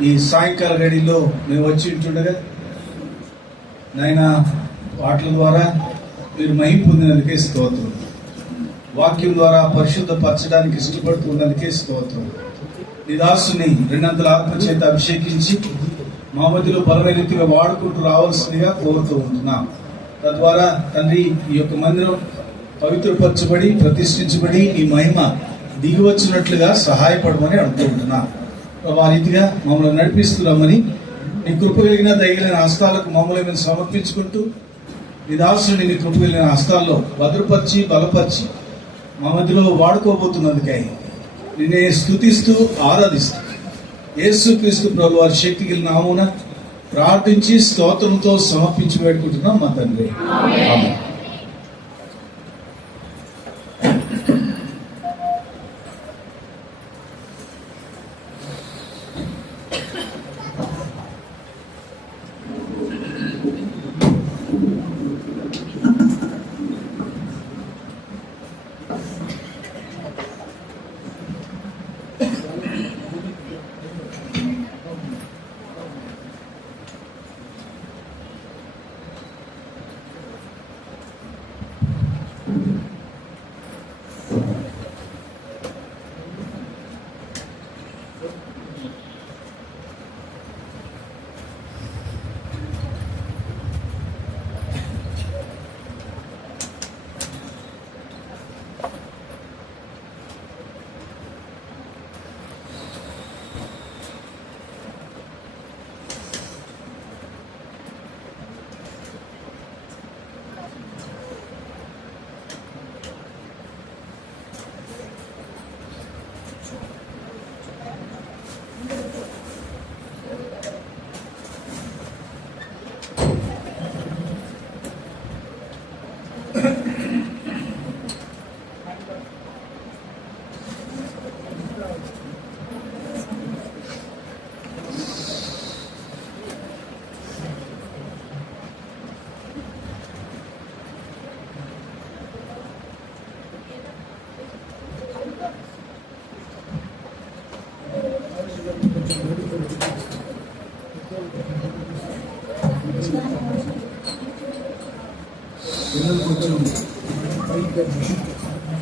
ఈ సాయంకాల గడిలో మేము వచ్చి ఉంటుండగా నాయన వాటి ద్వారా మీరు మహిమ పొందినందుకే స్తోత్రం. వాక్యం ద్వారా పరిశుద్ధపరచడానికి ఇష్టపడుతున్నందుకే స్తోత్రం. నీ దాసుని రెండంతల ఆత్మచేత అభిషేకించి మా మధ్యలో బలమైన రీతిగా వాడుకుంటూ రావాల్సిందిగా కోరుతూ ఉంటున్నాం. తద్వారా తండ్రి ఈ యొక్క మందిరం పవిత్రపరచబడి ప్రతిష్ఠించబడి నీ మహిమ దిగివచ్చినట్లుగా సహాయపడమని అడుగుతూ ఉంటున్నాం. ఆ రీతిగా మమ్మల్ని నడిపిస్తున్నామని నీ కృప కలిగిన దయగలిగిన హస్తాలకు మమ్మల్ని మేము సమర్పించుకుంటూ నీ దాసుని నీ కృప కలిగిన హస్తాల్లో భద్రపరిచి బలపరిచి మా మధ్యలో వాడుకోబోతున్నందుకై నిన్నే స్తుతిస్తూ ఆరాధిస్తూ యేసుక్రీస్తు ప్రభువు వారి శక్తి కలిగిన నామమున ప్రార్థించి స్తోత్రంతో సమర్పించి పెట్టుకుంటున్నాం మా తండ్రి. ఆమేన్.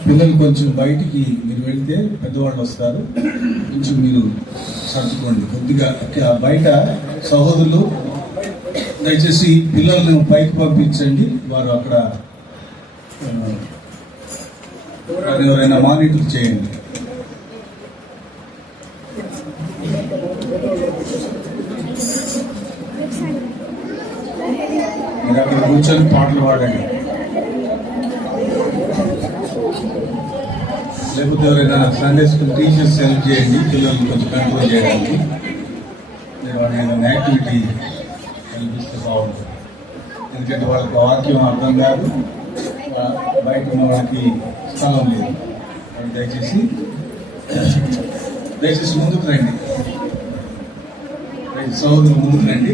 పిల్లలు కొంచెం బయటికి మీరు వెళ్తే పెద్దవాళ్ళు వస్తారు, కొంచెం మీరు సర్దుకోండి. కొద్దిగా బయట సహోదరులు దయచేసి పిల్లలను పైకి పంపించండి. వారు అక్కడ ఎవరైనా మానిటర్ చేయండి. మీరు అక్కడ కూర్చొని పాటలు పాడండి. లేకపోతే ఎవరైనా సండే స్కూల్ టీచర్స్ హెల్ప్ చేయండి, పిల్లల్ని కొంచెం కంట్రోల్ చేయడానికి. మీరు వాళ్ళని ఏదైనా యాక్టివిటీ కల్పిస్తే బాగుంటుంది. ఎందుకంటే వాళ్ళకి వాక్యం అర్థం కాదు, బయట ఉన్న వాళ్ళకి స్థలం లేదు. దయచేసి ముందుకు రండి, సహోదరులు ముందుకు రండి.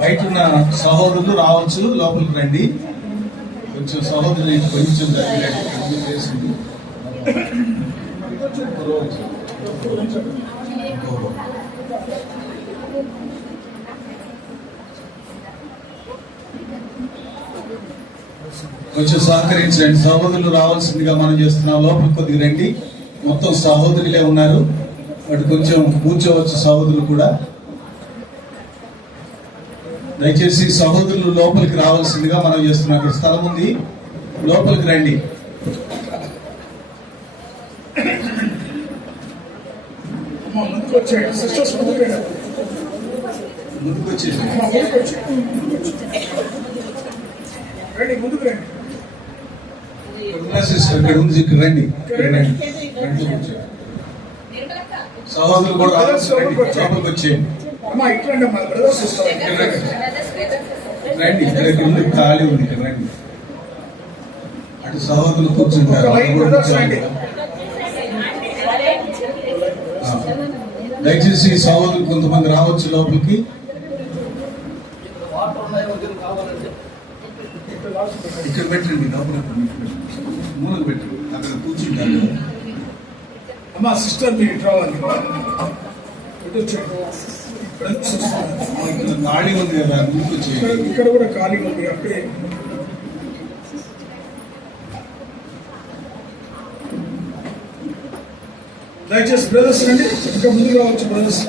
బయట ఉన్న సహోదరులు రావచ్చు, లోపలికి రండి. కొంచెం సహోదరులు కొంచెం చేసింది. కొంచెం సహకరించండి. సహోదరులు రావాల్సిందిగా మనం చేస్తున్నాం. లోపలికి కొద్దిగా రండి. మొత్తం సహోదరులే ఉన్నారు, వాటి కొంచెం కూర్చోవచ్చు సహోదరులు కూడా. దయచేసి సహోదరులు లోపలికి రావాల్సిందిగా మనం చేస్తున్నాం. అక్కడ స్థలం ఉంది, లోపలికి రండి. ముందుకు వచ్చేయండి. సిస్టర్ ఇక్కడ ఉంది, ఇక్కడ రండి. సహోదరులు కూడా లోపలికి వచ్చేయండి. రండి, ఇక్కడ ఉంది, ఖాళీ ఉంది, ఇక్కడ రండి. అటు సహోదరులు కూర్చుంటారు. దయచేసి సహోదరులు కొంతమంది రావచ్చు లోపలికి. ఇక్కడ పెట్టండి, లోపల మూలకు పెట్టండి, అక్కడ కూర్చుంటారు. అమ్మా సిస్టర్ మీరు రావాలి. ఖాళీ ఉంది కదా, ముందుకు వచ్చేయండి. ఇక్కడ కూడా ఖాళీ ఉంది. అక్కడే దయచేసి బ్రదర్స్ రండి, ఇంకా ముందుకు రావచ్చు బ్రదర్స్.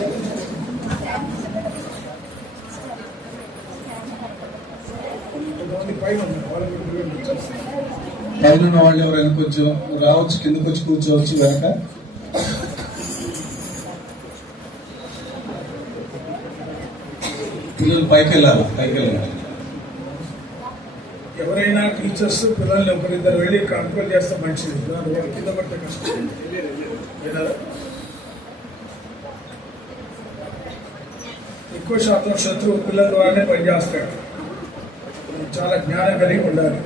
పైన ఉన్న వాళ్ళు ఎవరైనా కొంచెం రావచ్చు, కిందకు వచ్చి కూర్చోవచ్చు వెనక. పిల్లలు పైకి వెళ్ళాలి. ఎవరైనా టీచర్స్ పిల్లల్ని ఒకరిద్దరు వెళ్ళి కంట్రోల్ చేస్తే మంచిది. వాళ్ళు కింద పడితే కష్టం. ఎక్కువ శాతం శత్రువు పిల్లల ద్వారానే పనిచేస్తాడు. చాలా జ్ఞానం కలిగి ఉండాలి.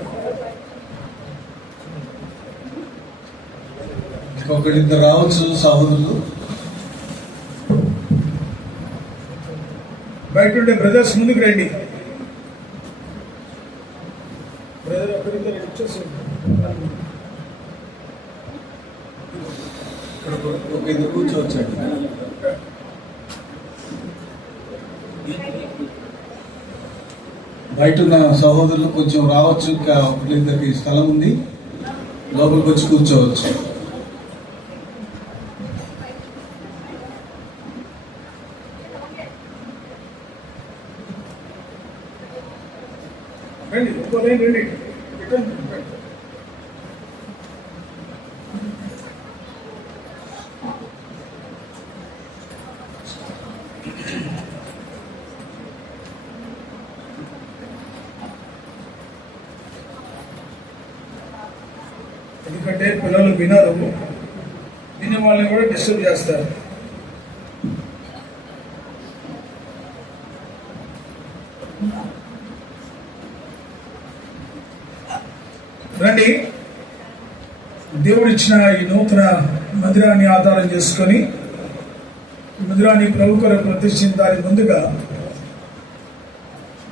ఒకరిద్దరు రావచ్చు సహోదరులు. బయట ఉండే బ్రదర్స్ ముందుకు రండి. బ్రదర్ ఒకరిద్దరు వచ్చేసి ఒక ఇద్దరు కూర్చోవచ్చండి. బయట ఉన్న సహోదరులు కొంచెం రావచ్చు. ఒకరిద్దరికి స్థలం ఉంది, లోపలికి వచ్చి కూర్చోవచ్చు. రండి, ఇంకో లైన్ రండి. ఎందుకంటే పిల్లలు వినరు, వినే వాళ్ళని కూడా డిస్టర్బ్ చేస్తారు. రండి. దేవుడిచ్చిన ఈ నూతన మందిరాన్ని ఆధారం చేసుకొని ఈ మందిరాన్ని ప్రభు కొరకు ప్రతిష్ఠించడానికి ముందుగా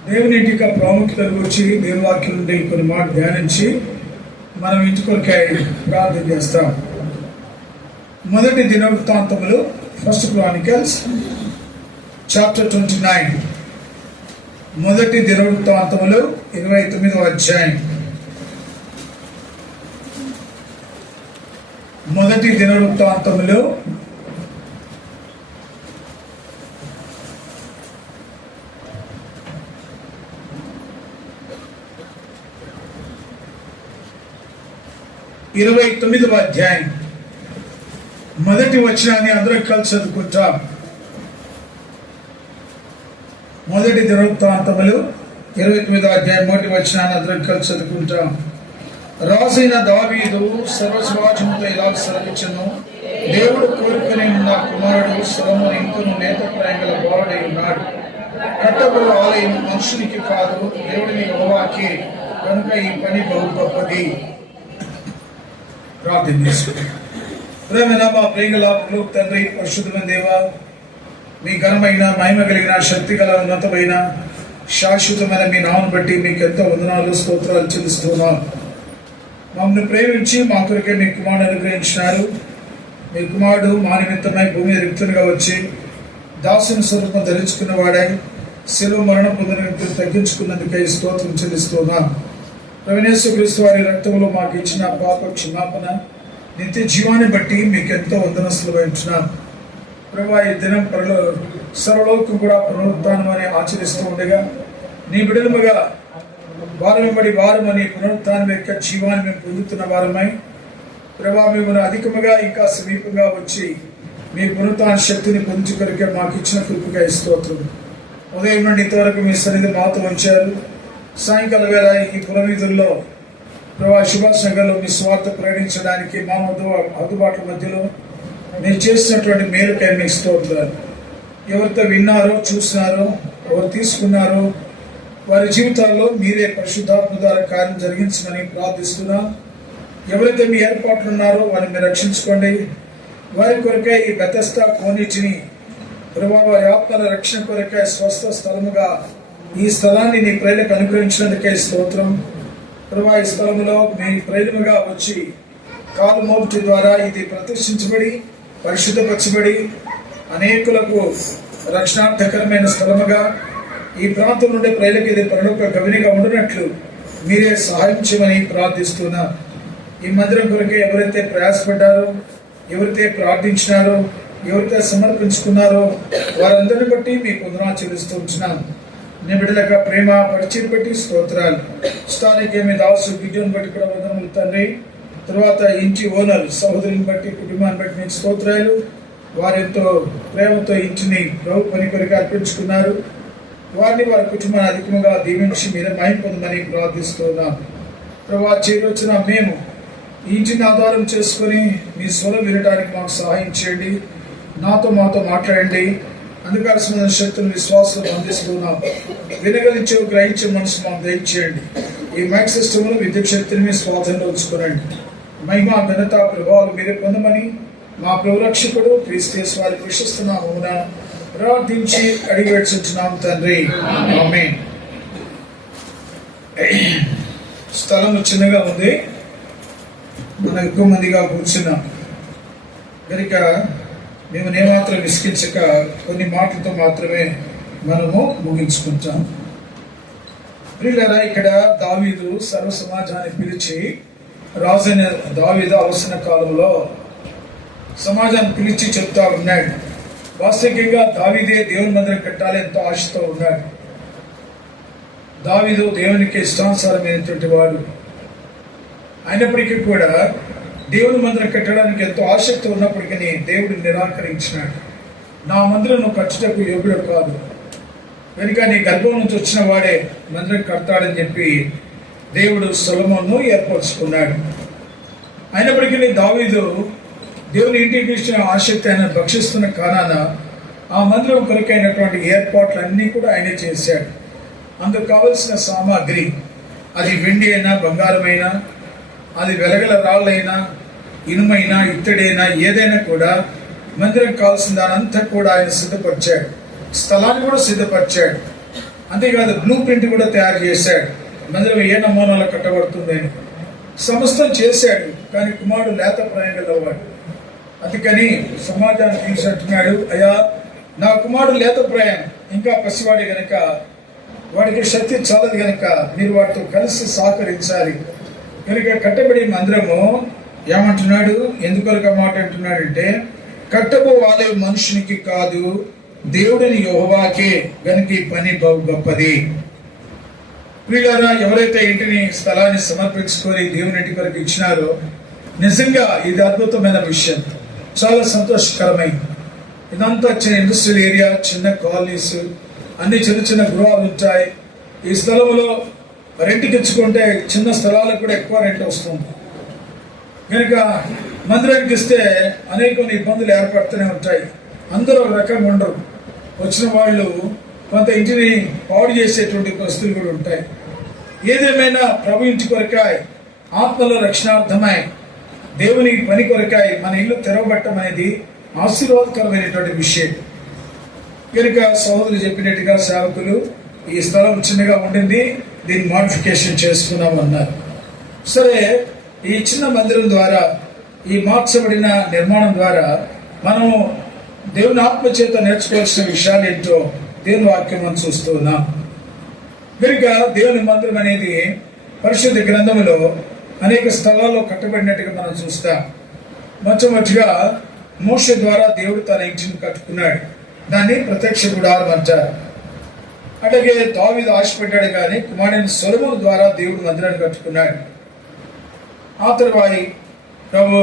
దేవుని ఇంటిక ప్రాముఖ్యత గురించి దేవువాక్యం నుండి కొన్ని మాట ధ్యానించి మనం ఇంటి కొరకై ప్రార్థన చేస్తాం. మొదటి దినవృత్తాంతములు, ఫస్ట్ క్రానికల్స్ చాప్టర్ 29. మొదటి దినవృత్తాంతములు 29వ అధ్యాయం. మొదటి దినవృత్తాంతములు 29వ అధ్యాయం మొదటి వచనాన్ని అందరం కలిసి చదువుకుంటాం. మొదటి దినవృత్తాంతములు 29వ అధ్యాయం మొదటి వచనాన్ని అందరం కలిసి చదువుకుంటాం. రాజైన దావీదు సర్వసమాజముతో ఇలా సెలవిచ్చెను, దేవుడు కోరుకుని ఉన్న కుమారుడు సొలొమోను ఇంకను నేత్రప్రాయం గల బాలుడై ఉన్నాడు. కట్టబడు ఆలయం మనుషునికి కాదు, దేవుడిని యెహోవాకే, కనుక ఈ పని బహు గొప్పది. ప్రార్థన చేసుకుంటాం. ప్రేమైన మా ప్రేమల తండ్రి, పరిశుద్ధమైన దేవా, మీ ఘనమైన మహిమ కలిగిన శక్తి గల ఉన్నతమైన శాశ్వతమైన మీ నామను బట్టి మీకు ఎంతో వందనాలు స్తోత్రాలు చెల్లిస్తున్నాం. మమ్మల్ని ప్రేమించి మా కొరకే మీ కుమారుడు అనుగ్రహించినారు. మీ కుమారుడు మా నిమిత్తమై భూమి రిక్తునిగా వచ్చి దాసుని స్వరూపం ధరించుకున్న వాడై శిలువ మరణ పొందిన వ్యక్తులు తగ్గించుకున్నందుకై స్తోత్రం చెల్లిస్తున్నాం. యేసు క్రీస్తు వారి రక్తంలో మాకు ఇచ్చిన పాప క్షమాపణ నిత్య జీవాన్ని బట్టి మీకు ఎంతో వందనస్తులు వహించినాం. ప్రభా, ఈ దినం సర్వలోకం కూడా పునరుత్థానం అని ఆచరిస్తూ ఉండగా నీ బిడలముగా వారు వెంబడి వారమని పునరుత్థానం యొక్క జీవాన్ని మేము పొందుతున్న వారమై ప్రభా, మిమ్మల్ని అధికముగా ఇంకా సమీపంగా వచ్చి మీ పునరుత్థాన శక్తిని పొందుకొరికే మాకు ఇచ్చిన కృపగా స్తోత్రం. ఉదయం నుండి ఇంతవరకు మీ సన్నిధి మాతో ఉంచారు. సాయంకాల వేళ ఈ పురవీధుల్లో ప్రభా సుభాష్ నగర్లో మీ స్వార్థ ప్రకటించడానికి మా అందుబాట్ల మధ్యలో మీరు చేసినటువంటి మేలుకై మీకు స్తోత్రాలు. ఎవరితో విన్నారో, చూసినారో, ఎవరు తీసుకున్నారో వారి జీవితాల్లో మీరే పరిశుద్ధాత్మ ద్వారా కార్యం జరిగించమని ప్రార్థిస్తున్నా. ఎవరైతే మీ ఏర్పాట్లు ఉన్నారో వారిని మీరు రక్షించుకోండి. వారి కొరకే ఈ బెతెస్దా కోనేటిని ప్రభా వారి ఆత్మల రక్షణ కొరకే స్వస్థ స్థలముగా ఈ స్థలాన్ని నీ ప్రేలకు అనుగ్రహించినందుకే స్తోత్రం. ప్రభువా ఈ స్థలంలో మీ ప్రేమగా వచ్చి కాలు మోపుటి ద్వారా ఇది ప్రతిష్ఠించబడి పరిశుద్ధపరచబడి అనేకులకు రక్షణార్థకరమైన స్థలముగా ఈ ప్రాంతం నుండి ప్రజలకు ఇది పరలోక గవినిగా ఉండినట్లు మీరే సహాయం చేయమని ప్రార్థిస్తున్నా. ఈ మందిరం కొరకే ఎవరైతే ప్రయాసపడ్డారో, ఎవరైతే ప్రార్థించినారో, ఎవరైతే సమర్పించుకున్నారో వారందరిని బట్టి మీకు వందనాలు చెల్లిస్తూ ఉంటున్నాను. నీ బిడ్డలకు ప్రేమ పరిచయం బట్టి స్తోత్రాలు. స్థానిక మీ దాసు గిడ్యోని బట్టి కూడా వందనములు తండ్రి. తర్వాత ఇంటి ఓనర్ సహోదరుని బట్టి, కుటుంబాన్ని బట్టి మీకు స్తోత్రాలు. వారెంతో ప్రేమతో ఇంటిని ప్రభు పని కొరకు అర్పించుకున్నారు. వారిని వారి కుటుంబాన్ని అధికంగా దీవించి మీద మహిమ పొందమని ప్రార్థిస్తున్నాం. ప్రభు చేరొచ్చిన మేము ఈ ఇంటిని ఆధారం చేసుకొని మీ స్వరం వినడానికి మాకు సహాయం చేయండి. నాతో మాతో మాట్లాడండి. అందుకోసమైన శక్తులు విశ్వాసం అందిస్తున్నాం. వినగలించే గ్రహించే మనసు మాకు దయచేయండి. ఈ మైక్ సిస్టమ్లో విద్యుత్ శక్తిని మీ స్వాధీనంలో ఉంచుకోనండి. మహిమ ఘనత ప్రభావాలు మీరే పొందమని మా ప్రభురక్షకుడు క్రీస్తు యేసు వారి ప్రశస్తనామమున ప్రార్థించి అడిగి వేడుచున్నాం తండ్రి, ఆమేన్. స్థలం చిన్నగా ఉంది, మనం ఎక్కువ మందిగా కూర్చున్నాం కనుక మేము ఏమాత్రం విసిగించక కొన్ని మాటలతో మాత్రమే మనము ముగించుకుంటాం. ప్రియులారా, ఇక్కడ దావీదు సర్వ సమాజాన్ని పిలిచి, రాజైన దావీదు అవసర కాలంలో సమాజాన్ని పిలిచి చెప్తా ఉన్నాడు. వాస్తవికంగా దావీదే దేవుని మందిరం కట్టాలి ఎంతో ఆశతో ఉన్నాడు. దావీదు దేవునికి ఇష్టానుసారమైనటువంటి వాడు అయినప్పటికీ కూడా దేవుని మందిరం కట్టడానికి ఎంతో ఆసక్తి ఉన్నప్పటికీ దేవుడు నిరాకరించినాడు. నా మందిరం నువ్వు కట్టుటకు యోగ్యుడు కాదు, కనుక నీ గర్భం నుంచి వచ్చిన వాడే మందిరం కడతాడని చెప్పి దేవుడు సొలొమోనును ఏర్పరచుకున్నాడు. అయినప్పటికీ దావీదు దేవుని ఇంటికి ఇచ్చిన ఆసక్తి ఆయన భక్షిస్తున్న కారణాన ఆ మందిరం కొరకైనటువంటి ఏర్పాట్లు అన్నీ కూడా ఆయనే చేశాడు. అందుకు కావలసిన సామాగ్రి, అది వెండి అయినా బంగారమైనా, అది వెలగల రాళ్ళైనా, ఇనుమైనా, ఇత్తడైనా, ఏదైనా కూడా మందిరం కావాల్సిన దానంతా కూడా ఆయన సిద్ధపరిచాడు. స్థలాన్ని కూడా సిద్ధపరిచాడు. అంతేకాదు బ్లూ ప్రింట్ కూడా తయారు చేశాడు. మందిరం ఏ నమూనాలో కట్టబడుతుందని సమస్తం చేశాడు. కానీ కుమారుడు లేత ప్రాయం గలవాడు. అందుకని సమాజాన్ని తీసుకుంటున్నాడు, అయ్యా నా కుమారుడు లేత ప్రాయం, ఇంకా పసివాడి గనక, వాడికి శక్తి చాలదు గనక మీరు వాటితో కలిసి సహకరించాలి. కనుక కట్టబడి మందిరము ఏమంటున్నాడు, ఎందుకొరకు మాట అంటున్నాడంటే, కట్టబో వాళ్ళే మనుషునికి కాదు, దేవుడిని యెహోవాకే గనుక ఈ పని బహు గొప్పది. వీళ్ళారా, ఎవరైతే ఇంటిని స్థలాన్ని సమర్పించుకొని దేవుని ఇంటి కొరకు ఇచ్చినారో నిజంగా ఇది అద్భుతమైన విషయం, చాలా సంతోషకరమైంది. ఇదంతా చిన్న ఇండస్ట్రియల్ ఏరియా, చిన్న కాలనీస్, అన్ని చిన్న చిన్న గృహాలు ఉంటాయి. ఈ స్థలంలో రెంట్కి ఇచ్చుకుంటే చిన్న స్థలాలకు కూడా ఎక్కువ రెంట్ వస్తుంది. కనుక మందిరానికి ఇస్తే అనేక ఇబ్బందులు ఏర్పడుతూనే ఉంటాయి. అందరూ ఒక రకంగా ఉండరు. వచ్చిన వాళ్ళు కొంత ఇంటిని పాడు చేసేటువంటి పరిస్థితులు కూడా ఉంటాయి. ఏదేమైనా ప్రభు ఇంటి కొరకాయ, ఆత్మలో రక్షణార్థమై, దేవుని పని కొరకాయ మన ఇల్లు తెరవబట్టం అనేది ఆశీర్వాదకరమైనటువంటి విషయం. కనుక సహోదరులు చెప్పినట్టుగా సేవకులు ఈ స్థలం చిన్నగా ఉండింది, దీన్ని మాడిఫికేషన్ చేసుకున్నాం అన్నారు. సరే, ఈ చిన్న మందిరం ద్వారా, ఈ మార్చబడిన నిర్మాణం ద్వారా మనం దేవుని ఆత్మ చేత నేర్చుకోవాల్సిన విషయాలు ఏంటో దేవుని వాక్యం మనం చూస్తూ ఉన్నాం. కనుక దేవుని మందిరం అనేది పరిశుద్ధ గ్రంథములో అనేక స్థలాల్లో కట్టబడినట్టుగా మనం చూస్తాం. మొట్టమొదటిగా మోషే ద్వారా దేవుడు తన ఇంటిని కట్టుకున్నాడు. దాన్ని ప్రత్యక్ష గుడారం అంటారు. అలాగే దావీదు ఆశపడ్డాడు, కానీ కుమారుడైన సొలొమోను ద్వారా దేవుడు మందిరాన్ని కట్టుకున్నాడు. ఆ తర్వాత ప్రభు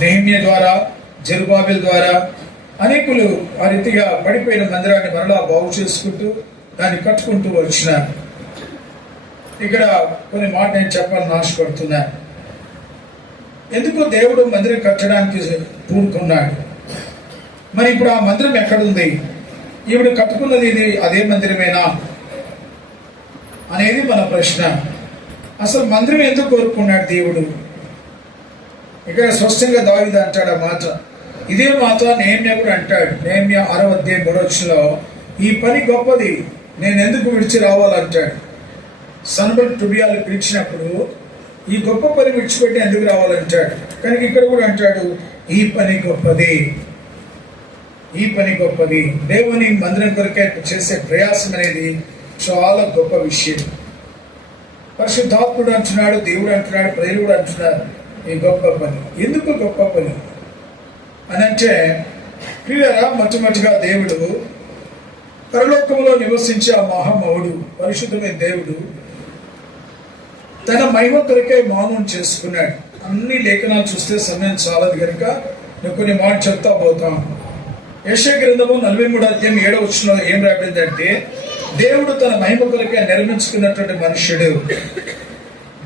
నెహెమ్యా ద్వారా, జెరుబ్బాబెల్ ద్వారా అనేకులు ఆ రీతిగా పడిపోయిన మందిరాన్ని మరలా బాగు చేసుకుంటూ దాన్ని కట్టుకుంటూ వచ్చినారు. ఇక్కడ కొన్ని మాట నేను చెప్పాలని ఆశపడుతున్నాను. ఎందుకు దేవుడు మందిరం కట్టడానికి పూనుకున్నాడు? మరి ఇప్పుడు ఆ మందిరం ఎక్కడుంది? ఇప్పుడు కట్టుకున్నది ఇది అదే మందిరమేనా అనేది మన ప్రశ్న. అసలు మందిరం ఎందుకు కోరుకున్నాడు దేవుడు? ఇక్కడ స్పష్టంగా దావీదు అంటాడు ఆ మాట. ఇదే మాట నెహెమ్యా కూడా అంటాడు. నెహెమ్యా 6వ అధ్యాయం 3వ వచనంలో, ఈ పని గొప్పది, నేను ఎందుకు విడిచి రావాలంటాడు. సన్బల్ టుబియాలు పిలిచినప్పుడు ఈ గొప్ప పని విడిచిపెట్టి ఎందుకు రావాలంటాడు. కనుక ఇక్కడ కూడా అంటాడు, ఈ పని గొప్పది, ఈ పని గొప్పది. దేవుని మందిరం కొరకే చేసే ప్రయాసం అనేది చాలా గొప్ప విషయం. పరిశుద్ధాత్ముడు అంటున్నాడు, దేవుడు అంటున్నాడు, ప్రజలు కూడా అంటున్నారు, ఈ గొప్ప పని. ఎందుకు గొప్ప పని అని అంటే, ప్రియులారా, మొట్టమొదటిగా దేవుడు పరలోకంలో నివసించే ఆ మహామహుడు, పరిశుద్ధమైన దేవుడు తన మహిమ కొరకే మౌనం చేసుకున్నాడు. అన్ని లేఖనాలు చూస్తే సమయం చాలదు కనుక నేను కొన్ని మాటలు చెప్తా పోతాం. యెషయా గ్రంథము 43:7 ఏం రాబడిందంటే, దేవుడు తన మహిమ కొరకే నిర్మించుకున్నటువంటి మనుష్యుడు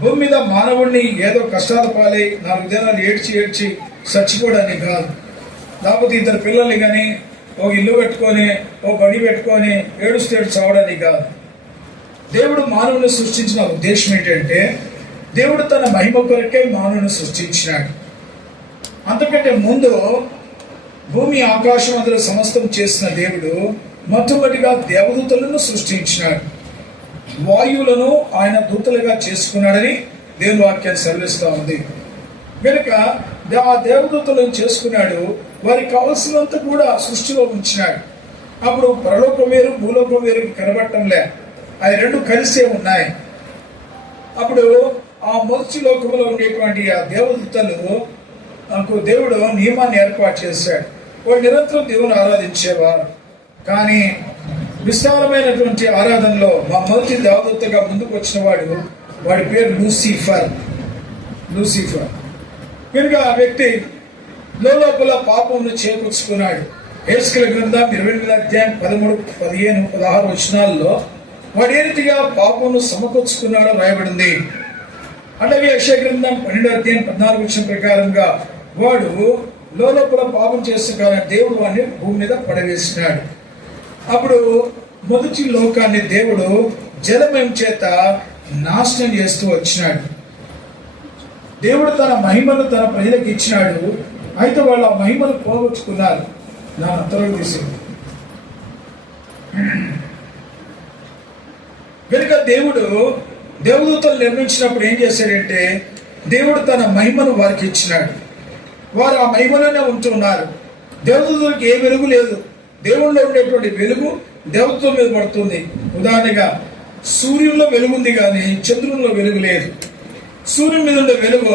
భూమి మీద మానవుడిని ఏదో కష్టాల పాలై 4 దినాలు ఏడ్చి చచ్చిపోవడానికి కాదు, లేకపోతే ఇద్దరు పిల్లల్ని కానీ ఒక ఇల్లు పెట్టుకొని ఒక బడి పెట్టుకొని ఏడుస్తే చావడానికి కాదు. దేవుడు మానవుని సృష్టించిన ఉద్దేశం ఏంటంటే, దేవుడు తన మహిమ కొరకే మానవుని సృష్టించినాడు. అంతకంటే ముందు భూమి ఆకాశం అందులో సమస్తం చేసిన దేవుడు మొట్టమొదటిగా దేవదూతలను సృష్టించినాడు. వాయువులను ఆయన దూతలుగా చేసుకున్నాడని దేవుని వాక్యాన్ని సెలవిస్తూ ఉంది. కనుక ఆ దేవదూతలను చేసుకున్నాడు, వారికి కావలసినంత కూడా సృష్టిలో ఉంచినాడు. అప్పుడు పరలోకం వేరు భూలోకం వేరు కనబడటంలే, అవి రెండు కలిసే ఉన్నాయి. అప్పుడు ఆ మొదటి లోకంలో ఉండేటువంటి ఆ దేవదూతలు దేవుడు నియమాన్ని ఏర్పాటు చేశాడు. వాడు నిరంతరం దేవుని ఆరాధించేవారు. కానీ విస్తారమైనటువంటి ఆరాధనలో మా మొదటి దేవదూతగా ముందుకు వచ్చిన వాడి పేరు లూసిఫర్. కనుక ఆ వ్యక్తి లోపల పాపమును చేకూర్చుకున్నాడు. హెస్కేలు గ్రంథం 28:13-15-16 వాడు ఏ రీతిగా పాపమును సమకూర్చుకున్నాడో రాయబడింది. అలాగే యెషయా గ్రంథం 12:14 ప్రకారంగా వాడు లోపల పాపం చేస్తున్న దేవుడు వాడిని భూమి మీద పడవేసినాడు. అప్పుడు మొదటి లోకాన్ని దేవుడు జలమయం చేత నాశనం చేస్తూ వచ్చినాడు. దేవుడు తన మహిమను తన ప్రజలకు ఇచ్చినాడు. అయితే వాళ్ళు ఆ మహిమను పోగొట్టుకున్నారు. నా అంతరం తీసింది కనుక దేవుడు దేవదూతలు నిర్మించినప్పుడు ఏం చేశాడంటే, దేవుడు తన మహిమను వారికి ఇచ్చినాడు. వారు ఆ మహిమలోనే ఉంటున్నారు. దేవదూతలకు ఏ వెలుగు లేదు. దేవుళ్ళలో ఉండేటువంటి వెలుగు దేవదూతల మీద పడుతుంది. ఉదాహరణగా సూర్యుల్లో వెలుగుంది కానీ చంద్రుల్లో వెలుగు లేదు. సూర్యుని మీద ఉండే వెలుగు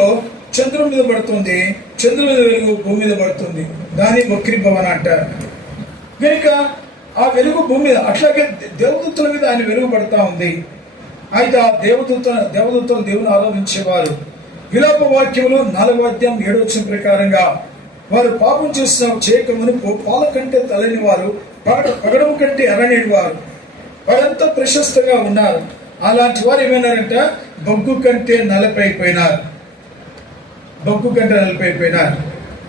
చంద్రుని మీద పడుతుంది, చంద్రుని మీద వెలుగు భూమి మీద పడుతుంది. దాన్ని వక్రీభవన అంటారు. కనుక ఆ వెలుగు భూమి మీద, అట్లాగే దేవదూతల మీద ఆయన వెలుగు పడతా ఉంది. అయితే ఆ దేవదూతలు దేవుని ఆరాధించేవారు. విలాప వాక్యములు 4:7 ప్రకారంగా వారు పాపం చేసిన చేయకమును పాల కంటే తలని వారు, పగడం కంటే ఎర్రనేడు వారు, వారంతా ప్రశస్తంగా ఉన్నారు. అలాంటి వారు ఏమైనారంట, బొగ్గు కంటే నలపైపోయినారు.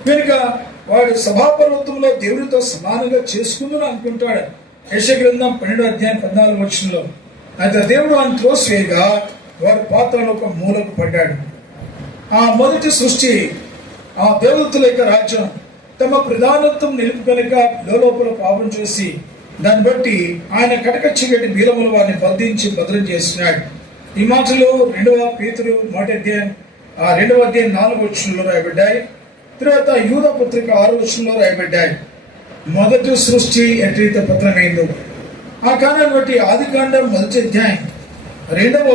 కనుక వాడు సభాపర్వతంలో దేవుడితో సమానంగా చేసుకుందని అనుకుంటాడు. యెషయా గ్రంథం 12:14 అయితే దేవుడు ఆయన త్రోసివేయగా వాడు పాతాళంలో ఒక మూలకు పడ్డాడు. ఆ మొదటి సృష్టి, ఆ దేవదూతల యొక్క రాజ్యం తమ ప్రధానత్వం నిలుపు కనుక లోపల పాపం చేసి దాన్ని బట్టి ఆయన కటకచ్చిగట్టి బీలములు వారిని బంధించి భద్రం చేసినాడు. ఈ మాటలు 2 పేతురు 2:4 రాయబడ్డాయి. తర్వాత యూదా పత్రిక 6 రాయబడ్డాయి. మొదటి సృష్టి ఎట్లయితే పత్రమైందో ఆ కారణాన్ని బట్టి ఆదికాండం 1వ అధ్యాయం 2వ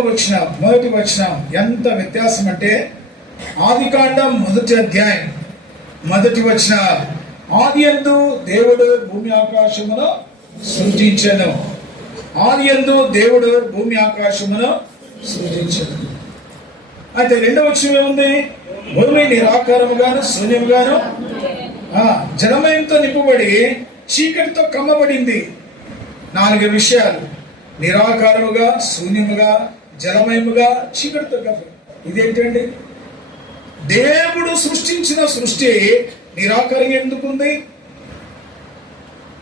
మొదటి వచనం ఎంత వ్యత్యాసం అంటే, ఆదికాండం 1వ అధ్యాయం 1వ వచనం, ఆదియందు దేవుడు భూమి ఆకాశమును సృజించెను. ఆదియందు దేవుడు భూమి ఆకాశమును సృజించెను. అయితే 2వ వచనం ఏముంది, భూమి నిరాకారముగాను శూన్యముగాను జలమయంతో నింపబడి చీకటితో కమ్మబడింది. 4 విషయాలు: నిరాకారముగా, శూన్యముగా, జలమయముగా, చీకటితో కమ్మబడి. ఇదేంటండి? దేవుడు సృష్టించిన సృష్టి నిరాకారం ఎందుకుంది?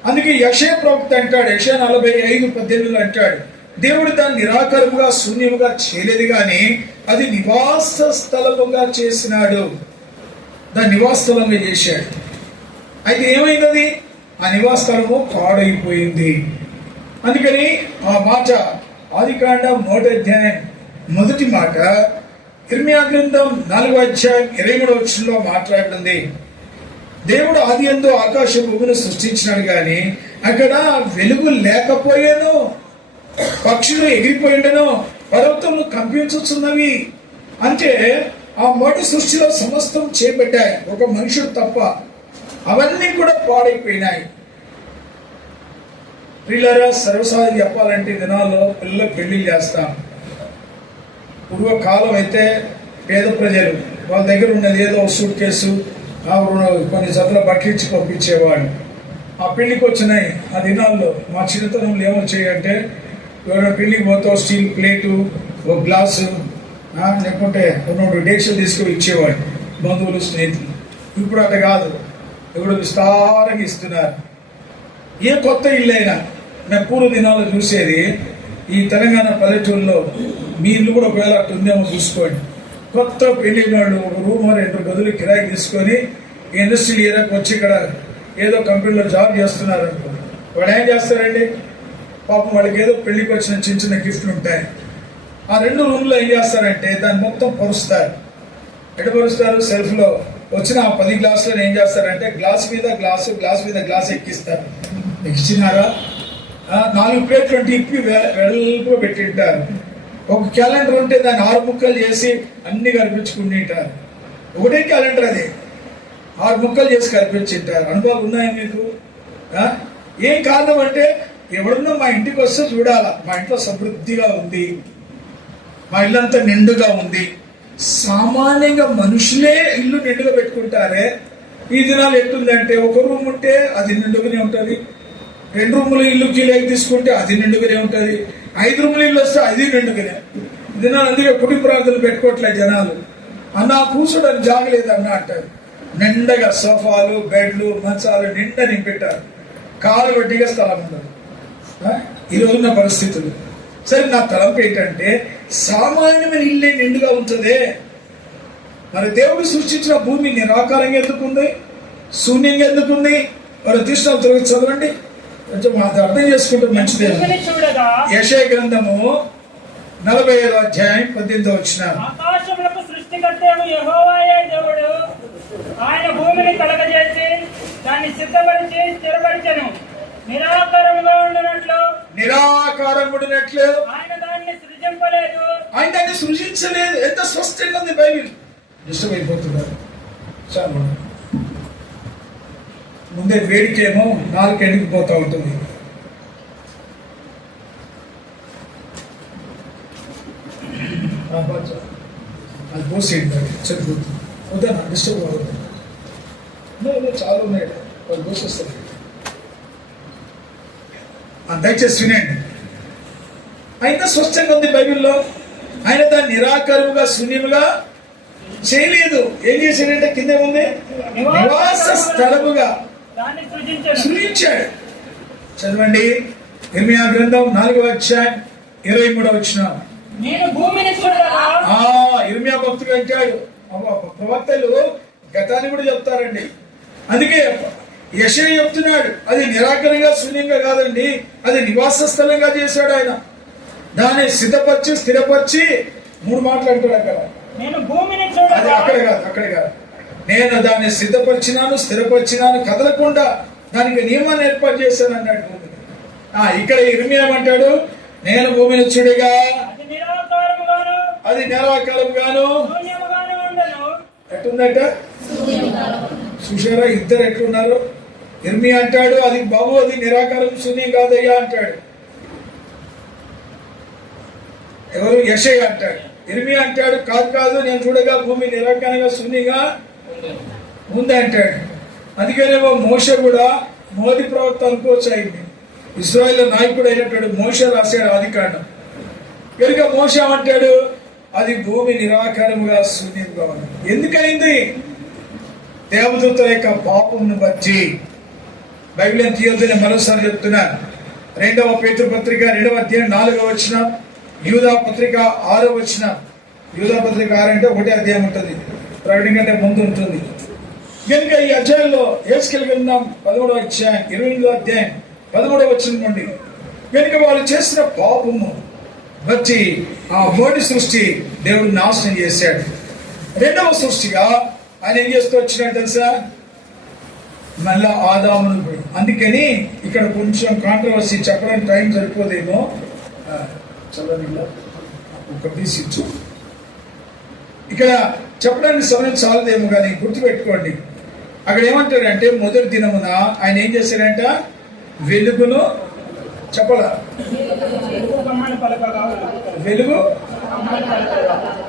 అందుకే యెషయా ప్రవక్త అంటాడు, యెషయా 45:18 అంటాడు, దేవుడు దాన్ని నిరాకారముగా శూన్యముగా చేయలేదు కానీ అది నివాస స్థలముగా చేసినాడు. దాన్ని నివాస స్థలంగా చేశాడు. అయితే ఏమైనది? ఆ నివాస స్థలము పాడైపోయింది. అందుకని ఆ మాట ఆదికాండం 1వ అధ్యాయం మొదటి మాట, ఇర్మియా గ్రంథం 4వ అధ్యాయం 23వ వచనంలో మాట్లాడుతుంది, దేవుడు ఆది యందు ఆకాశ భూమిని సృష్టించినాడు గాని అక్కడ వెలుగు లేకపోయాను, పక్షులు ఎగిరిపోయిండను, పర్వతములు కంపించుచున్నవి. అంటే ఆ మొదటి సృష్టిలో సమస్తం చేపట్టాయి, ఒక మనుషుడు తప్ప. అవన్నీ కూడా పాడైపోయినాయి. పిల్లరా, సర్వసాధారణ చెప్పాలంటే దినాల్లో పిల్లలకు పెళ్లి చేస్తాం. పూర్వకాలం అయితే పేద ప్రజలు వాళ్ళ దగ్గర ఉన్నది ఏదో సూట్ కేసు, కొన్ని జతల బట్టలు ఇచ్చి పంపించేవాడు. ఆ పెళ్లికి వచ్చినాయి ఆ దినాల్లో. మా చిన్నతనంలో ఏమో చేయంటే ఎవరైనా పెళ్లికి పోతావు స్టీల్ ప్లేటు, ఒక గ్లాసు, లేకుంటే 2 డేక్షలు తీసుకొని ఇచ్చేవాడు బంధువులు, స్నేహితులు. ఇప్పుడు అట్లా కాదు, ఇప్పుడు విస్తారంగా ఇస్తున్నారు. ఏ కొత్త ఇల్లు అయినా మేము పూర్వ దినాల్లో చూసేది, ఈ తెలంగాణ పల్లెటూరులో మీ ఇల్లు కూడా ఒకవేళ అట్లా ఉందేమో చూసుకోండి. కొత్త పెళ్లిన వాళ్ళు ఒక రూమ్ 2 గదులు కిరాయి తీసుకొని ఇండస్ట్రియల్ ఏరియాకి వచ్చి ఇక్కడ ఏదో కంపెనీలో జాబ్ చేస్తున్నారు అనుకో, వాడు ఏం చేస్తారండి, పాపం వాళ్ళకి ఏదో పెళ్లికి వచ్చిన చిన్న చిన్న గిఫ్ట్లు ఉంటాయి. ఆ 2 రూమ్లో ఏం చేస్తారంటే దాన్ని మొత్తం పరుస్తారు. ఎటు పరుస్తారు? సెల్ఫ్లో వచ్చిన ఆ 10 గ్లాసులను ఏం చేస్తారంటే గ్లాస్ మీద గ్లాసు, గ్లాస్ మీద గ్లాస్ ఎక్కిస్తారు. ఎక్కిచ్చినారా 4 ప్లేట్లు అంటే ఇప్పి వెడల్పుగా పెట్టింటారు. ఒక క్యాలెండర్ ఉంటే దాన్ని 6 ముక్కలు చేసి అన్ని కల్పించుకుంటారు. ఒకటే క్యాలెండర్, అది 6 ముక్కలు చేసి కల్పించింటారు. అనుభవాలు ఉన్నాయా మీకు? ఏం కారణం అంటే ఎవడున్నా మా ఇంటికి వస్తే చూడాలా, మా ఇంట్లో సమృద్ధిగా ఉంది, మా ఇల్లంతా నిండుగా ఉంది. సామాన్యంగా మనుషులే ఇల్లు నిండుగా పెట్టుకుంటారే. ఈ దినాలు ఎట్టుందంటే ఒక రూమ్ ఉంటే అది నిండుగానే ఉంటుంది, 2 రూముల ఇల్లు కీలేకి తీసుకుంటే అది నిండుగానే ఉంటుంది, 5 రూముల ఇల్లు వస్తే అది నిండుగానే. దినాలు అందుకే కుటుంబ ప్రార్థనలు పెట్టుకోవట్లేదు జనాలు. అన్న కూర్చోడానికి జాగలేదన్న అంటారు. నిండగా సోఫాలు, బెడ్లు, మంచాలు నిండా నింపెట్టారు. కాలు వడ్డీగా స్థలం ఉండదు. ఈరోజున్న పరిస్థితులు. సరే, నా తలంపు ఏంటంటే సామాన్యమైన ఇల్లే నిండుగా ఉంటుందే. మరి దేవుడు సృష్టించిన భూమి నిరాకారంగా ఎందుకుంది, శూన్యంగా ఎందుకుంది? మరి తీసిన తిరిగి చదవండి, కొంచెం అది అర్థం చేసుకుంటే మంచిదే. యెషయా గ్రంథము 45వ అధ్యాయం 18వ వచనం. ఆకాశములకు సృష్టికర్తయగు యెహోవాయే దేవుడు, ఆయన భూమిని కలగజేసి దాన్ని సిద్ధపరిచి స్థిరపరిచెను. నిరాకారముగా ఉండినట్లు ఆయన దాన్ని సృజింపలేదు, ఆయన దాన్ని సృజించలేదు. ఎంత స్పష్టంగా ఉంది బైబిల్. ఇష్టమైపోతున్నారు చాలా. ముందే వేడికేమో 4 ఎండికిపోతా ఉంటుంది. అది పోసేయండి, చనిపోతుంది. వద్దా, డిస్టర్బ్ అవ్వదు. చాలా ఉన్నాయి, వాళ్ళు పోసేస్తారు. దయచేసి వినండి. అయితే స్పష్టంగా ఉంది బైబిల్లో. ఆయన దాన్ని నిరాకారముగా శూన్యముగా చేయలేదు. ఏం చేశాడంటే కింద ఉంది, నివాస స్థలముగా సృజించాడు. చదవండి, ఇర్మియా గ్రంథం 4వ అధ్యాయం 23వ వచనం. నేను భూమిని చూడగా. ఇర్మియా భక్తుడు అంటాడు. ప్రవక్తలు గతాన్ని కూడా చెప్తారండి. అందుకే యెషయా చెప్తున్నాడు, అది నిరాకరంగా శూన్యంగా కాదండి, అది నివాస స్థలంగా చేశాడు ఆయన. దాన్ని సిద్ధపరిచి స్థిరపరిచి 3 మాటలు అంటాడు అక్కడ. నేను భూమిని చూడగా. అది అక్కడ కాదు. నేను దాన్ని సిద్ధపరిచినాను, స్థిరపరిచినాను, కదలకుండా దానికి నియమాన్ని ఏర్పాటు చేశాను అన్నాడు భూమిని. ఇక్కడ ఇర్మియా ఏమంటాడు, నేను భూమిని చూడగా అది నిరాకారముగాను ఎట్టుందట. చూసారా ఇద్దరు ఎట్లున్నారు? ఇర్మియా అంటాడు, అది బాబు అది నిరాకారం శూన్యం కాదయ్యా అంటాడు. ఎవరు? యెషయా అంటాడు. ఇర్మియా అంటాడు, కాదు నేను చూడగా భూమి నిరాకారంగా శూన్యంగా ఉంది అంటాడు. అందుకనేమో మోషే కూడా మోదీ ప్రవక్త అనుకోవచ్చు. అయింది ఇశ్రాయేలు నాయకుడు అయినటువంటి మోషే రాశాడు ఆదికాండం. కనుక మోషే అంటాడు, అది భూమి నిరాకారముగా శూన్యంగా ఉంది. ఎందుకైంది? దేవదూతల యొక్క పాపమును బట్టి. బైబిల్ ఏం తీయొద్దని మరోసారి చెప్తున్నాను. 2వ పేతురు పత్రిక 2వ అధ్యాయం 4వ వచనం, యూదా పత్రిక 6వ వచనం. యూదా పత్రిక 6 అంటే 1వ అధ్యాయం ఉంటుంది, ప్రకటన కంటే ముందు ఉంటుంది. కనుక ఈ అధ్యాయంలో యేసుకెళ్ళి వెళ్దాం 13వ అధ్యాయం 28వ అధ్యాయం 13వ వచనం నుండి. కనుక వాళ్ళు చేసిన పాపము వచ్చి ఆ మొదటి సృష్టి దేవుడు నాశనం చేశాడు. రెండవ సృష్టిగా ఆయన ఏం చేస్తూ వచ్చినాడు తెలుసా? మళ్ళా ఆదామును. అందుకని ఇక్కడ కొంచెం కాంట్రవర్సీ చెప్పడానికి టైం సరిపోదేమో. చదవనిలా ఒక తీసిచ్చు. ఇక్కడ చెప్పడానికి సమయం చాలదేమో కానీ గుర్తుపెట్టుకోండి. అక్కడ ఏమంటాడంటే మొదటి దినమున ఆయన ఏం చేశాడంట? వెలుగును చెప్పలా, వెలుగు.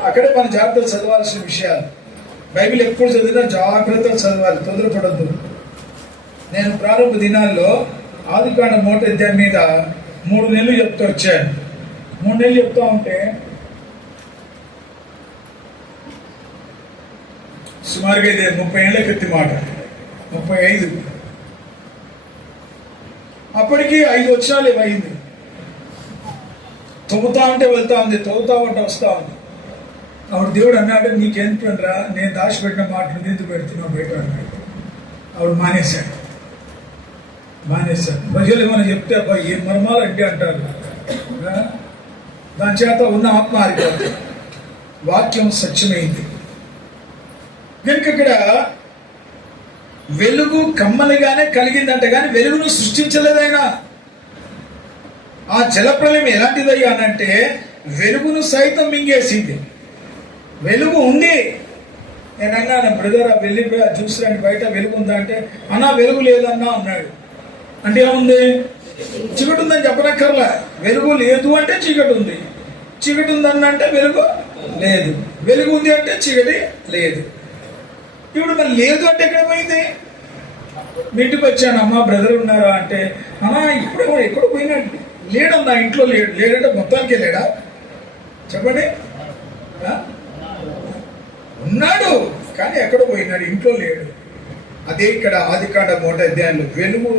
అక్కడే మన జాగ్రత్తలు చదవాల్సిన విషయాలు. బైబిల్ ఎప్పుడు చదివినా జాగ్రత్తలు చదవాలి, తొందరపడద్దు. నేను ప్రారంభ దినాల్లో ఆదికాండ 1వ అధ్యాయం మీద 3 నెలలు చెప్తూ వచ్చాను. 3 నెలలు చెప్తా ఉంటే సుమారుగా ఇది 30 ఏళ్ల క్రితం మాట, 35. అప్పటికి 5 వచనాలు ఏమైంది. తవ్వుతా ఉంటే వెళ్తా ఉంది, తవ్వుతా ఉంటే వస్తా ఉంది. అప్పుడు దేవుడు అన్నాడు, నీకేంటరా నేను దాచిపెట్టిన మాట నువ్వు ఎందుకు పెడుతున్నావు బయట అన్నాడు. అప్పుడు మానేశాడు. ప్రజలు ఏమైనా చెప్తే అబ్బా ఏ మర్మాలు అంటే అంటారు. దాని చేత ఉన్న ఆత్మ ఆరిపోతుంది. వాక్యం సత్యమైంది కనుక ఇక్కడ వెలుగు కమ్మలుగానే కలిగిందంట, కానీ వెలుగును సృష్టించలేదు ఆయన. ఆ జలప్రలయం ఎలాంటిదయ్యా అనంటే వెలుగును సైతం మింగేసింది. వెలుగు ఉంది. నేను అన్నాను, బ్రదర్ వెళ్ళిపోయి చూసిరండి బయట వెలుగు ఉందా అంటే, అన్నా వెలుగు లేదన్నా అన్నాడు. అంటే ఏముంది? చీకటి ఉందని చెప్పనక్కర్లా. వెలుగు లేదు అంటే చీకటి ఉంది, చీకటి ఉందన్న అంటే వెలుగు లేదు, వెలుగు ఉంది అంటే చీకటి లేదు. ఇప్పుడు మరి లేదు అంటే ఎక్కడ పోయింది? మీ ఇంటికి వచ్చాను, అమ్మా బ్రదర్ ఉన్నారా అంటే, అన్నా ఇప్పుడు ఎక్కడ పోయినాడు? లేడన్నా, ఇంట్లో లేడు. లేడంటే మొత్తానికే లేడా? చెప్పండి. ఉన్నాడు కానీ ఎక్కడ పోయినాడు? ఇంట్లో లేడు. అదే ఇక్కడ ఆదికాండ 1వ అధ్యాయంలో వెలుగు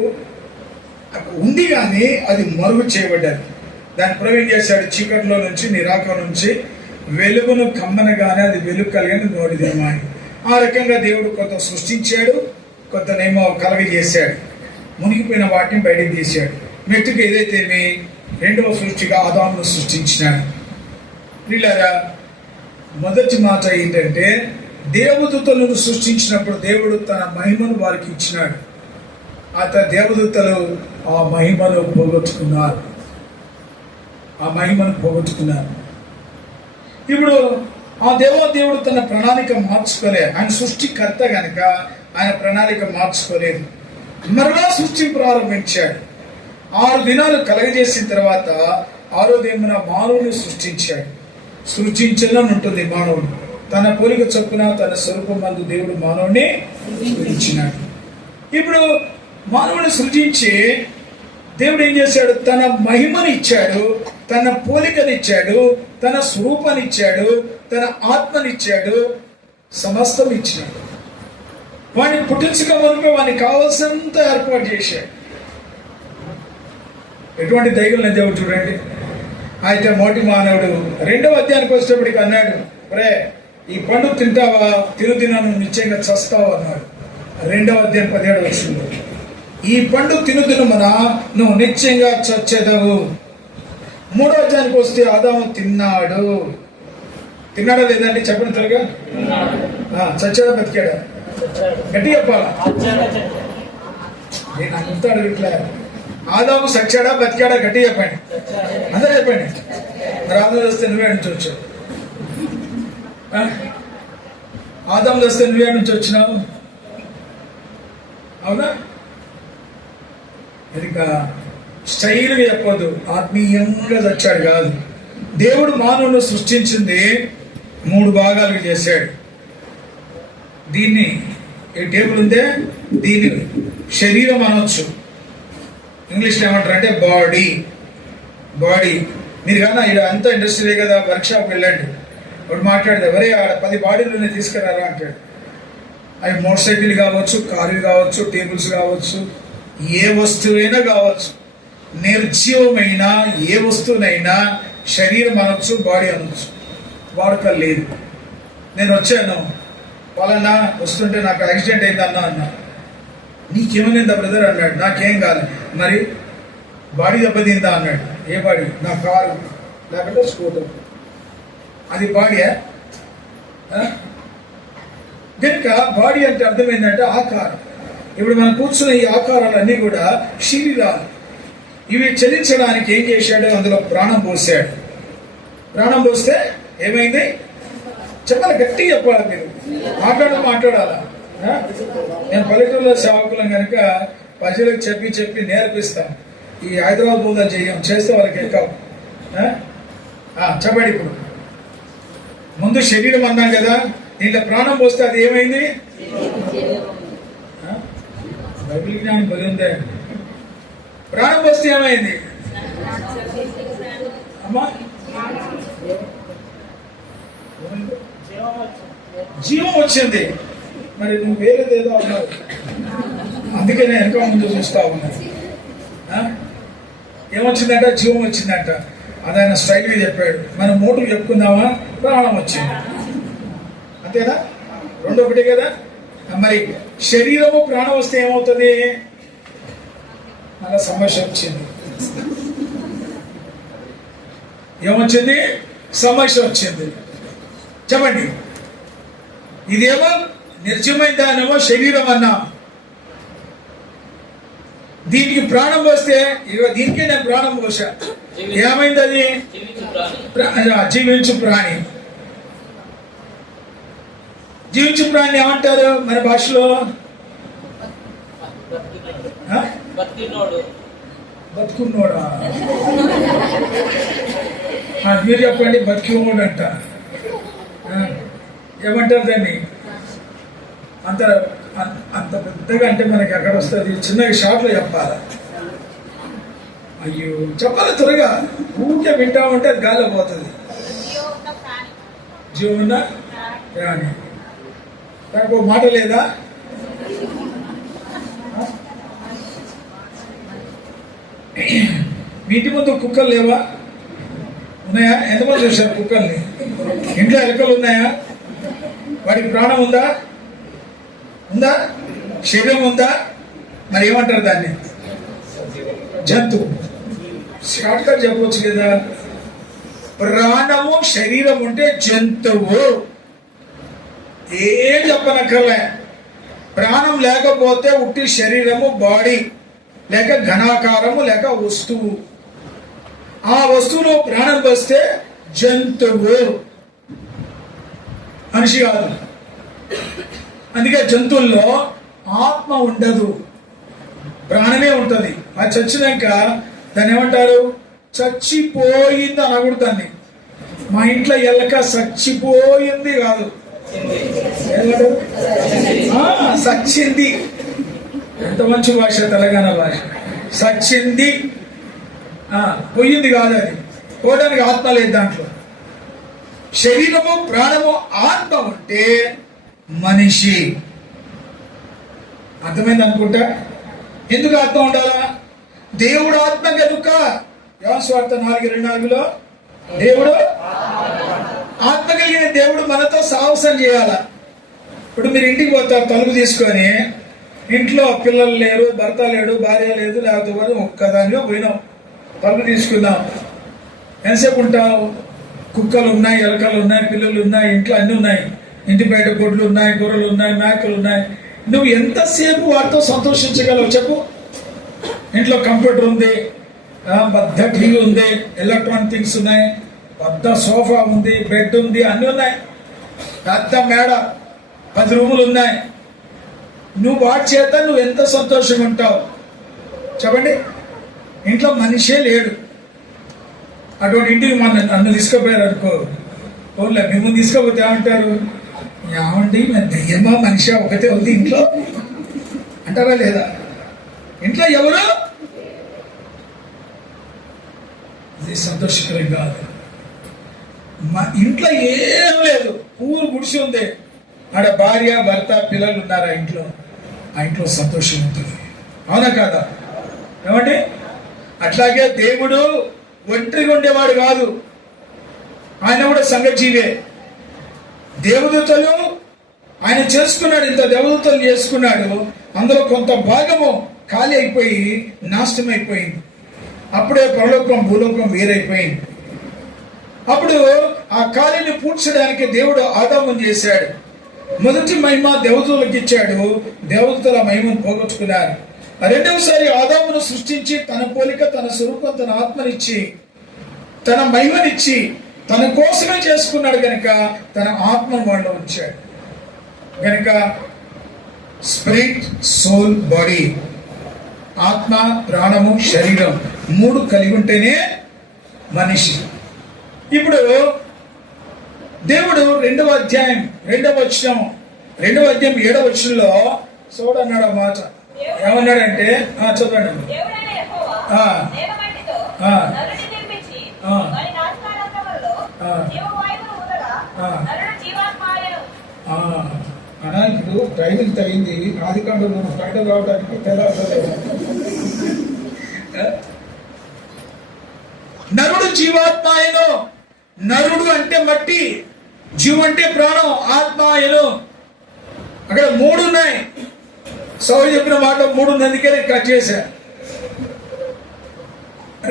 ఉంది కానీ అది మరుగు చేయబడ్డది. దాన్ని ప్రవేశం చేశాడు. చీకటిలో నుంచి నిరాక నుంచి వెలుగును కమ్మనగానే అది వెలుగు కలిగిన నోడిదేమా. ఆ రకంగా దేవుడు కొంత సృష్టించాడు, కొంతనేమో కలగజేశాడు. మునిగిపోయిన వాటిని బయటకు తీశాడు. మెట్టుకు ఏదైతే రెండవ సృష్టిగా ఆదామును సృష్టించినాడు. వీళ్ళారా మొదటి మాట ఏంటంటే దేవదూతలను సృష్టించినప్పుడు దేవుడు తన మహిమను వారికి ఇచ్చినాడు. దేవదూతలు ఆ మహిమను పోగొట్టుకున్నారు. ఇప్పుడు ఆ దేవుడు తన ప్రణాళిక మార్చుకోలేదు. ఆయన సృష్టికర్త గనక ఆయన ప్రణాళిక మార్చుకోలేదు. మరలా సృష్టి ప్రారంభించాడు. 6 దినాలు కలగజేసిన తర్వాత 6వ దినమున మానవుని సృష్టించాడు. సృష్టించాలని ఉంటుంది మానవుడు. తన పోలిక చొప్పున తన స్వరూపమందు దేవుడు మానవుని సృష్టించినాడు. ఇప్పుడు మానవుని సృజించి దేవుడు ఏం చేశాడు? తన మహిమని ఇచ్చాడు, తన పోలికనిచ్చాడు, తన స్వరూపాన్నిచ్చాడు, తన ఆత్మనిచ్చాడు, సమస్తం ఇచ్చినాడు. వాడిని పుట్టించక వరకు వానికి కావాల్సినంత ఏర్పాటు చేశాడు. ఎటువంటి దైవం దేవుడు చూడండి. అయితే మొదటి మానవుడు 2వ అధ్యాయానికి వచ్చేటప్పటికి అన్నాడు, రే ఈ పండు తింటావా? తినుదినాను నిశ్చయంగా చస్తావు అన్నాడు. 2వ అధ్యాయం 17వ వచనంలో ఈ పండు తినుదినమున నువ్వు నిశ్చయంగా చచ్చేదవు. 3వ అధ్యాయానికి వస్తే ఆదాము తిన్నాడా లేదండి? చెప్పిన త్వరగా. చచ్చాడా బతికాడా? గట్టి చెప్పాలా? నేను అంతా అడుగుట్లే. ఆదాము సచ్చాడా బతికాడా? గట్టి చెప్పండి. అందరూ చెప్పండి. ఆదాము వస్తే నువ్వే నుంచి వచ్చావు. ఆదాము వస్తే నువ్వే నుంచి వచ్చినావు. అవునా? ఇక స్టైల్గా చెప్పొద్దు. ఆత్మీయంగా చచ్చాడు కాదు. దేవుడు మానవుని సృష్టించింది 3 భాగాలుగా చేశాడు. దీన్ని ఈ టేబుల్ ఉందే దీన్ని శరీరం అనొచ్చు. ఇంగ్లీష్లో ఏమంటారంటే బాడీ. మీరు కానీ ఇక్కడ అంతా ఇండస్ట్రీ కదా, వర్క్షాప్ వెళ్ళండి. వాడు మాట్లాడితే ఎవరే 10 బాడీలు తీసుకురారా అంటాడు. అవి మోటార్ సైకిల్ కావచ్చు, కార్లు కావచ్చు, టేబుల్స్ కావచ్చు, ఏ వస్తువైనా కావచ్చు. నిర్జీవమైన ఏ వస్తువునైనా శరీరం అనొచ్చు, బాడీ అనొచ్చు. వాడుక లేదు. నేను వచ్చాను వాళ్ళన్నా వస్తుంటే నాకు యాక్సిడెంట్ అయిందన్నా అన్నా. నీకేమైందా బ్రదర్ అన్నాడు. నాకేం కాదు. మరి బాడీ దెబ్బతిందా అన్నాడు. ఏ బాడీ? నా కారు. లేకపోతే స్కూటర్. అది బాడీయా? కనుక బాడీ అంటే అర్థం ఏంటంటే ఆకారం. ఇప్పుడు మనం కూర్చున్న ఈ ఆకారాలన్నీ కూడా శరీరాలు. ఇవి చలించడానికి ఏం చేశాడు? అందులో ప్రాణం పోసాడు. ప్రాణం పోస్తే ఏమైంది? చెప్పాలి, గట్టిగా చెప్పాలి. మీరు మాట్లాడాలా? నేను పల్లెటూరులో సేవకులం కనుక ప్రజలకు చెప్పి నేర్పిస్తాం. ఈ హైదరాబాద్ బోధ చేస్తే వాళ్ళకి ఎక్కవు. చెప్పండి. ఇప్పుడు ముందు శరీరం అన్నాం కదా, దీంట్లో ప్రాణం పోస్తే అది ఏమైంది? బైబిల్ జ్ఞానం బలిందే. ప్రాణం పోస్తే ఏమైంది అమ్మా? జీవం వచ్చింది. మరి నువ్వు వేరేదేదో అన్నావు, అందుకే నేను వెనక ముందు చూస్తా ఉన్నా. ఏమొచ్చిందంట? జీవం వచ్చిందంట. అది ఆయన స్ట్రైట్గా చెప్పాడు. మనం మోటుకు చెప్పుకుందామా? ప్రాణం వచ్చింది, అంతేనా? రెండు ఒకటే కదా. మరి శరీరము ప్రాణం వస్తే ఏమవుతుంది? అలా సమస్య వచ్చింది. ఏమొచ్చింది? సమస్య వచ్చింది. చెప్పండి. ఇదేమో నిర్జీవమైన దానేమో శరీరం అన్నా, దీనికి ప్రాణం పోస్తే దీనికే నేను ప్రాణం పోసా. ఏమైంది? అది జీవించు ప్రాణి. జీవించు ప్రాణి ఏమంటారు మన భాషలో? బతుకున్నోడా? మీరు చెప్పండి. బతికినోడు అంట. ఏమంటారు దాన్ని? అంత అంత పెద్దగా అంటే మనకి ఎక్కడ వస్తుంది? చిన్నగా షార్ట్లో చెప్పాలి. అయ్యో, చెప్పాలి త్వరగా. ఊరికే వింటా ఉంటే అది గాల్లో పోతుంది. జీవన ప్రాణి. నాకు మాట లేదా? మీ ఇంటి ముందు కుక్కలు లేవా? ఉన్నాయా? ఎంతమంది చూశారు కుక్కల్ని? ఇంట్లో ఎలుకలు ఉన్నాయా? వాడికి ప్రాణం ఉందా? ఉందా? శరీరం ఉందా? మరి ఏమంటారు దాన్ని? జంతువు. షార్ట్ కట్ చెప్పవచ్చు కదా. ప్రాణము శరీరం ఉంటే జంతువు. ఏం చెప్పనక్కర్లే. ప్రాణం లేకపోతే ఉట్టి శరీరము, బాడీ, లేక ఘనాకారము, లేక వస్తువు. ఆ వస్తువులో ప్రాణం వస్తే జంతువు, మనిషి కాదు. అందుకే జంతువుల్లో ఆత్మ ఉండదు, ప్రాణమే ఉంటుంది. అది చచ్చినాక దాన్ని ఏమంటారు? చచ్చిపోయింది అనకూడదు దాన్ని. మా ఇంట్లో ఎల్లక చచ్చిపోయింది కాదు, సచ్చింది. ఎంత మంచి భాష, తెలంగాణ భాష. సచ్చింది, పోయింది కాదు. అది పోవడానికి ఆత్మ లేదు దాంట్లో. శరీరము, ప్రాణము, ఆత్మ ఉంటే మనిషి. అర్థమైంది అనుకుంటా. ఎందుకు ఆత్మ ఉండాలా? దేవుడు ఆత్మ కనుక. యోహాను సువార్త 4:24 దేవుడు ఆత్మ కలిగిన దేవుడు మనతో సాహసం చేయాలా. ఇప్పుడు మీరు ఇంటికి పోతారు తలుపు తీసుకొని, ఇంట్లో పిల్లలు లేరు, భర్త లేడు, భార్య లేదు, లేకపోతే ఒక్కదానిగా పోయినాం, తలుపు తీసుకుందాం. ఎంతసేపు ఉంటావు? కుక్కలు ఉన్నాయి, ఎలకలు ఉన్నాయి, పిల్లలు ఉన్నాయి, ఇంట్లో అన్ని ఉన్నాయి. ఇంటి బయట గొడ్లు ఉన్నాయి, గొర్రెలు ఉన్నాయి, మేకలు ఉన్నాయి. నువ్వు ఎంతసేపు వాటితో సంతోషించగలవు చెప్పు? ఇంట్లో కంప్యూటర్ ఉంది, పెద్ద టీవీ ఉంది, ఎలక్ట్రానిక్ థింగ్స్ ఉన్నాయి, పెద్ద సోఫా ఉంది, బెడ్ ఉంది, అన్ని ఉన్నాయి, పెద్ద మేడ, 10 రూములు ఉన్నాయి. నువ్వు వాటి చేత నువ్వు ఎంత సంతోషంగా ఉంటావు చెప్పండి? ఇంట్లో మనిషే లేడు. అటువంటి ఇంటికి నన్ను తీసుకుపోయారు అనుకో, ఓన్లే మిమ్మల్ని తీసుకుపోతే ఏమంటారు? ఏమండి దెయ్యమా మనిషి ఒకటే ఉంది ఇంట్లో అంటారా లేదా? ఇంట్లో ఎవరు? అది సంతోషకరం కాదు. మా ఇంట్లో ఏం లేదు, ఊరు గుడిసి ఉంది, ఆడ భార్య, భర్త, పిల్లలు ఉన్నారు. ఆ ఇంట్లో సంతోషం ఉంటుంది. అవునా కాదా? ఏమండి? అట్లాగే దేవుడు ఒంటరిగా ఉండేవాడు కాదు, ఆయన కూడా సంఘజీవే. దేవదూతలు ఆయన చేసుకున్నాడు, ఇంత దేవదూతలు చేసుకున్నాడు. అందులో కొంత భాగము ఖాళీ అయిపోయి నాశనం అయిపోయింది. అప్పుడే పరలోకం భూలోకం వేరైపోయింది. అప్పుడు ఆ ఖాళీని పూడ్చడానికి దేవుడు ఆదామును చేశాడు. మొదటి మహిమ దేవతలకు ఇచ్చాడు, దేవతల మహిమను పోగొట్టుకున్నారు. రెండవసారి ఆదామును సృష్టించి తన పోలిక, తన స్వరూపం, తన ఆత్మనిచ్చి, తన మహిమనిచ్చి తన కోసమే చేసుకున్నాడు గనుక తన ఆత్మను వాళ్ళలో ఉంచాడు. గనుక స్పిరిట్, సోల్, బాడీ, ఆత్మ, ప్రాణము, శరీరం 3 కలిగి ఉంటేనే మనిషి. ఇప్పుడు దేవుడు 2వ అధ్యాయం 2వ వచనం 7వ వచనంలో చూడన్నాడు ఆ మాట. ఏమన్నాడంటే చదవండి. దేవుడైన యెహోవా ఆ. నేలమట్టితో ఆ. నరుని నిర్మించి ఆ. వారి నాసికారంధ్రములలో ఆ. జీవవాయువును ఊదగా ఆ. నరుడు జీవాత్మాయను. అనా ఇప్పుడు ట్రైనింగ్ తగింది. ఆదికాండంలో బయట రావడానికి తెలవలేదు. నరుడు జీవాత్మాయను. నరుడు అంటే మట్టి, జీవం అంటే ప్రాణం, ఆత్మాయను. అక్కడ 3 ఉన్నాయి. సౌలు చెప్పిన మాట 3 ఉంది, అందుకే నేను కట్ చేశాను.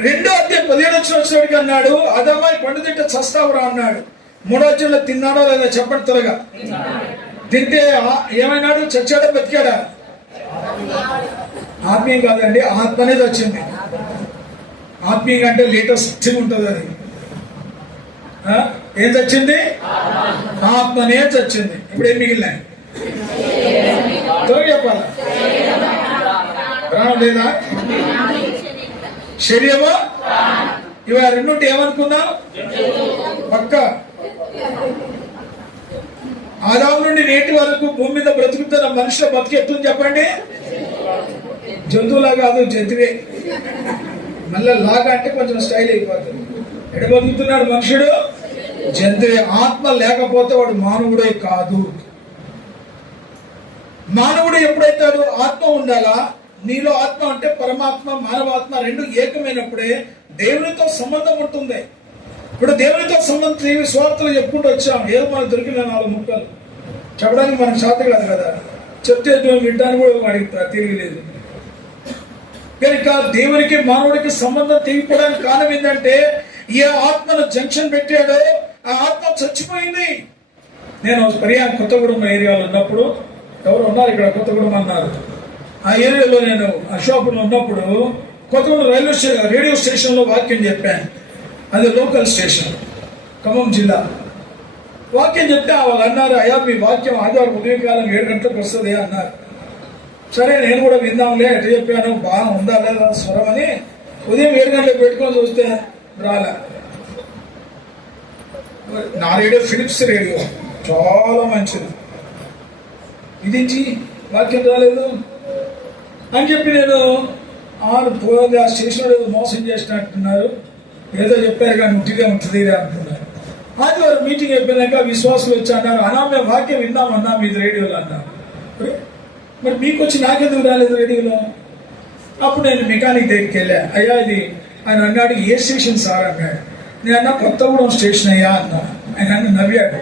2వ అధ్యాయం 17వ వచనానికి అన్నాడు, అదమ్మాయి పండు తింటే చస్తావురా అన్నాడు. 3వ అధ్యాయంలో తిన్నాడో లేదా చెప్పండి త్వరగా. తింటే ఏమైనాడు? చచ్చాడా బతికాడా? ఆత్మీయం కాదండి, ఆత్మ అనేది వచ్చింది. ఆత్మీయంగా అంటే లేటెస్ట్ ఉంటుంది అది. ఏం చచ్చింది? ఆత్మనే చచ్చింది. ఇప్పుడు ఏం మిగిలినాయి? త్వరగా చెప్పాలా? ప్రాణం లేదా? శరీరమా? ఇవి 2 ఏమనుకున్నావు? పక్క ఆదాము నుండి నేటి వరకు భూమి మీద బ్రతుకుతున్న మనుషుల బతికెత్తుంది చెప్పండి. జంతువులా కాదు, జంతువే. మళ్ళీ లాగా అంటే కొంచెం స్టైల్ అయిపోతుంది. ఎక్కడ బతుకుతున్నాడు మనుషుడు? జంతువే. ఆత్మ లేకపోతే వాడు మానవుడే కాదు. మానవుడు ఎప్పుడైతాడు? ఆత్మ ఉండాలా. నీలో ఆత్మ అంటే పరమాత్మ, మానవాత్మ 2 ఏకమైనప్పుడే దేవునితో సంబంధం ఉంటుంది. ఇప్పుడు దేవునితో సంబంధించి స్వార్థలు చెప్పుకుంటూ వచ్చాం. ఏదో మనకు దొరికిన 4 ముక్కలు చెప్పడానికి మనకు శాత కాదు కదా. చెప్తే వింటానికి కూడా వాడికి తిరిగిలేదు. కనుక దేవునికి మానవుడికి సంబంధం తెగిపోవడానికి కారణం ఏంటంటే ఏ ఆత్మను జంక్షన్ పెట్టాడో ఆ ఆత్మ చచ్చిపోయింది. నేను కొత్తగూడెం ఏరియాలో ఉన్నప్పుడు, ఎవరు ఉన్నారు ఇక్కడ కొత్తగూడెం అన్నారు, ఆ ఏరియాలో నేను అశోకులో ఉన్నప్పుడు కొత్తగూడెం రేడియో స్టేషన్లో వాక్యం చెప్పాను. అది లోకల్ స్టేషన్, ఖమ్మం జిల్లా. వాక్యం చెప్తే వాళ్ళు అన్నారు, అయ్యా మీ వాక్యం ఆదివారం ఉదయకాలం 7 గంటలకు వస్తుంది అన్నారు. సరే నేను కూడా విందాంలే ఎట్లా చెప్పాను, బాగా ఉందా లేదా స్వరం అని ఉదయం 7 గంటలకు పెట్టుకొని చూస్తే రాలే. నా రేడియో ఫిలిప్స్ రేడియో చాలా మంచిది, ఇది వాక్యం రాలేదు అని చెప్పి నేను పోగా స్టేషన్ ఏదో మోసం చేసినట్టున్నారు, ఏదో చెప్పారు కానీ ఉట్టిగా ఉంటుంది అనుకున్నారు. ఆదివారం మీటింగ్ అయిపోయినాక విశ్వాసులు వచ్చి అన్నారు, అన్నా మేము వాక్యం విన్నామన్నా మీది రేడియోలో అన్నారు. మరి మీకు వచ్చి నాకెందుకు రాలేదు రేడియోలో? అప్పుడు నేను మెకానిక్ దగ్గరికి వెళ్ళా. అయ్యా ఇది ఆయన అన్నాడు, ఏ స్టేషన్ సార్ అన్నాడు. నేను అన్నా కొత్తగూడెం స్టేషన్ అయ్యా అన్నా. ఆయన అన్న నవ్వాడు.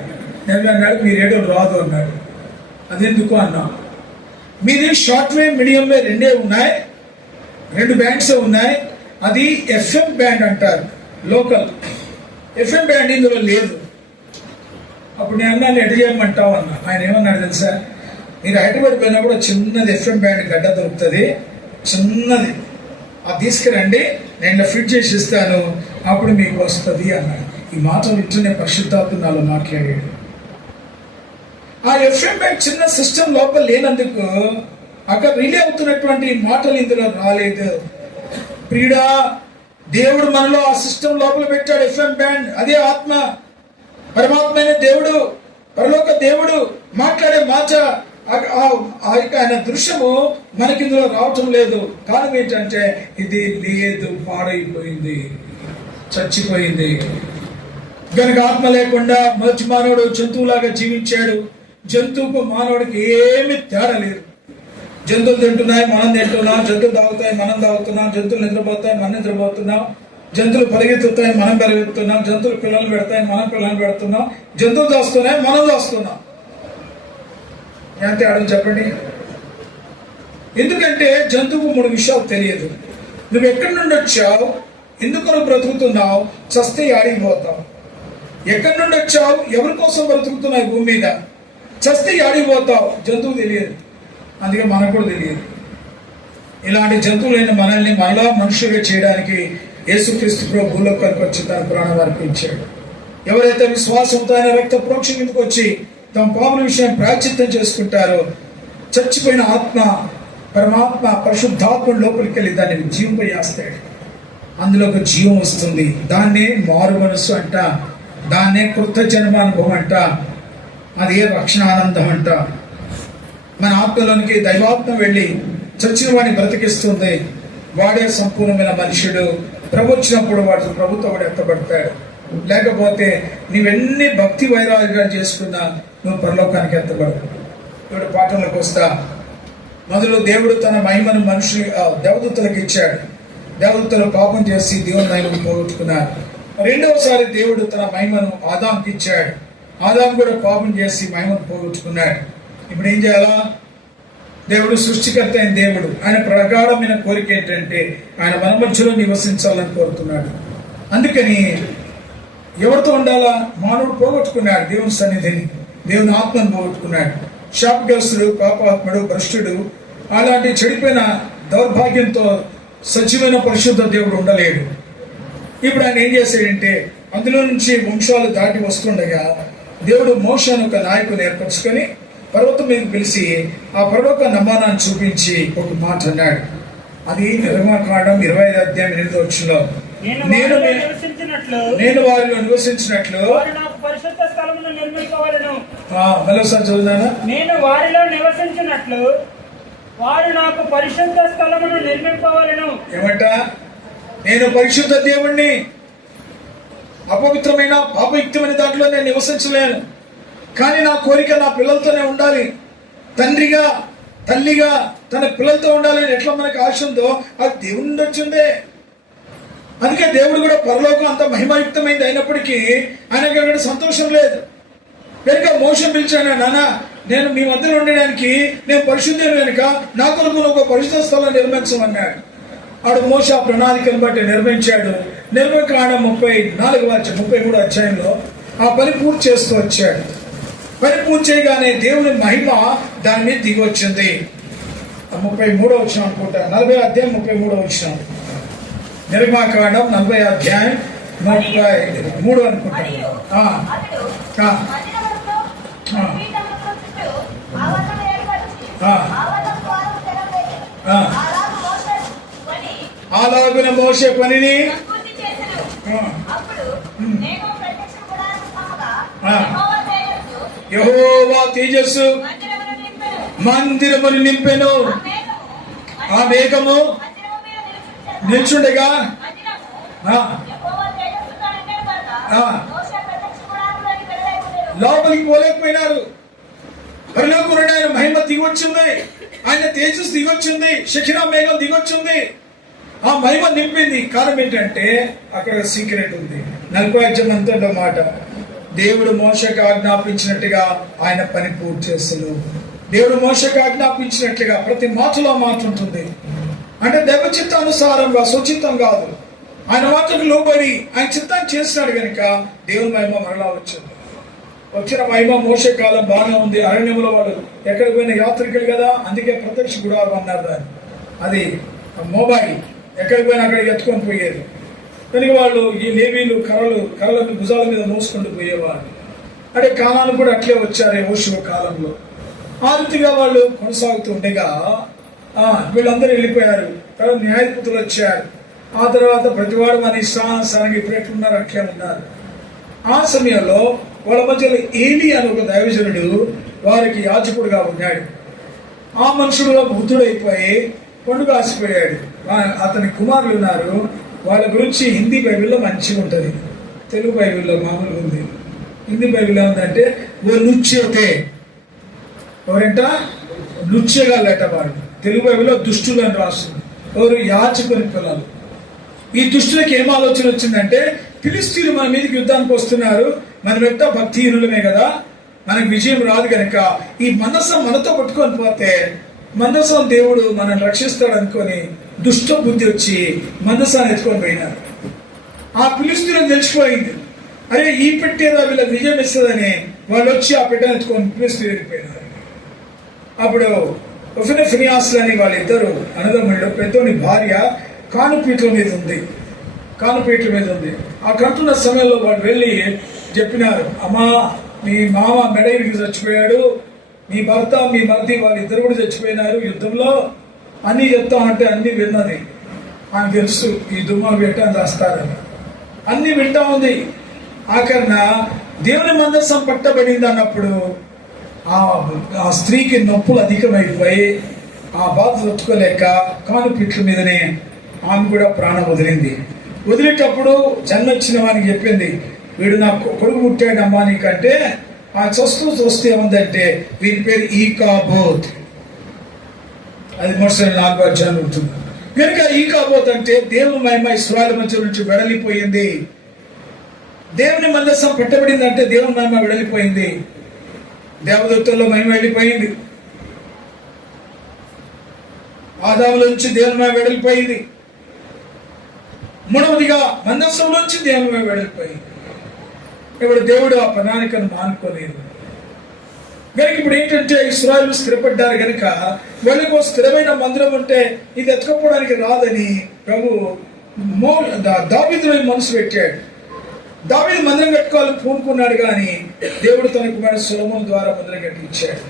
అన్నాడు మీ రేడియో రాదు అన్నాడు. అదెందుకు అన్నా, మీది షార్ట్ వేవ్, మీడియం వేవ్ 2 ఉన్నాయి, 2 బ్యాండ్స్ ఉన్నాయి. అది FM బ్యాండ్ అంటారు, లోకల్ FM బ్యాండ్ ఇందులో లేదు. అప్పుడు నేను అన్నా ఎటు చేయమంటావు అన్నా. ఆయన ఏమన్నాడు తెలుసా, మీరు హైదరాబాద్ పోయినప్పుడు చిన్నది FM బ్యాండ్ గడ్డ దొరుకుతుంది, చిన్నది, అది తీసుకురండి, నేను ఫిట్ చేసి ఇస్తాను, అప్పుడు మీకు వస్తుంది అన్నాడు. ఈ మాటలు ఇట్లనే పరిశుద్ధాత్మ నాలో మాట్లాడాడు. ఆ FM బ్యాండ్ చిన్న సిస్టమ్ లోపల లేనందుకు అక్కడ రిలే అవుతున్నటువంటి మాటలు ఇందులో రాలేదు. ప్రియుడా, దేవుడు మనలో ఆ సిస్టమ్ లోపల పెట్టాడు FM బ్యాండ్. అదే ఆత్మ, పరమాత్మ అయిన దేవుడు, పరలోక దేవుడు మాట్లాడే మాట, ఆయన దృశ్యము మనకి ఇందులో రావటం లేదు. కారణం ఏంటంటే ఇది లేదు, పాడైపోయింది, చచ్చిపోయింది. కనుక ఆత్మ లేకుండా మొదటి మానవుడు జంతువులాగా జీవించాడు. జంతువుకు మానవుడికి ఏమి తేడా లేదు. జంతువులు తింటున్నాయి, మనం తింటున్నాం. జంతువులు తాగుతాయి, మనం తాగుతున్నాం. జంతువులు నిద్రపోతాయి, మనం నిద్రపోతున్నాం. జంతువులు పరిగెత్తుతాయి, మనం పరిగెత్తుతున్నాం. జంతువులు పిల్లలు పెడతాయి, మనం పిల్లలు పెడుతున్నాం. జంతువులు దాస్తున్నాయి, మనం దాస్తున్నాం. ఎంత తేడా చెప్పండి? ఎందుకంటే జంతువుకు 3 విషయాలు తెలియదు. నువ్వు ఎక్కడి నుండి వచ్చావు, ఎందుకు నువ్వు బ్రతుకుతున్నావు, చస్తే ఆడిపోతావు. ఎక్కడి నుండి వచ్చావు, ఎవరి కోసం బ్రతుకుతున్నావు భూమి మీద, చస్తే ఆడిపోతావు. జంతువు తెలియదు, అందుకే మనకు కూడా తెలియదు. ఇలాంటి జంతువులైన మనల్ని మరలా మనుషులుగా చేయడానికి యేసుక్రీస్తు ప్రభు భూలోకానికి వచ్చి తన ప్రాణం అర్పించాడు. ఎవరైతే విశ్వాసంతో ఆయన రక్త ప్రోక్షణ కిందకు వచ్చి తమ పాపల విషయాన్ని ప్రాయశ్చిత్తం చేసుకుంటారో, చచ్చిపోయిన ఆత్మ పరమాత్మ పరిశుద్ధాత్మ లోపలికి వెళ్ళి దాన్ని జీవింపజేస్తాడు. అందులో ఒక జీవం వస్తుంది. దాన్నే మారు మనస్సు అంట, దాన్నే కృత జన్మానుభవం అంట, అదే రక్షణానందం అంట. మన ఆత్మలోనికి దైవాత్మ వెళ్ళి చచ్చిన వాడిని బ్రతికిస్తుంది. వాడే సంపూర్ణమైన మనుషుడు. ప్రభు వచ్చినప్పుడు వాడు ప్రభుత్వం వాడు ఎత్తబడతాడు. లేకపోతే నువ్వెన్ని భక్తి వైరాగ్యాలు చేసుకున్నా నువ్వు పరలోకానికి ఎత్తబడవు. ఇప్పుడు పాఠంలోకి వస్తా. మొదలు దేవుడు తన మహిమను మనుషులు దేవదూతలకు ఇచ్చాడు. దేవదూతలు పాపం చేసి దేవుని మహిమను పోగొట్టుకున్నారు. రెండవసారి దేవుడు తన మహిమను ఆదాంకి ఇచ్చాడు. ఆదాం కూడా పాపం చేసి మహిమను పోగొట్టుకున్నాడు. ఇప్పుడు ఏం చేయాలా? దేవుడు సృష్టికర్త అయిన దేవుడు. ఆయన ప్రగాఢమైన కోరిక ఏంటంటే ఆయన మన మధ్యలో నివసించాలని కోరుతున్నాడు. అందుకని ఎవరితో ఉండాలా? మానవుడు పోగొట్టుకున్నాడు దేవుని సన్నిధిని, దేవుని ఆత్మను పోగొట్టుకున్నాడు. శాపగ్రస్తుడు, పాపాత్ముడు, భ్రష్టుడు, అలాంటి చెడిపోయిన దౌర్భాగ్యంతో సజీవమైన పరిశుద్ధ దేవుడు ఉండలేడు. ఇప్పుడు ఆయన ఏం చేశాడంటే అందులో నుంచి వంశాలు దాటి వస్తుండగా దేవుడు మోషేను ఒక నాయకుని ఏర్పరచుకొని పర్వతం మీద పిలిచి ఆ పర్వత నమూనాన్ని చూపించి ఒక మాట అన్నాడు. అది నిర్గమకాండం 25 అధ్యాయం 8వ వచనంలో, నేను వారిలో నివసించినట్లు పరిశుద్ధ స్థలమును నిర్మింపవలెను. మరోసారి చదువుదానా? నేను వారిలో నివసించినట్లు వారు నాకు పరిశుద్ధ స్థలమును నిర్మింపవలెను. ఏమంట? నేను పరిశుద్ధ దేవుణ్ణి, అపవిత్రమైన పాపయుక్తమైన దాంట్లో నేను నివసించలేను. కానీ నా కోరిక నా పిల్లలతోనే ఉండాలి. తండ్రిగా తల్లిగా తన పిల్లలతో ఉండాలని ఎట్లా మనకు ఆశ ఉందో అది దేవుడి నుండి వచ్చిందే. అందుకే దేవుడు కూడా పరలోకం అంత మహిమాయుక్తమైంది అయినప్పటికీ ఆయనకి అక్కడ సంతోషం లేదు. కనుక మోసం పిలిచాను, నాన్న నేను మీ మధ్యలో ఉండడానికి నేను పరిశుద్ధుని కనుక నా కొరకు ఒక పరిశుద్ధ స్థలం నిర్మించమన్నాడు. ఆడు మోస ప్రణాళికను బట్టి నిర్మించాడు. నిర్మకాండం 33 అధ్యాయంలో ఆ పని పూర్తి చేస్తూ వచ్చాడు. పని పూర్తి చేయగానే దేవుని మహిమ దాని మీద దిగి వచ్చింది. 33వ వచనం అనుకుంటా, 40 అధ్యాయం 33వ వచనం. నిర్గమకాండం 40 అధ్యాయం 33 అనుకుంటా. అలాగున మోసే పనిని యెహోవా తేజస్సు మందిరమును నింపెను. ఆ మేఘము నిల్చుండగా లోపలికి పోలేకపోయినారు. పరలోకం నుండి ఆయన మహిమ దిగొచ్చింది, ఆయన తేజస్సు దిగొచ్చింది, శిఖిరా మేఘం దిగొచ్చింది. ఆ మహిమ నింపింది. కారణం ఏంటంటే అక్కడ సీక్రెట్ ఉంది. 40 అధ్యాయంలో మాట, దేవుడు మోషకు ఆజ్ఞాపించినట్టుగా ఆయన పని పూర్తి చేస్తాడు. దేవుడు మోషకు ఆజ్ఞాపించినట్లుగా ప్రతి మాటలో మాట ఉంటుంది. అంటే దైవ చిత్తానుసారంగా, స్వచిత్తం కాదు. ఆయన మాటకు లోబడి ఆయన చిత్తాన్ని చేస్తున్నాడు కనుక దేవుని మహిమ మరలా వచ్చింది. వచ్చిన మహిమ మోసే కాలం బాగానే ఉంది. అరణ్యంలో వాడు ఎక్కడికి పోయిన యాత్రికులు కదా, అందుకే ప్రత్యక్ష గుడారం అన్నారు దాన్ని. అది మొబైల్ ఎక్కడికి పోయినా అక్కడికి ఎత్తుకొని పోయేది. కనుక వాళ్ళు ఈ లేవీలు కర్రలకు భుజాల మీద మోసుకుంటూ పోయేవాళ్ళు. అంటే కాలాలు కూడా అట్లే వచ్చారు యెహోషువ కాలంలో. ఆ రీతిగా వాళ్ళు కొనసాగుతూ ఉండగా వీళ్ళందరూ వెళ్ళిపోయారు. తర్వాత న్యాయపతులు వచ్చారు. ఆ తర్వాత ప్రతివాడు మన ఇష్టానుసారంగా ఇప్పుడు ఎట్లున్నారు అట్లే ఉన్నారు. ఆ సమయంలో వాళ్ళ మధ్యలో ఏలి అని ఒక దైవజనుడు వారికి యాజకుడుగా ఉన్నాడు. ఆ మనుషుడుగా బుద్ధుడైపోయి పండుగ ఆసిపోయాడు. అతని కుమారులు ఉన్నారు. వాళ్ళ గురించి హిందీ బైబిల్లో మంచిగా ఉంటుంది, తెలుగు బైబిల్లో మామూలుగా ఉంది. హిందీ బైబిల్లో ఉందంటే ఓ నృత్యతే, ఎవరంట నృత్యగాళ్ళట వాడు. తెలుగు బైబిల్లో దుష్టులు అని రాస్తుంది. ఎవరు? యాచకుని పిల్లలు. ఈ దుష్టులకి ఏం ఆలోచన వచ్చిందంటే ఫిలిస్తీన్లు మన మీదకి యుద్ధానికి వస్తున్నారు, మనం ఎంత భక్తిహీనులమే కదా, మనకు విజయం రాదు కనుక ఈ మనసం మనతో పట్టుకొని పోతే మందసం దేవుడు మనల్ని రక్షిస్తాడు అనుకొని దుష్ట బుద్ధి వచ్చి మందసాన్ని ఎత్తుకొని పోయినారు. ఆ ఫిలిస్తీన్లకు తెలిసిపోయింది అరే ఈ పెట్టేదా వీళ్ళకి విజయం ఇస్తుందని వాళ్ళు వచ్చి ఆ పెట్టెను ఎత్తుకొని క్రీస్తు వెళ్ళిపోయినారు. అప్పుడు ఫినియాస్ అని వాళ్ళిద్దరు అన్నదమ్ముళ్ళు, పెద్దోని భార్య కానుపీట్ల మీద ఉంది. ఆ కంటున్న సమయంలో వాళ్ళు వెళ్ళి చెప్పినారు, అమ్మా మీ మామ మెడైకి చచ్చిపోయాడు, మీ భర్త మీ మరిది వాళ్ళిద్దరు కూడా చచ్చిపోయినారు యుద్ధంలో, అన్నీ చెప్తా అంటే అన్ని విన్నది. ఆమె తెలుసు ఈ దుమ్మాలు పెట్టని రాస్తారని, అన్ని వింటా ఉంది. ఆఖరణ దేవుని మందసం పట్టబడింది అన్నప్పుడు ఆ స్త్రీకి నొప్పులు అధికమైపోయి ఆ బాధ తట్టుకోలేక కానుపిట్ల మీదనే ఆమె కూడా ప్రాణం వదిలేటప్పుడు జన్మొచ్చిన వానికి చెప్పింది, వీడు నా కొడుకు పుట్టాడమ్మా నీకంటే ఆ చూస్తే ఏముందంటే వీరి పేరు ఈకాబోత్. అది మొదటి 4వ అధ్యాయం ఉంటుంది. కనుక ఈకాబోత్ అంటే దేవుని మహిమ ఇశ్రాయేలు మధ్య నుంచి వెడలిపోయింది. దేవుని మందసం పెట్టబడింది అంటే దేవుని మహిమ వెడలిపోయింది. దేవదూతల్లో మహిమ వెళ్ళిపోయింది. ఆదాముల నుంచి దేవుని మహిమ వెడలిపోయింది. మూడవదిగా మందసం నుంచి దేవుని మహిమ వెడలిపోయింది. ఇప్పుడు దేవుడు ఆ ప్రణాళికను మానుకోలేదు. కనుక ఇప్పుడు ఏంటంటే ఇశ్రాయేలు స్థిరపడ్డారు కనుక వాళ్ళకు స్థిరమైన మందిరం ఉంటే ఇది ఎత్తుకపోవడానికి రాదని ప్రభు దావీదు మనసు పెట్టాడు. దావీదు మందిరం కట్టుకోవాలని పూనుకున్నాడు, కానీ దేవుడు తన కుమారుడు సొలొమోను ద్వారా మందిరం కట్టించాడు.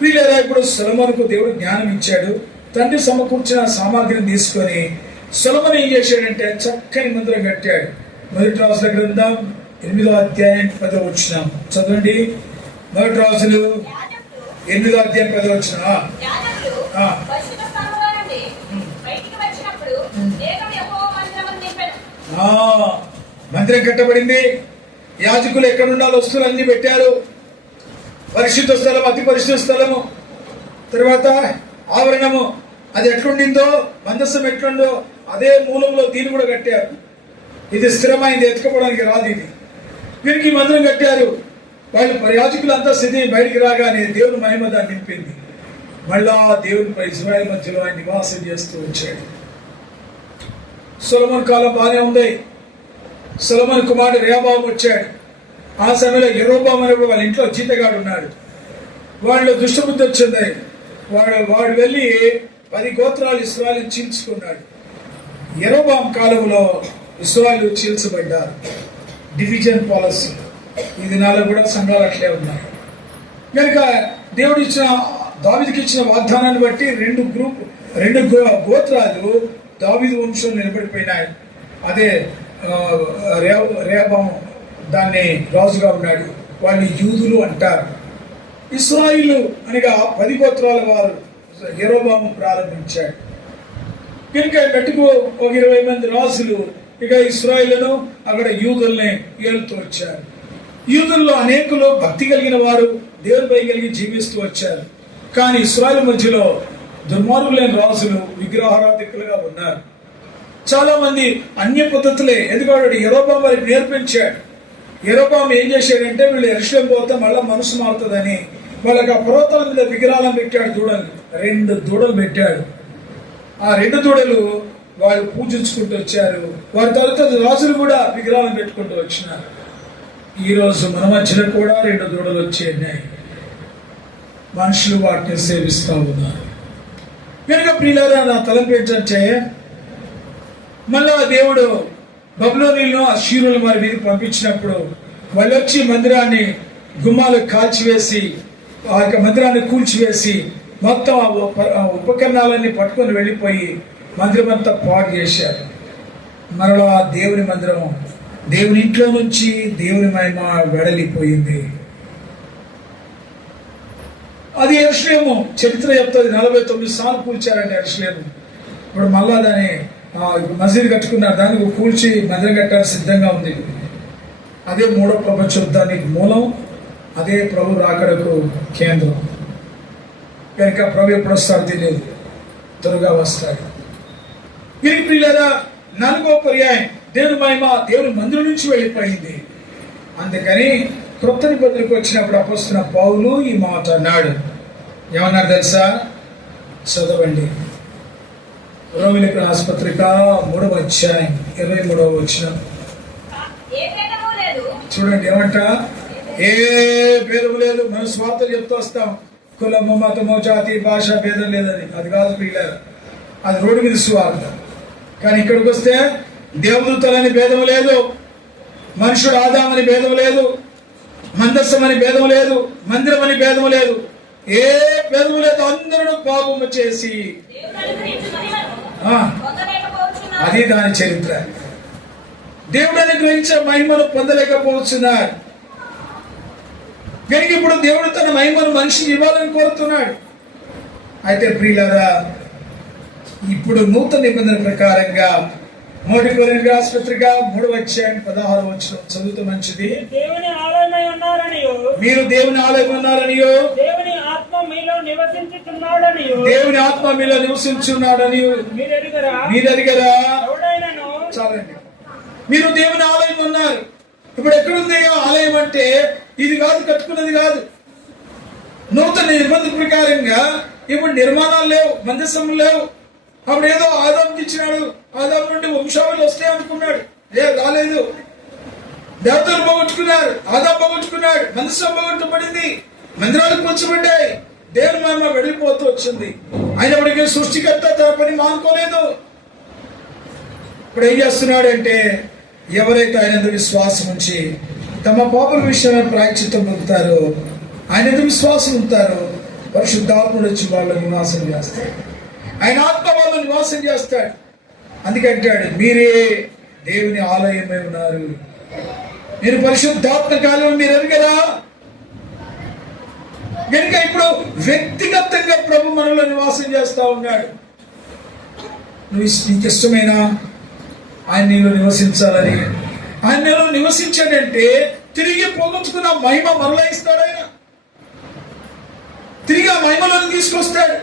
వీళ్ళేదా ఇప్పుడు సొలొమోనుకు దేవుడు జ్ఞానం ఇచ్చాడు. తండ్రి సమకూర్చిన సామాగ్రిని తీసుకొని సొలొమోను ఏం చేశాడంటే చక్కని మందిరం కట్టాడు. మొదటి రాజుల గ్రంథం 8వ అధ్యాయం 10వ వచనం చదవండి. మొదటి రాజులు 8వ అధ్యాయం 10వ వచనం. మందిరం కట్టబడింది. యాజకులు ఎక్కడ ఉండాలో వస్తువులు అన్ని పెట్టారు. పరిశుద్ధ స్థలం, అతి పరిశుద్ధ స్థలము, తర్వాత ఆవరణము అది ఎట్లుండిందో, మందసం ఎట్లుందో అదే మూలంలో దీన్ని కూడా కట్టారు. ఇది స్థిరమైంది, ఎత్తుకోవడానికి రాదు. ఇది వీరికి మందిరం కట్టారు. వాళ్ళు యాజకులు అంతా స్థితి బయటికి రాగానే దేవుని మహిమ దాన్ని నింపింది. మళ్ళా దేవుని ఇశ్రాయేలు మధ్యలో ఆయన నివాసం చేస్తూ వచ్చాడు. సొలొమోను కాలం బాగానే ఉంది. సొలొమోను కుమారుడు రెహబాము వచ్చాడు. ఆ సమయంలో యెరోబాము అనే వాళ్ళ ఇంట్లో జీతగాడు ఉన్నాడు. వాళ్ళు దుష్టబుద్ధి వచ్చింది. వాడు వెళ్ళి 10 గోత్రాలు ఇశ్రాయేలును చీల్చుకున్నాడు. యెరోబాము కాలంలో ఇశ్రాయేలు చీల్చబడ్డారు. Division policy. ఈ దినాల్లో కూడా సంఘాలు అట్లే ఉన్నాయి. కనుక దేవుడు దావీదుకి ఇచ్చిన వాగ్దానాన్ని బట్టి రెండు గోత్రాలు దావీదు వంశం నిలబడిపోయినాయి. అదే రెహబాము దాన్ని రాజుగా ఉన్నాడు. వాళ్ళు యూదులు అంటారు. ఇశ్రాయేలు అనగా 10 గోత్రాల వారు యెరోబాము ప్రారంభించాడు. కనుక మట్టుకు ఒక 20 మంది రాజులు ఇక ఇశ్రాయేలును అక్కడ యూదుల్ని ఏలుతూ వచ్చారు. యూదుల్లో అనేకులు భక్తి కలిగిన వారు, దేవునిపై కలిగి జీవిస్తూ వచ్చారు. కానీ ఇశ్రాయేలు మధ్యలో దుర్మార్గులైన రాజులు విగ్రహారాధికులుగా ఉన్నారు. చాలా మంది అన్య పద్ధతులే. ఎందుకంటే యెరోబాము వారికి నేర్పించాడు. యెరోబాము ఏం చేశాడంటే వీళ్ళు యెరూషలేము పోతే మళ్ళా మనసు మారుతుందని వాళ్ళకి ఆ పర్వతాల మీద విగ్రహాలను పెట్టాడు. దూడలు 2 దూడలు పెట్టాడు. ఆ 2 దూడలు వాళ్ళు పూజించుకుంటూ వచ్చారు. వారి తర్వాత రాజులు కూడా విగ్రహాలను పెట్టుకుంటూ వచ్చినారు. ఈ రోజు మన మధ్యలో కూడా 2 దూడలు వచ్చేఉన్నాయి. మనుషులు వాటిని సేవిస్తూ ఉన్నారు. కనుక ప్రియులారా, నా తలంపు ఏంటంటే మళ్ళా దేవుడు బబులోనీలను అష్షూరులను వారి మీద పంపించినప్పుడు వాళ్ళు వచ్చి మందిరాన్ని గుమ్మాలు కాల్చివేసి ఆ యొక్క మందిరాన్ని కూల్చివేసి మొత్తం ఉపకరణాలన్నీ పట్టుకొని వెళ్ళిపోయి మందిరం అంతా పాడు చేశారు. మరలా దేవుని మందిరం, దేవుని ఇంట్లో నుంచి దేవుని మహిమ వెడలిపోయింది. అది యెరూషలేము చరిత్ర చెప్తుంది. 49 సార్లు కూల్చారండి యెరూషలేము. ఇప్పుడు మళ్ళా దాన్ని మసీదు కట్టుకున్నారు. దానికి కూల్చి మందిరం కట్టాలని సిద్ధంగా ఉంది. అదే 3వ ప్రపంచ యుద్ధానికి మూలం. అదే ప్రభు రాకడకు కేంద్రం. కనుక ప్రభు ఎప్పుడు వస్తాడో తెలియదు, త్వరగా వస్తాడు. వీరికి ప్రియులారా, 4వ పర్యాయం దేవుని మహిమ దేవుని మందిరం నుంచి వెళ్ళిపోయింది. అందుకని క్రొత్త నిబంధనకు వచ్చినప్పుడు అపోస్తలుడైన పౌలు ఈ మాట అన్నాడు. ఏమన్నారు తెలుసా? చదవండి. రోమీయులకు రాసిన పత్రిక 3వ అధ్యాయం 23వ వచనం. చూడండి ఏమంట, ఏ భేదము లేదు. మనం స్వార్థం చెప్తూ వస్తాం, కులము మతము జాతి భాష భేదం లేదని. అది కాదు పిల్లలు, అది రోడ్డు మీద స్వార్థ. కానీ ఇక్కడికి వస్తే దేవదూతలని భేదం లేదు, మనుషుడు ఆదామని భేదం లేదు, మందస్సం అని భేదం లేదు, మందిరం అని భేదం లేదు, ఏ భేదం లేదు. అందరూ పాపము చేసి, దేవుడు అనుగ్రహించు మహిమను పొందలేకపోవచ్చున్నారు. అది దాని చరిత్ర. దేవుడు అనుగ్రహించే మహిమను పొందలేకపోతున్నారు. కనుక ఇప్పుడు దేవుడు తన మహిమను మనిషికి ఇవ్వాలని కోరుతున్నాడు. అయితే ప్రియులారా, ఇప్పుడు నూతన నిబంధన ప్రకారంగా 1 కొరింథీయుల పత్రిక 3:16 చదువుతూ మంచిది. దేవుని ఆలయమై ఉన్నారనియో, మీరు దేవుని ఆలయం ఉన్నారనియో, దేవుని ఆత్మ మీలో నివసించుచున్నాడనియో, దేవుని ఆత్మ మీలో నివసించున్నాడని మీరెరుగరా? మీరెరుగరా? ఎవడైనను చాలండి. మీరు దేవుని ఆలయం ఉన్నారు. ఇప్పుడు ఎక్కడుంది ఆలయం అంటే ఇది కాదు, కట్టుకున్నది కాదు. నూతన నిబంధన ప్రకారంగా ఇప్పుడు నిర్మాణాలు లేవు, మందస్సములు లేవు. అప్పుడు ఏదో ఆదాంకి ఇచ్చినాడు, ఆదాం నుండి వంశావళి వస్తాయి అనుకున్నాడు, రాలేదు. దేవతలు పోగొట్టుకున్నారు, ఆదాం పోగొట్టుకున్నాడు, మందస్సం పోగొట్టబడింది, మందిరాలకు కూర్చోబడ్డాయి, దేవుని మహిమ వెళ్ళిపోతూ వచ్చింది. అయినప్పటికీ సృష్టికర్త తన పని మానుకోలేదు. ఇప్పుడు ఏం చేస్తున్నాడు అంటే, ఎవరైతే ఆయన విశ్వాసం ఉంచి తమ పాపల విషయమే ప్రాయశ్చిత్తం పొందుతారో, ఆయన విశ్వాసం ఉంటారో, పరిశుద్ధాత్ముడు వచ్చి వాళ్ళు నివాసం చేస్తాడు. ఆయన ఆత్మ వాళ్ళు నివాసం చేస్తాడు. అందుకంటాడు, మీరే దేవుని ఆలయమై ఉన్నారు, మీరు పరిశుద్ధాత్మ కాలం మీరు ఎరుగరా? కనుక ఇప్పుడు వ్యక్తిగతంగా ప్రభు మనలో నివాసం చేస్తా ఉన్నాడు. నీకు ఇష్టమైన ఆయన నీలో నివసించాలని, ఆయన నీలో నివసించాడంటే తిరిగి పోగొట్టుకున్న మహిమ మరలా ఇస్తాడు. ఆయన తిరిగి ఆ మహిమలను తీసుకొస్తాడు.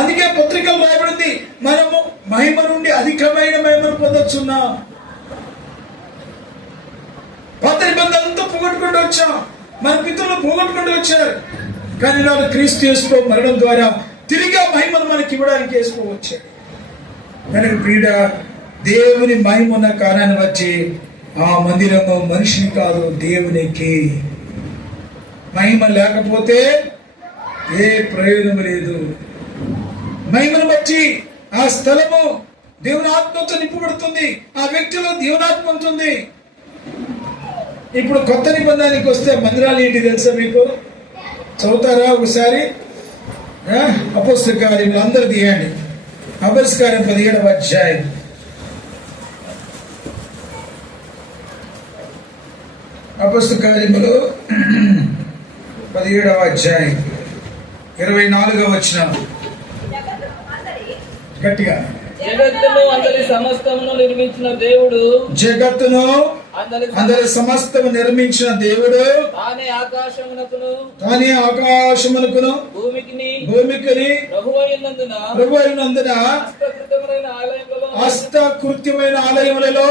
అందుకే పత్రికలు రాయబడింది, మనము మహిమ నుండి అధికమైన మహిమను పొందొచ్చున్నాం. పాత నిబంధన అంతా పోగొట్టుకుంటూ వచ్చాం, మన పితరులు పోగొట్టుకుంటూ వచ్చారు. కానీ నాడు క్రీస్తు యేసులో మరణం ద్వారా తిరిగి ఆ మహిమను మనకి ఇవ్వడానికి వేసుకోవచ్చాడు. కనుక ప్రియుడ, దేవుని మహిమ ఉన్న కారణాన్ని వచ్చి ఆ మందిరము మనిషిని కాదు, దేవునికి. మహిమ లేకపోతే ఏ ప్రయోజనం లేదు. మహిమను బట్టి ఆ స్థలము దేవుని ఆత్మతో నింపబడుతుంది, ఆ వ్యక్తిలో దేవునాత్మ ఉంటుంది. ఇప్పుడు కొత్త నిబంధనకి వస్తే మందిరాలు ఏంటి తెలుసా మీకు? చదువుతారా ఒకసారి? అపోస్తల కార్యములు అందరు తీయండి. అపోస్తల కార్యం 17వ అధ్యాయం. అపోస్తల కార్యములు 17వ అధ్యాయం 24వ వచనం. గట్టిగా, జగత్తును అందరి సమస్తమును నిర్మించిన దేవుడు, జగత్తును అందరి సమస్తము నిర్మించిన దేవుడు తానే ఆకాశమునకును భూమికిని ప్రభువైనందున హస్తకృత్యమైన ఆలయములలో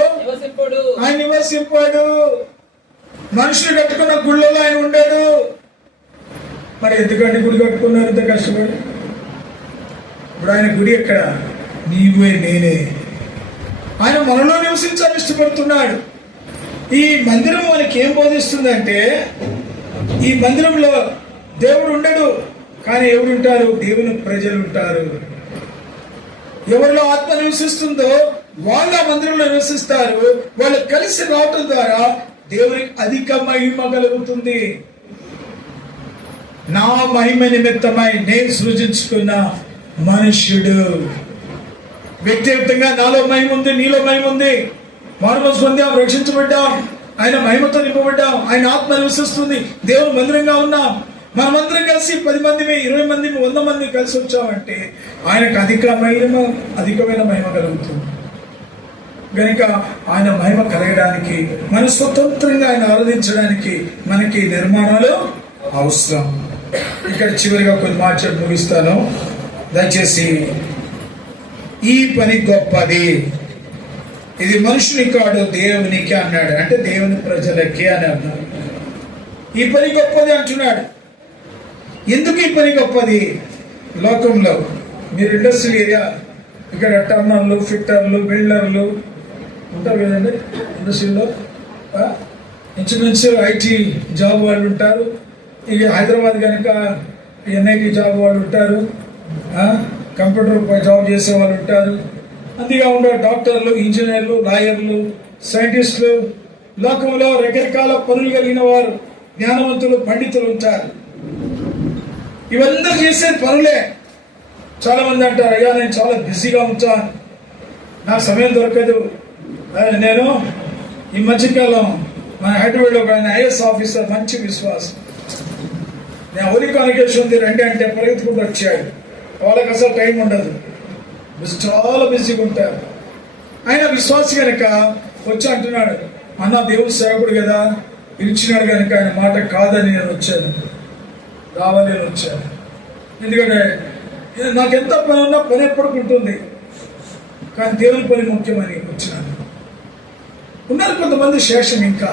ఆయన నివసింపాడు. మనుషులు కట్టుకున్న గుళ్ళలో ఆయన ఉండాడు. మరి ఎందుకంటే గుడి కట్టుకున్నారు ఇంత కష్టపడి? ఇప్పుడు ఆయన గుడి ఎక్కడ? నీవే నేనే. ఆయన మనలో నివసించాలని ఇష్టపడుతున్నాడు. ఈ మందిరం మనకి ఏం బోధిస్తుందంటే, ఈ మందిరంలో దేవుడు ఉండడు, కానీ ఎవరుంటారు? దేవుని ప్రజలు ఉంటారు. ఎవరిలో ఆత్మ నివసిస్తుందో వాళ్ళు ఆ మందిరంలో నివసిస్తారు. వాళ్ళు కలిసి రావటం ద్వారా దేవునికి అధిక మహిమ కలుగుతుంది. నా మహిమ నిమిత్తమై నేను సృజించుకున్న మనుష్యుడు. వ్యక్తిగతంగా నాలో మహిమ ఉంది, నీలో మహిమ ఉంది. మారుమనసు పొందాం, రక్షించబడ్డాం, ఆయన మహిమతో నింపబడ్డాం, ఆయన ఆత్మ నివసిస్తుంది, దేవుని మందిరంగా ఉన్నాం. మనమందరం కలిసి 10 మంది 20 మంది 100 మంది కలిసి వచ్చామంటే ఆయనకు అధికమైన మహిమ కలుగుతుంది. కనుక ఆయన మహిమ కలగడానికి, మన స్వతంత్రంగా ఆయన ఆరాధించడానికి మనకి నిర్మాణాలు అవసరం. ఇక్కడ చివరిగా కొన్ని మాటలు ముగిస్తాను. దయచేసి, ఈ పని గొప్పది, ఇది మనుషుని కాడు దేవునికి అన్నాడు. అంటే దేవుని ప్రజలకి అని అన్నాడు. ఈ పని గొప్పది అంటున్నాడు. ఎందుకు ఈ పని గొప్పది? లోకంలో మీరు ఇండస్ట్రియల్ ఏరియా, ఇక్కడ టర్నర్లు, ఫిట్టర్లు, బిల్డర్లు ఉంటారు కదండి ఇండస్ట్రీలో. ఇంచుమించు ఐటీ జాబ్ వాళ్ళు ఉంటారు, ఇక హైదరాబాద్ కనుక ఎన్ఐటి జాబ్ వాళ్ళు ఉంటారు, కంప్యూటర్ జాబ్ చేసే వాళ్ళు ఉంటారు, అంతేకాకుండా డాక్టర్లు, ఇంజనీర్లు, లాయర్లు, సైంటిస్టులు, లోకంలో రకరకాల పనులు కలిగిన వారు, జ్ఞానవంతులు, పండితులు ఉంటారు. ఇవందరూ చేసే పనులే. చాలా మంది అంటారు, అయ్యా నేను చాలా బిజీగా ఉంటాను, నాకు సమయం దొరకదు. నేను ఈ మధ్యకాలం మన హైదరాబాద్లో ఒక ఆయన ఐఏఎస్ ఆఫీసర్, మంచి విశ్వాసం, నేను హోలీ కాన్వకేషన్ ఉంది రండి అంటే పరిగెత్తుకుంటూ వచ్చాడు. వాళ్ళకి అసలు టైం ఉండదు, చాలా బిజీగా ఉంటారు. ఆయన విశ్వాసి కనుక వచ్చి అంటున్నాడు, అన్న దేవుడు సేవకుడు కదా, పిలిచినాడు కనుక ఆయన మాట కాదని నేను వచ్చాను, రావాలి అని వచ్చాను. ఎందుకంటే నాకు ఎంత పని ఉన్నా పని ఎప్పటికుంటుంది, కానీ దేవుని పని ముఖ్యమని వచ్చినాను. ఉన్నారు కొంతమంది శేషం ఇంకా.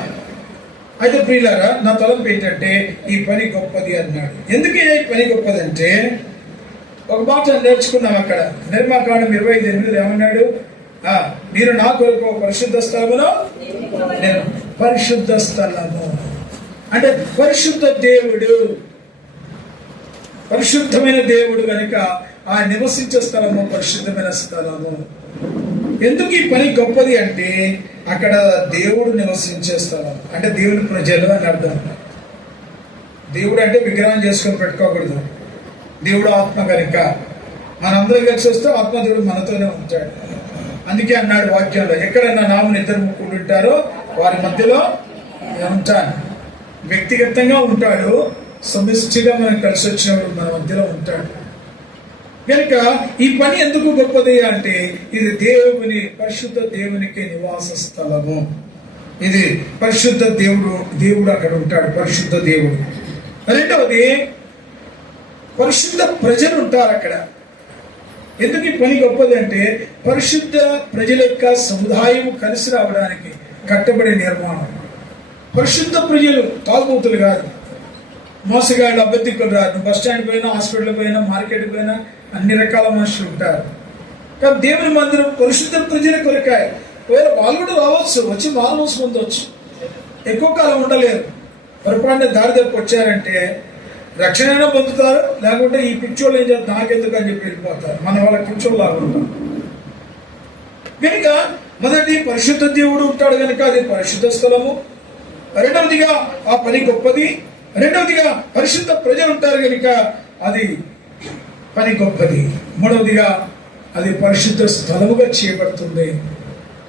అయితే ప్రియులారా, నా తలంపు ఏంటంటే ఈ పని గొప్పది అన్నాడు. ఎందుకు ఈ పని గొప్పదంటే ఒక మాట నేర్చుకున్నాం అక్కడ. నిర్మాకాండం 25:8 ఏమన్నాడు? మీరు నా కొరకు పరిశుద్ధ స్థలములో, నేను పరిశుద్ధ స్థలము అంటే పరిశుద్ధ దేవుడు, పరిశుద్ధమైన దేవుడు కనుక ఆ నివసించే స్థలము పరిశుద్ధమైన స్థలము. ఎందుకు ఈ పని గొప్పది అంటే అక్కడ దేవుడు నివసించే స్థలం, అంటే దేవుని ప్రజలు అని అర్థం. దేవుడు అంటే విగ్రహం చేసుకొని పెట్టుకోకూడదు. దేవుడు ఆత్మ కనుక మనందరం కలిసి వస్తే ఆత్మ దేవుడు మనతోనే ఉంటాడు. అందుకే అన్నాడు వాక్యంలో, ఎక్కడన్నా నామం ఇద్దరు ముగ్గురు ఉంటారో వారి మధ్యలో ఉంటాను. వ్యక్తిగతంగా ఉంటాడు, సమిష్టిగా మనం కలిసి వచ్చినప్పుడు మన మధ్యలో ఉంటాడు. కనుక ఈ పని ఎందుకు గొప్పది అంటే ఇది దేవుని, పరిశుద్ధ దేవునికి నివాస స్థలము. ఇది పరిశుద్ధ దేవుడు అక్కడ ఉంటాడు, పరిశుద్ధ దేవుడు. రెండవది పరిశుద్ధ ప్రజలు ఉంటారు అక్కడ. ఎందుకు ఈ పని గొప్పది అంటే పరిశుద్ధ ప్రజల యొక్క సముదాయం కలిసి రావడానికి కట్టబడే నిర్మాణం. పరిశుద్ధ ప్రజలు తాగుబోతులు కాదు, మోసగాళ్ళు, అబద్ధికులు రాదు. బస్ స్టాండ్ పోయినా, హాస్పిటల్ పోయినా, మార్కెట్ పోయినా అన్ని రకాల మనుషులు ఉంటారు. కానీ దేవుని మందిరం పరిశుద్ధ ప్రజల కొరకాయ. ఒకవేళ వాళ్ళు కూడా రావచ్చు, వచ్చి మానవస్ పొందవచ్చు, ఎక్కువ కాలం ఉండలేరు. పొరపాటున దారి తప్పి వచ్చారంటే రక్షణ పొందుతారు, లేకుంటే ఈ పిచ్చోళ్ళు ఏం చేస్తారు నాకెందుకు అని చెప్పి వెళ్ళిపోతారు. మన వాళ్ళ పిచ్చోళ్ళు లాగా ఉంటారు. కనుక మొదటి పరిశుద్ధ దేవుడు ఉంటాడు కనుక అది పరిశుద్ధ స్థలము. రెండవదిగా ఆ పని గొప్పది. రెండవదిగా పరిశుద్ధ ప్రజలు ఉంటారు కనుక అది పని గొప్పది. మూడవదిగా అది పరిశుద్ధ స్థలముగా చేయబడుతుంది,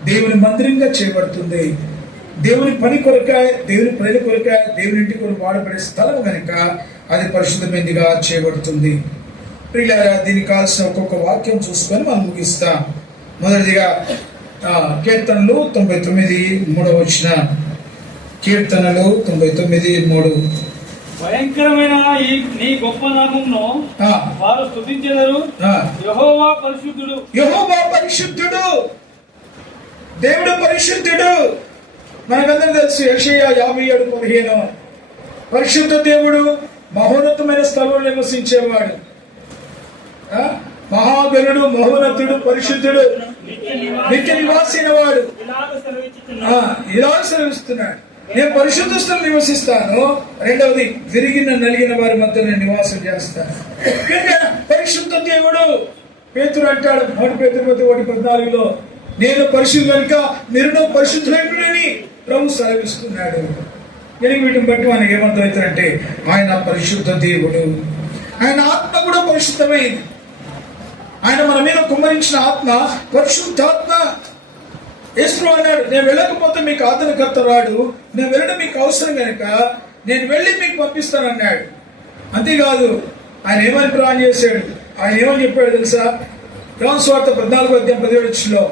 దేవుని మందిరంగా చేయబడుతుంది. దేవుని పని కొరక, దేవుని ప్రజల కొరక, దేవుని ఇంటి కొరకు వాడబడే స్థలం కనుక అది పరిశుద్ధమైనదిగా చేయబడుతుంది. ప్రియులారా, దీనికి కావాల్సిన ఒక్కొక్క వాక్యం చూసుకొని మనం ముగిస్తాం. మొదటిదిగా కీర్తనలు 99:3. కీర్తనలు 99:3. భయంకరమైన నీ గొప్ప నామమును వారు స్తుతించెదరు. యెహోవా పరిశుద్ధుడు, యెహోవా పరిశుద్ధుడు, దేవుడు పరిశుద్ధుడు. మనకందరం తెలుసు యెషయా 57:15. పరిశుద్ధ దేవుడు మహోన్నతమైన స్థలంలో నివసించేవాడు. మహాగణుడు, మహోన్నతుడు, పరిశుద్ధుడు, నిత్య నివాసిన వాడు ఇలా సెలవిస్తున్నాడు, నేను పరిశుద్ధ స్థలం నివసిస్తాను. రెండవది, విరిగిన నలిగిన వారి మధ్య నేను నివాసం చేస్తాను. పరిశుద్ధ దేవుడు. పేతురు అంటాడు 1 పేతురు 1:14 నేను పరిశుద్ధుడు కనుక మీరు పరిశుద్ధులని ప్రభు సెలవిస్తున్నాడు. నేను వీటిని బట్టి మనకి ఏమర్థమవుతుందంటే ఆయన పరిశుద్ధ దేవుడు. ఆయన ఆత్మ కూడా పరిశుద్ధమైంది. ఆయన మన మీద కుమ్మరించిన ఆత్మ పరిశుద్ధాత్మ. యేసు అన్నాడు, నేను వెళ్ళకపోతే మీకు ఆదరణకర్త రాడు, నేను వెళ్ళడం మీకు అవసరం కనుక నేను వెళ్ళి మీకు పంపిస్తానన్నాడు. అంతేకాదు, ఆయన ఏమని ప్రాణం చేశాడు, ఆయన ఏమని చెప్పాడు తెలుసా? యోహాను సువార్త 14:17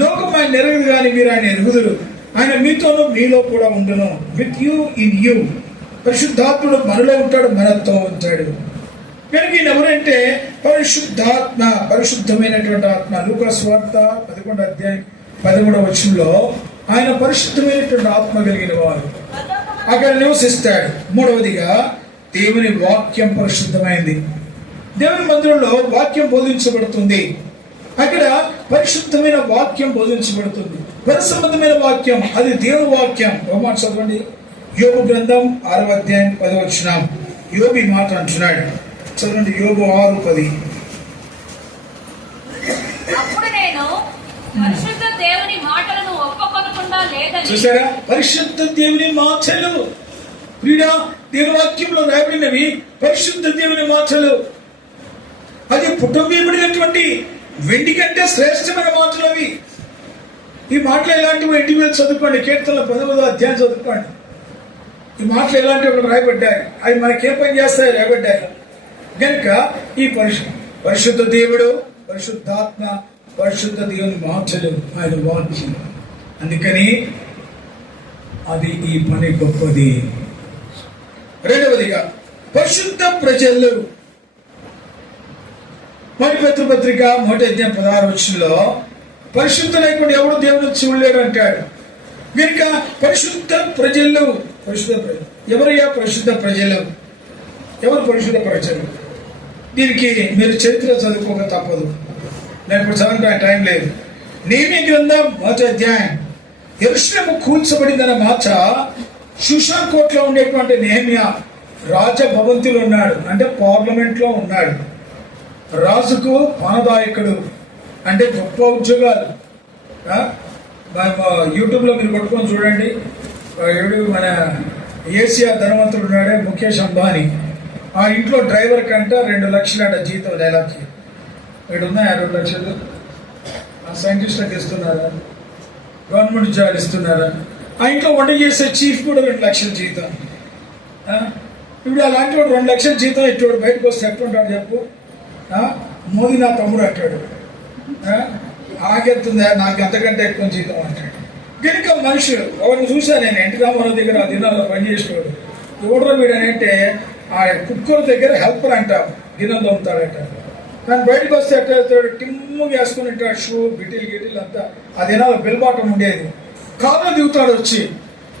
లోకం ఆయన ఎరగదు కానీ మీరు ఆయన ఎరుగుదురు, ఆయన మీతోనూ మీలో కూడా ఉండును, విత్ యూ ఇన్ యూ. పరిశుద్ధాత్ముడు మనలో ఉంటాడు, మనతో ఉంటాడు. కనుక ఈయన ఎవరంటే పరిశుద్ధాత్మ, పరిశుద్ధమైనటువంటి ఆత్మ. లూకా సువార్త 11:13 ఆయన పరిశుద్ధమైనటువంటి ఆత్మ కలిగిన వారు అక్కడ నివసిస్తాడు. మూడవదిగా దేవుని వాక్యం పరిశుద్ధమైంది. దేవుని మందిరంలో వాక్యం బోధించబడుతుంది. అక్కడ పరిశుద్ధమైన వాక్యం బోధించబడుతుంది. పరిసంబంధమైన వాక్యం, అది దేవుని వాక్యం. ఒక మాట చదవండి. యోబు గ్రంథం 6వ అధ్యాయం 10వ వచనం. యోబు ఈ మాట అంటున్నాడు, చూడండి. యోబు 6:10. అప్పుడు నేను పరిశుద్ధ దేవుని మాటలను ఒప్పుకొనకుండా లేదని. చూసారా, పరిశుద్ధ దేవుని మాటలు. ప్రియుడా, దేవుని వాక్యంలో రాయబడినవి పరిశుద్ధ దేవుని మాటలు. అది పుట్టబడినటువంటి వెండి కంటే శ్రేష్టమైన మాటలు అవి. ఈ మాటలు ఎలాంటివి ఇంటి మీద చదువుకోండి. కీర్తనల 10వ అధ్యాయం చదువుకోండి. ఈ మాటలు ఎలాంటివి ఒకటి రాయబడ్డాయి, అవి మనకేం పని చేస్తాయి రాయబడ్డాయి కనుక ఈ పరిశుద్ధ దేవుడు, పరిశుద్ధాత్మ, పరిశుద్ధ దేవుని మాటలు, ఆయన వాక్యం. అందుకని అది ఈ పని గొప్పది. రెండవదిగా పరిశుద్ధ ప్రజలు. మరి పత్రిక 1:16 వచనంలో పరిశుద్ధ లేకుండా ఎవడు దేవుని చూడలేడు అంటాడు. కనుక పరిశుద్ధ ప్రజలు. ఎవరయ్యా పరిశుద్ధ ప్రజలు? ఎవరు పరిశుద్ధ ప్రజలు? దీనికి మీరు చరిత్ర చదువుకోక తప్పదు. నేను ఇప్పుడు చదవడానికి టైం లేదు. నేమి గ్రంథం 1వ అధ్యాయం. యెరూషలేము కూల్చబడిందన్న మాట షూషాన్ కోటలో ఉండేటువంటి నెహెమ్యా రాజభవంతిలో ఉన్నాడు, అంటే పార్లమెంట్ లో ఉన్నాడు. రాజుకు పానదాయకుడు, అంటే గొప్ప ఉద్యోగాలు. యూట్యూబ్ లో మీరు కొట్టుకొని చూడండి. మన ఏసియా ధనవంతుడు ఉన్నాడే, ముఖేష్ అంబానీ. ఆ ఇంట్లో డ్రైవర్ కంట 2 లక్షల జీతం నెలకి. ఇక్కడ ఉన్నాయా 2 లక్షలు? సైంటిస్టులకు ఇస్తున్నారా? గవర్నమెంట్ జాబ్ ఇస్తున్నారా? ఆ ఇంట్లో వంట చేసే చీఫ్ కూడా 2 లక్షల జీతం. ఇప్పుడు అలాంటి వాడు 2 లక్షల జీతం ఇటు బయటకు వస్తే ఎట్లుంటాడు చెప్పు? మోదీ నా తమ్ముడు అంటాడు. ఆగెత్తుందా, నాకు అంతకంటే ఎక్కువ జీతం అంటాడు. కనుక మనుషులు ఎవరిని చూసా నేను, ఎన్టీ రామారావు దగ్గర ఆ దినాల్లో పనిచేసేవాడు. ఎవడో వీడనంటే ఆ కుక్కర్ దగ్గర హెల్పర్ అంటాం, గిన్నెలు తోముతాడట. కానీ బయటకు వస్తే ఎట్లా టిమ్ము వేసుకుని ఉంటాడు, షూ గిటిల్ అంతా. ఆ దినాల్లో బెల్బాటం ఉండేది. కారులో దిగుతాడు వచ్చి.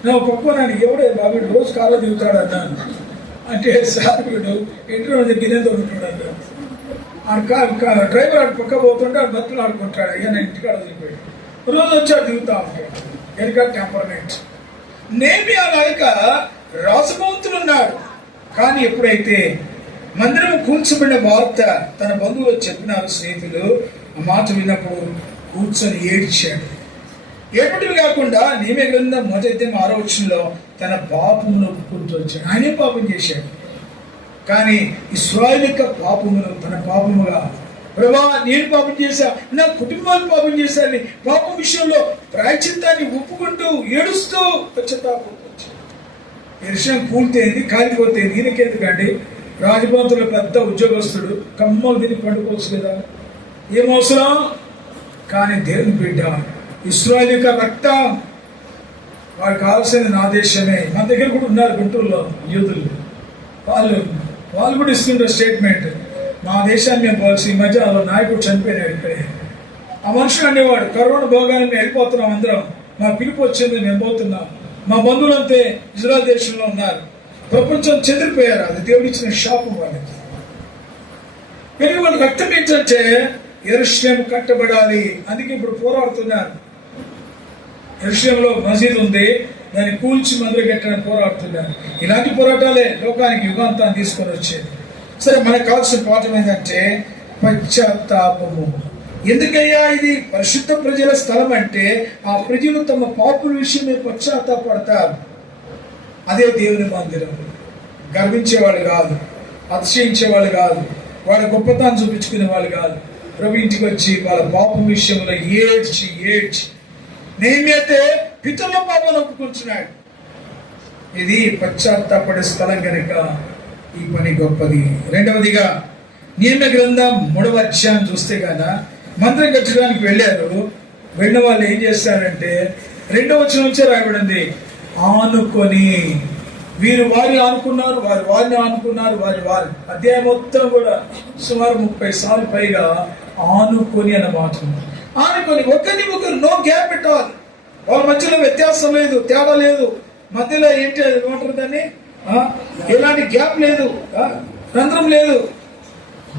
నేను పప్పుకోనండి, ఎవడే బాబు రోజు కారులో దిగుతాడు అన్నాను. అంటే సార్ వీడు ఇంటి గిన్నెతో ఉంటాడు అన్నాడు. డ్రైవర్ ఆడు పక్క పోతుంటే ఆడు బతులు ఆడుకుంటాడు. అయ్యా నేను ఇంటికాడ వదిలిపోయాడు. రోజు వచ్చాడు దిగుతా ఉంటాడు. ఎన్నిక టెంపర్మెంట్. నేమి అలాగ రాజభవంతులు ఉన్నాడు. కానీ ఎప్పుడైతే మందిరం కూల్చబడిన వార్త తన బంధువులు చెప్పినారు, స్నేహితులు ఆ మాట విన్నప్పుడు కూర్చొని ఏడ్చాడు. ఏపటివి కాకుండా నేమే గ్రంథం 1వ అధ్యాయం 6వ వచనంలో తన పాపమును ఒప్పుకుంటూ వచ్చాడు. ఆయనే పాపం చేశాడు. కానీ ఇశ్రాయేలు యొక్క పాపమును తన పాపముగా, ప్రభా నేను పాపం చేశా, నా కుటుంబాలు పాపం చేశాను, పాపం విషయంలో ప్రాయశ్చిత్తాన్ని ఒప్పుకుంటూ ఏడుస్తూ పశ్చాత్తాపం వచ్చాడు. యెరూషలేము కూల్తేంది, కాలిపోతేంది, ఈయనకెందుకండి? రాజభవంతుల పెద్ద ఉద్యోగస్తుడు, కమ్మలు తిని పండుకోవచ్చు కదా, ఏం అవసరం? కానీ దేవుని బిడ్డ, ఇశ్రాయేలు యొక్క రక్తం, వారికి కావాల్సింది నా దేశమే. మన దగ్గర కూడా ఉన్నారు గుంటూరులో యూదులు. వాళ్ళు కూడా ఇస్తుంటారు స్టేట్మెంట్, మా దేశాన్ని మేము పోల్సి. ఈ మధ్య నాయకుడు చనిపోయినాడు ఇక్కడే. ఆ మనుషులు అనేవాడు, కరోనా భోగాన్ని మేము వెళ్ళిపోతున్నాం అందరం, మా పిలుపు వచ్చింది మేము పోతున్నాం. మా బంధువులంతే ఇజ్రాయెల్ దేశంలో ఉన్నారు, ప్రపంచం చెదిరిపోయారు. అది దేవుడిచ్చిన శాపం వాళ్ళకి. కానీ వాళ్ళు రక్తం ఏంటంటే యెరూషలేము కట్టబడాలి. అందుకే ఇప్పుడు పోరాడుతున్నారు. యెరూషలేములో మసీదు ఉంది, దాన్ని కూల్చి మందిరం కట్టడానికి పోరాడుతున్నారు. ఇలాంటి పోరాటాలే లోకానికి యుగాంతాన్ని తీసుకొని వచ్చేది. సరే, మనకు కావాల్సిన పాఠం ఏంటంటే పశ్చాత్తాపము. ఎందుకయ్యా ఇది పరిశుద్ధ ప్రజల స్థలం అంటే ఆ ప్రజలు తమ పాపుల విషయమే పశ్చాత్తాపడతారు. అదే దేవుని మందిరం. గర్వించేవాళ్ళు కాదు, అతిశయించేవాళ్ళు కాదు, వాళ్ళ గొప్పతనం చూపించుకునే వాళ్ళు కాదు. ప్రభు ఇంటికి వచ్చి వాళ్ళ పాపం విషయంలో ఏడ్చి నేమైతే పితరుల పాపం ఒప్పుకుంటున్నాడు. ఇది పశ్చాత్తాపడే స్థలం కనుక ఈ పని గొప్పది. రెండవదిగా నియమ గ్రంథం 3వ అధ్యాయం చూస్తే కదా, మందిరం కట్టడానికి వెళ్ళారు. వెళ్ళిన వాళ్ళు ఏం చేస్తారంటే 2వ వచనం నుంచే రాయబడింది, ఆనుకొని. వీరు వారిని ఆనుకున్నారు, వారు వారిని ఆనుకున్నారు, వారి అధ్యాయం మొత్తం కూడా సుమారు 30 సార్లు పైగా ఆనుకొని అన్నమాట. ఆనుకొని ఒకరిని ఒకరు, నో గ్యాప్ ఎట్ ఆల్. వాళ్ళ మధ్యలో వ్యత్యాసం లేదు, తేడా లేదు. మధ్యలో ఏంటి ఏమంటారు దాన్ని, ఎలాంటి గ్యాప్ లేదు, రంధ్రం లేదు,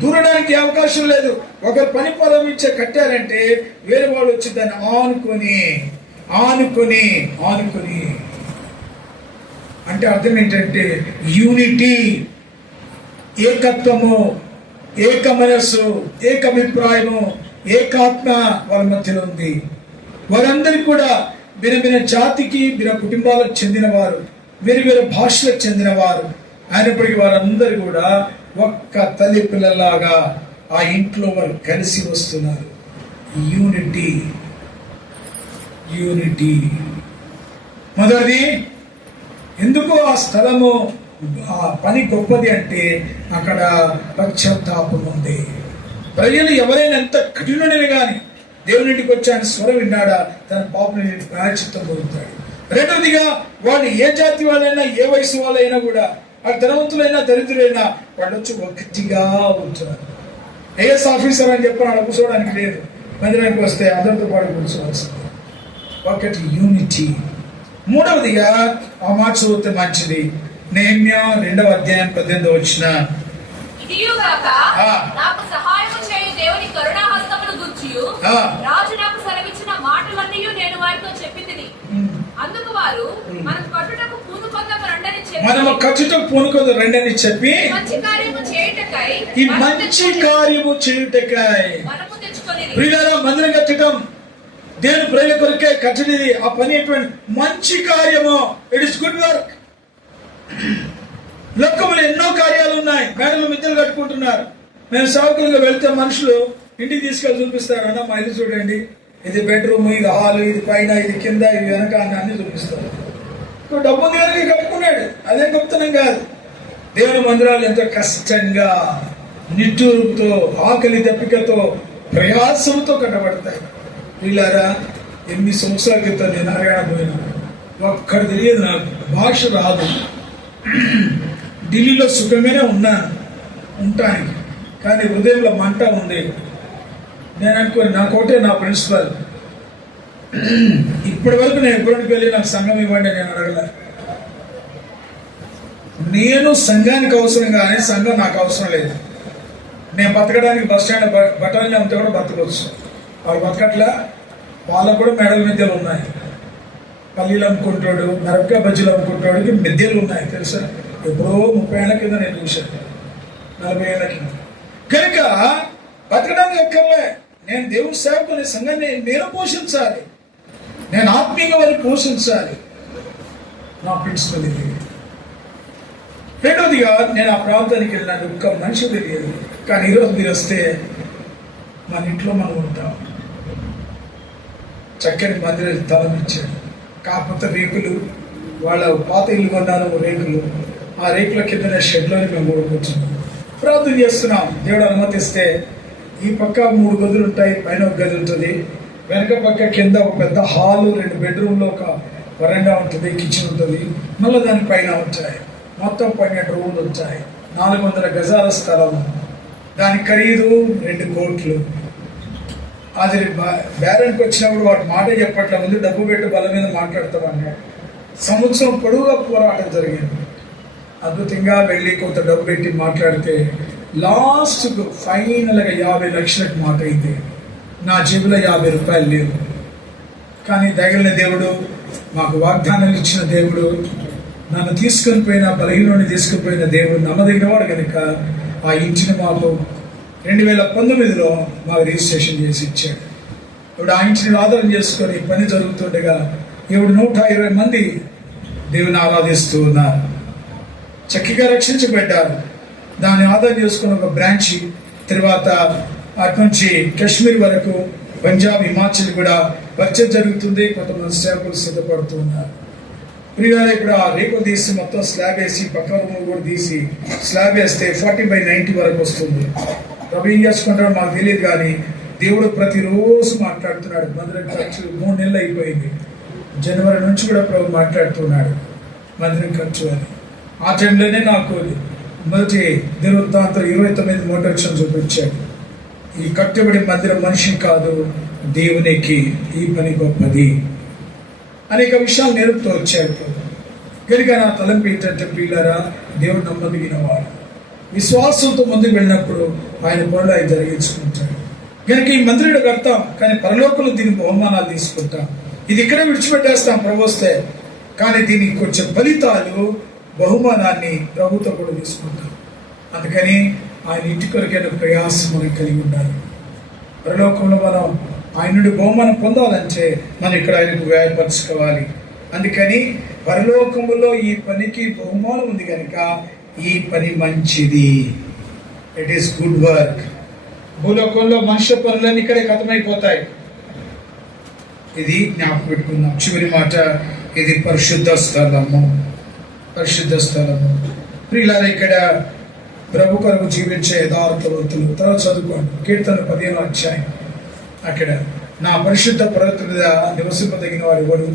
దూరడానికి అవకాశం లేదు. ఒకరు పని ప్రారంభించే కట్టారంటే వేరే వాళ్ళు వచ్చి దాన్ని ఆనుకొని అంటే అర్థం ఏంటంటే యూనిటీ, ఏకత్వము, ఏక మనస్సు, ఏకాభిప్రాయము, ఏకాత్మ వాళ్ళ మధ్యలో ఉంది. వారందరూ కూడా భిన్న జాతికి, భిన్న కుటుంబాలకు చెందిన వారు, వేరు వేరు భాషలకు చెందిన వారు అయినప్పటికీ వారందరూ కూడా ఒక్క తల్లి పిల్లలాగా ఆ ఇంట్లో వారు కలిసి వస్తున్నారు. యూనిటీ. యూనిటీ మొదటిది. ఎందుకు ఆ స్థలము, ఆ పని గొప్పది అంటే అక్కడ పశ్చాత్తాపం ఉంది. ప్రజలు ఎవరైనా ఎంత కఠినుడైనా కానీ దేవుని ఇంటికి వచ్చి ఆయన స్వరం విన్నాడా తన పాపం ప్రాయశ్చిత్తం పొందుతాడు. రెండవదిగా వాళ్ళు ఏ జాతి వాళ్ళైనా, ఏ వయసు వాళ్ళైనా కూడా, వాళ్ళు ధనవంతులైనా దరిద్రులైనా వాళ్ళు వచ్చి ఒకటిగా ఉంటున్నారు. ఏఎస్ ఆఫీసర్ అని చెప్పి వాళ్ళు కూర్చోవడానికి లేదు. మందిరానికి వస్తే అందరితో పాటు కూర్చోవాల్సింది. ఒకటి యూనిటీ. మూడవదిగా ఆ మాట చదివితే మంచిది. నెహెమ్యా 2వ అధ్యాయం 18వ వచనం. ఇదియుగాక నాకు సహాయము చేయు దేవుని కరుణాహస్తమును గూర్చియు రాజు నాకు సెలవిచ్చిన మాటలన్నీ నేను వారితో చెప్పితిని. అందుకు వారు మనం కట్టుటకు పూనుకొందము రండని చెప్పి, మనము కట్టుటకు పూనుకొందము రండని చెప్పి మంచి కార్యము చేయుటకై, ఈ మంచి కార్యము చేయుటకై మనము తెచ్చుకొని ప్రియులారా, మందిరం కట్టడం దేవుని ప్రజల కొరకే కట్టడిది. ఆ పని ఎటువంటి మంచి కార్యము. It is good work. లోకములు ఎన్నో కార్యాలు ఉన్నాయి. మేడలు మిద్దెలు కట్టుకుంటున్నారు. మేము సేవకులుగా వెళ్తే మనుషులు ఇంటికి తీసుకెళ్ళి చూపిస్తారు. అన్న మా ఇల్లు చూడండి, ఇది బెడ్రూమ్, ఇది హాల్, ఇది పైన, ఇది కింద, ఇది వెనక అన్ని చూపిస్తారు. డబ్బు దేవునికి కట్టుకున్నాడు, అదే గొప్పతనం కాదు. దేవుని మందిరాలు ఎంతో కష్టంగా, నిట్టూరుతో, ఆకలి దప్పికతో, ప్రయాసంతో కట్టబడతాయి. వీళ్ళారా, 8 సంవత్సరాల క్రితం నేను హర్యానా పోయినా. ఒక్కడ తెలియదు నాకు, భాష రాదు. ఢిల్లీలో సుఖంగానే ఉన్నాను ఉంటానికి, కానీ హృదయంలో మంట ఉంది. నేను అనుకోని నాకోటే నా ప్రిన్సిపల్. ఇప్పటి వరకు నేను ఎప్పుడుకి వెళ్ళి నాకు సంఘం ఇవ్వండి నేను అడగలే. నేను సంఘానికి అవసరం కానీ సంఘం నాకు అవసరం లేదు. నేను బతకడానికి బస్ స్టాండ్ బఠానీ అమ్మితే కూడా బతకవచ్చు. వాళ్ళు బతకట్లా, వాళ్ళకు కూడా మెడల మిద్దెలు ఉన్నాయి. పల్లీలు అమ్ముకుంటాడు, మిరపకాయ బజ్జీలు అమ్ముకుంటాడికి మిద్దెలు ఉన్నాయి తెలుసా. ఎప్పుడో 30 ఏళ్ల కింద నేను చూశాను, 40 ఏళ్ల కింద. కనుక బతకడానికి ఎక్కర్లే. నేను దేవుని సేవకుని, సంఘాన్ని నేను పోషించాలి, నేను ఆత్మీయంగా వారిని పోషించాలి. నా ప్రిన్సిపల్ ఇది. రెండవదిగా నేను ఆ ప్రాంతానికి వెళ్ళినాను, ఒక్క మనిషి తెలియదు. కానీ ఈరోజు మీరు వస్తే మన ఇంట్లో మనం ఉంటాం. చక్కని మందిరం స్థలం ఇచ్చాడు, కాకపోతే రేకులు, వాళ్ళ పాత ఇల్లు కొన్నాను రేకులు, ఆ రేకుల కింద షెడ్లోని మేము కూడా కూర్చున్నాం, ప్రార్థన చేస్తున్నాం. దేవుడు అనుమతిస్తే ఈ పక్క 3 గదులు ఉంటాయి, పైన 1 గది ఉంటుంది, వెనక పక్క కింద ఒక పెద్ద హాలు, 2 బెడ్రూమ్లో ఒక వరండా ఉంటుంది, కిచెన్ ఉంటుంది, మళ్ళీ దాని పైన ఉంటాయి. మొత్తం 12 రూములు వచ్చాయి. 400 గజాల స్థలం. దాని ఖరీదు 2 కోట్లు. అది బేరానికి వచ్చినప్పుడు వాటి మాట చెప్పట్ల, ముందు డబ్బు పెట్టి బల మీద మాట్లాడతామన్నాడు. సంవత్సరం పొడవుగా పోరాటం జరిగింది. అద్భుతంగా వెళ్ళి కొంత డబ్బు పెట్టి మాట్లాడితే లాస్ట్కు ఫైనల్గా 50 లక్షలకు మాట అయింది. నా జేబులో 50 రూపాయలు లేవు. కానీ దయగలిగిన దేవుడు, మాకు వాగ్దానాలు ఇచ్చిన దేవుడు, నన్ను తీసుకొని పోయిన బలహీనుని తీసుకుని పోయిన దేవుడు నమ్మదగినవాడు కనుక ఆ ఇంటిని మాకు 2019లో మాకు రిజిస్ట్రేషన్ చేసి ఇచ్చాడు. ఇప్పుడు ఆ ఇంటిని ఆధారం చేసుకొని పని జరుగుతుండగా ఇప్పుడు 120 మంది దేవుని ఆరాధిస్తూ ఉన్నారు. చక్కగా రక్షించబడ్డారు. దాన్ని ఆధారం చేసుకుని ఒక బ్రాంచ్, తర్వాత అటు నుంచి కాశ్మీర్ వరకు, పంజాబ్, హిమాచల్ కూడా పరిచయం జరుగుతుంది. కొంతమంది సేవకులు సిద్ధపడుతూ ఉన్నారు. ప్రియులారా, ఇప్పుడు ఆ రేకులు తీసి మొత్తం స్లాబ్ వేసి పక్క రూములు కూడా తీసి స్లాబ్ వేస్తే 40/90 వరకు వస్తుంది. ప్రభు ఏం చేసుకుంటాడో మాకు తెలియదు, కానీ దేవుడు ప్రతిరోజు మాట్లాడుతున్నాడు. మందిరం ఖర్చు 3 నెలలు అయిపోయింది. జనవరి నుంచి కూడా ప్రభు మాట్లాడుతున్నాడు మందిరం ఖర్చు అని. ఆ టైంలోనే నాకు మొదటి దినవృత్తాంతం 29 మోటార్ చూపించాడు. ఈ కట్టుబడి మందిరం మనిషిని కాదు, దేవునికి ఈ పని గొప్పది. అనేక విషయాలు నేర్పుతూ వచ్చాడు. కనుక నా తలంపు ఏంటంటే, ప్రియులారా, దేవుడు నమ్మదగినవాడు. విశ్వాసంతో ముందుకు వెళ్ళినప్పుడు ఆయన పనులు ఆయన జరిగించుకుంటాడు. కనుక ఈ మందిరం కడతాం, కానీ పరలోకంలో దీని బహుమానాలు తీసుకుంటాం. ఇది ఇక్కడే విడిచిపెట్టేస్తాం. ప్రభు వస్తే కానీ దీనికి వచ్చే ఫలితాలు, బహుమానాన్ని ప్రభుతో కూడా తీసుకుంటాం. అందుకని ఆయన ఇంటి కొరకైన ప్రయాసం మనం కలిగి ఉండాలి. పరలోకంలో మనం ఆయన నుండి బహుమానం పొందాలంటే మనం ఇక్కడ ఆయనకు వ్యాయపరచుకోవాలి. అందుకని పరలోకములో ఈ పనికి బహుమానం ఉంది కనుక ఈ పని మంచిది, ఇట్ ఈస్ గుడ్ వర్క్. భూలోకంలో మనుష్య పనులన్నీ ఇక్కడే ఖతమైపోతాయి. ఇది జ్ఞాపకం పెట్టుకుందాం. చివరి మాట, ఇది పరిశుద్ధ స్థలము. పరిశుద్ధ స్థలము ప్రియులారా, ఇక్కడ ప్రభు కొరకు జీవించే యథార్థవంతులు. తర్వాత చదువుకోండి కీర్తన 15వ అధ్యాయం. అక్కడ నా పరిశుద్ధ పర్వతం మీద నివసింపదగిన వాడు ఎవడు,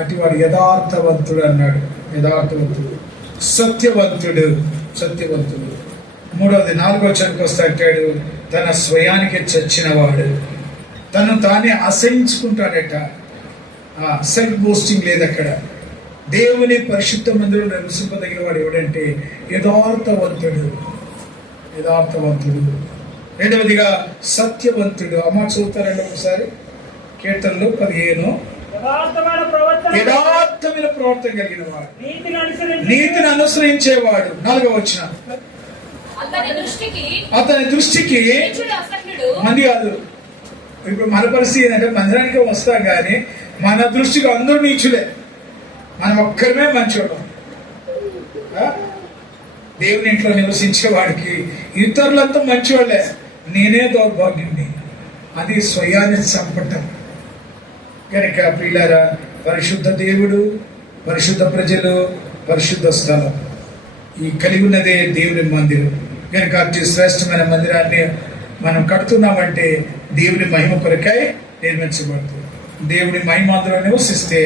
అటివాడు యథార్థవంతుడు అన్నాడు. యథార్థవంతుడు, సత్యవంతుడు. సత్యవంతుడు. 3వది 4వ వచనానికి వస్తే అంటాడు, తన స్వయానికి చచ్చినవాడు. తను తానే అసహించుకుంటాడట. సెల్ఫ్ బోస్టింగ్ లేదు అక్కడ. దేవుని పరిశుద్ధ మందిరంలో నివసింపదగిన వాడు ఎవడంటే యథార్థవంతుడు. యథార్థవంతుడు. 2వదిగా సత్యవంతుడు. అమ్మ చదువుతారండి ఒకసారి కీర్తనలు 15. యథార్థమైన ప్రవర్తన కలిగిన వాడు, నీతిని అనుసరించేవాడు. 4వ వచనం, అతని దృష్టికి మంది కాదు. ఇప్పుడు మన పరిస్థితి ఏంటంటే మందిరానికి వస్తాం కానీ మన దృష్టికి అందరూ నీచులే, మనం ఒక్కరిమే మంచోళ్ళం. దేవుని ఇంట్లో నివసించే వాడికి ఇతరులంతా మంచివాళ్ళే, నేనే దౌర్భాగ్యుడిని. అది స్వయాన్ని చంపటం. కనుక ప్రియులారా, పరిశుద్ధ దేవుడు, పరిశుద్ధ ప్రజలు, పరిశుద్ధ స్థలం, ఈ కలిగి ఉన్నదే దేవుని మందిరం. కనుక అతి శ్రేష్టమైన మందిరాన్ని మనం కడుతున్నామంటే దేవుని మహిమ కొరకై నిర్మించబడుతుంది. దేవుని మహిమ అందులో నివసిస్తే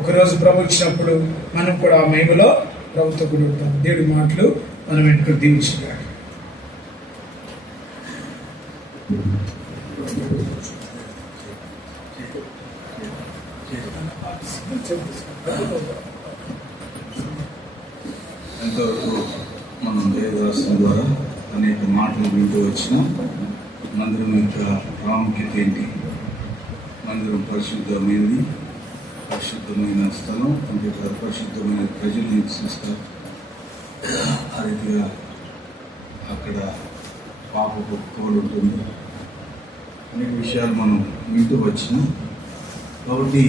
ఒకరోజు ప్రభు ఇచ్చినప్పుడు మనం కూడా ఆ మహిమలో ప్రభుత్వం కూడా ఉంటాం. దేవుడి మాటలు మనం వెనుక దీవించుగా. ఎంతవరకు మనం దేవదాసం ద్వారా అనేక మాటలు వింటూ వచ్చిన మందిరం యొక్క ప్రాముఖ్యత ఏంటి, మందిరం పరిశుద్ధమైనది, పరిశుద్ధమైన స్థలం, అంటే పరిశుద్ధమైన ప్రజలు నివసిస్తారు. ఆ రీతిగా అక్కడ పాపకు తోడు ఉంటుంది. అనేక విషయాలు మనం వింటూ వచ్చినాం. కాబట్టి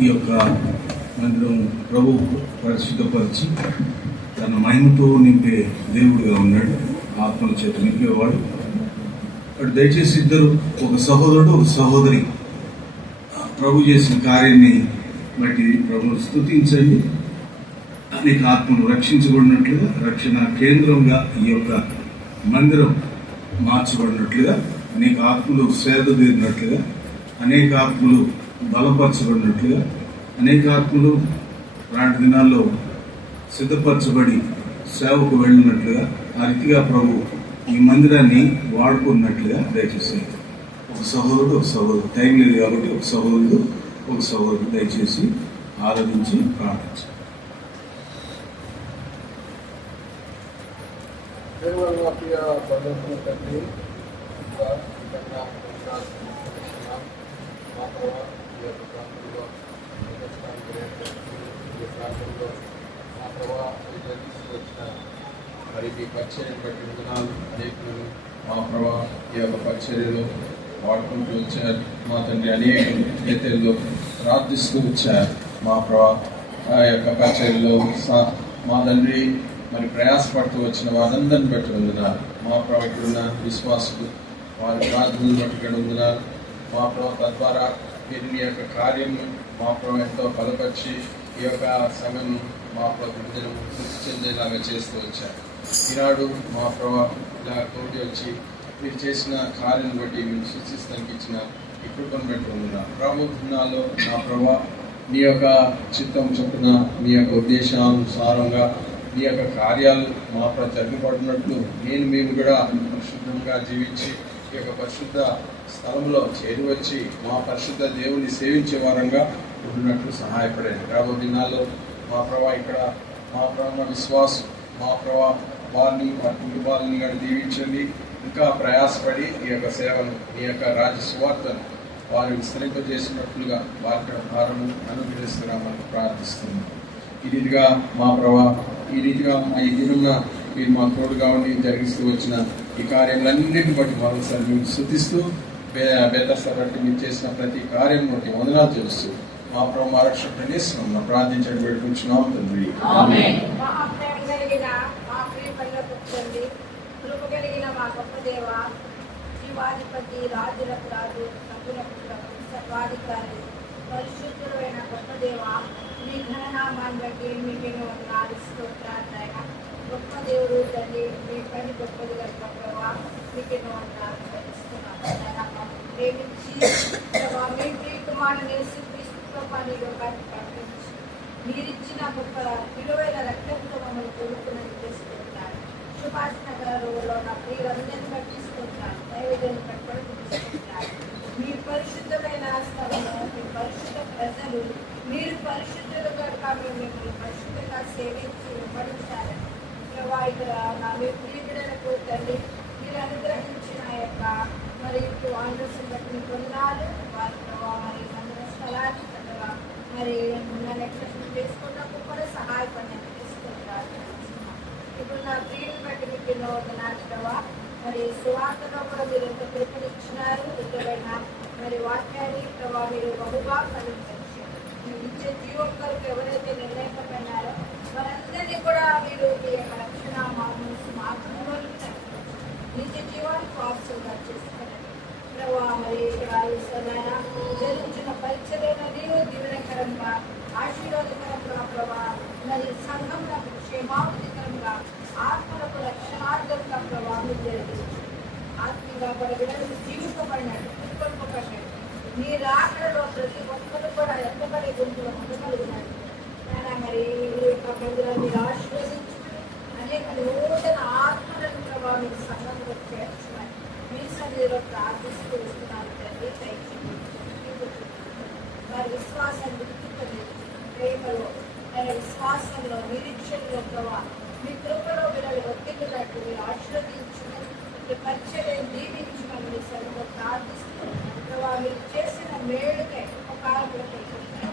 ఈ యొక్క మందిరం ప్రభు పరిశుద్ధపరిచి తన మహిమతో నింపే దేవుడిగా ఉన్నాడు. ఆత్మల చేత నింపేవాడు. అటు దయచేసి ఇద్దరు, ఒక సహోదరుడు ఒక సహోదరి, ప్రభు చేసిన కార్యాన్ని బట్టి ప్రభుని స్తుతించండి. అనేక ఆత్మలు రక్షించబడినట్లుగా, రక్షణ కేంద్రంగా ఈ యొక్క మందిరం మార్చబడినట్లుగా, అనేక ఆత్మలు సేద తీరినట్లుగా, అనేక ఆత్మలు బలపరచబడినట్లుగా, అనేక ఆత్మలు రాటి దినాల్లో సిద్ధపరచబడి సేవకు వెళ్ళినట్లుగా, ఆ రీతిగా ప్రభు ఈ మందిరాన్ని వాడుకున్నట్లుగా దయచేసి ఒక సహోదరుడు ఒక సహోదరు, టైం లేదు కాబట్టి ఒక సహోదరుడు ఒక సహోదరుడు దయచేసి ఆరాధించి ప్రార్థించారు. మరి మీ పరిచర్యను బట్టి వందనాలు. అనేకులను మా ప్రభా ఈ యొక్క పరిచర్యలో వాడుకుంటూ వచ్చారు. మా తండ్రి అనేక నేతల్లో ప్రార్థిస్తూ వచ్చారు. మా ప్రభా ఆ యొక్క పరిచర్యలో మా తండ్రి మరి ప్రయాసపడుతూ వచ్చిన వారందరిని బట్టి వందనాలు. మా ప్రభా ఇక్కడున్న విశ్వాసులు వారి ప్రార్థనలు బట్టి ఇక్కడ వందనాలు. మా ప్రభా తద్వారా మీరు మీ యొక్క కార్యము మా ప్రభా ఎంతో బలపరిచి ఈ యొక్క సమయం మా ప్రభుత్వం వృద్ధి చెందేలాగా చేస్తూ వచ్చారు. ఈనాడు మా ప్రభా ఇలా తోటి వచ్చి మీరు చేసిన కార్యం బట్టి మీరు సూచిస్తానికి ఇచ్చిన ఈ కృపను బట్టి ఉన్నాను. ప్రభుత్వాల్లో నా ప్రభా మీ యొక్క చిత్తం చొప్పున మీ యొక్క ఉద్దేశానుసారంగా మీ యొక్క కార్యాలు మా ప్రభు జరిగిపడినట్లు మేము కూడా పరిశుద్ధంగా జీవించి ఈ యొక్క పరిశుద్ధ స్థలంలో చేరువచ్చి మా పరిశుద్ధ దేవుని సేవించే వారంగా ఉంటున్నట్లు సహాయపడేది. రాబోయే దినాల్లో మా ప్రభా ఇక్కడ మా ప్రభా విశ్వాసం మా ప్రభా వారిని వారి కుటుంబాలని కూడా దీవించండి. ఇంకా ప్రయాసపడి ఈ యొక్క సేవను ఈ యొక్క రాజ్య సువార్తను వారు విస్తరింపజేసినట్లుగా వారి భారము అనుగ్రహిస్తున్నామని ప్రార్థిస్తున్నాం. ఈ రీతిగా మా ప్రభా, ఈ రీతిగా ఈ దినంన మీరు మా తోడుగా ఉండి జరిగిస్తూ వచ్చిన ఈ కార్యములన్నింటిని బట్టి మరోసారి మేము స్తుతిస్తూ బేతస్త బట్టి మీరు చేసిన ప్రతి కార్యం బట్టి వందనాలు తెలుస్తూ మా ప్రభు మా రక్షకుడిని ప్రార్థించడం పెట్టుకుంటున్నాం తండ్రి. జీవాధిపతి, రాజులకు రాజు, ప్రభులకు ప్రభు, సర్వాధికారి, పరిశుద్ధుడైన గొప్ప దేవ, మీ ఘననామాన్ని బట్టి మీకేమో వందనాలు స్తోత్రాలు. గొప్ప దేవుడు తండ్రి, మీ పని గొప్పది కనుక ప్రభావ మీకేమో వందనాలు చెల్లిస్తున్నాను. ప్రేమించి ప్రభావ మీ ప్రియకుమారుని యేసుక్రీస్తు పని లోకాన్ని ప్రకటించి మీరిచ్చిన గొప్ప విలువైన రక్తంతో మమ్మల్ని కొనుక్కున్నది చేసుకుంటున్నారు. సుభాష్ నగరంలో నా ప్రియులందరినీ పట్టించుకుంటున్నారు. దైవజనులు కట్టుబడి తీసుకుంటున్నారు. మీ పరిశుద్ధమైన స్థలంలో మీ పరిశుద్ధ ప్రజలు మీరు పరిశుద్ధులు కనుక మేము మిమ్మల్ని పరిశుద్ధంగా సేవించి వెంబడించాలని ప్రభావ ఇక్కడ నా మీ ప్రియలకు తండ్రి మీరు అనుగ్రహించిన యొక్క మరి ఆంధ్రస్ని బట్టి మీ పొందాలు వారి ప్రభావ మరి మందిర స్థలాన్ని చక్కగా మరి నెక్లెక్షన్ చేసుకున్నప్పుడు కూడా సహాయపడినట్టు తీసుకుంటారు. ఇప్పుడు నా ప్రియుని బట్టి మీకు ఎన్నో వందనాలు ప్రభావ. మరి సువార్తలో కూడా మీరు ఎంత పిలుపునిచ్చినారు. నిజమైన మరి వాక్యాన్ని ప్రభావ మీరు బహుగా ఫలించవచ్చు. మీరు ఇచ్చే జీవొక్కరికి ఎవరైతే నిర్ణయింపబడినారో వారందరినీ కూడా మీరు మీ యొక్క రక్షణ మార్గంలో నిత్య జీవానికి వారసులుగా చేసుకున్నారు ప్రభావ. మరి ఇక్కడ జరుగుతున్న పరిచర్యలని దీవెనకరంగా ఆశీర్వాదకరంగా ప్రభావ, మరి సంఘంలో క్షేమాభివృద్ధికరంగా ఆత్మలకు రక్షణార్థంగా ప్రభావం జరిగింది. ఆత్మీయంగా కూడా విడలు జీవింపబడినట్టు పుట్టుకొల్పబడినట్టు మీరు ఆకలిలో ప్రతి ఒక్కరు కూడా ఎంతబడి గుంపులో ఉండగలిగినట్టు మరి ఈ యొక్క మందిరాన్ని మీరు ఆశీర్వదించుకుని అనేక నూతన ఆత్మలను ప్రభావం మీరు సంఘంలో చేర్చుకుని మీ సన్నిధిలో ప్రార్థిస్తూ వస్తున్నారు తండ్రి. వారి విశ్వాసాన్ని గుర్తింపలేదు, ప్రేమలో ఆయన విశ్వాసంలో నిరీక్షణలో ప్రభావం మీ కృపలో వీళ్ళని ఒత్తిడినట్టు మీరు ఆశీర్వదించుకుని మీ పరిచయం దీవించుకుని మీ సరిగ్గా ప్రార్థిస్తున్నారు. మీరు చేసిన మేలుకై ఉపకారములకై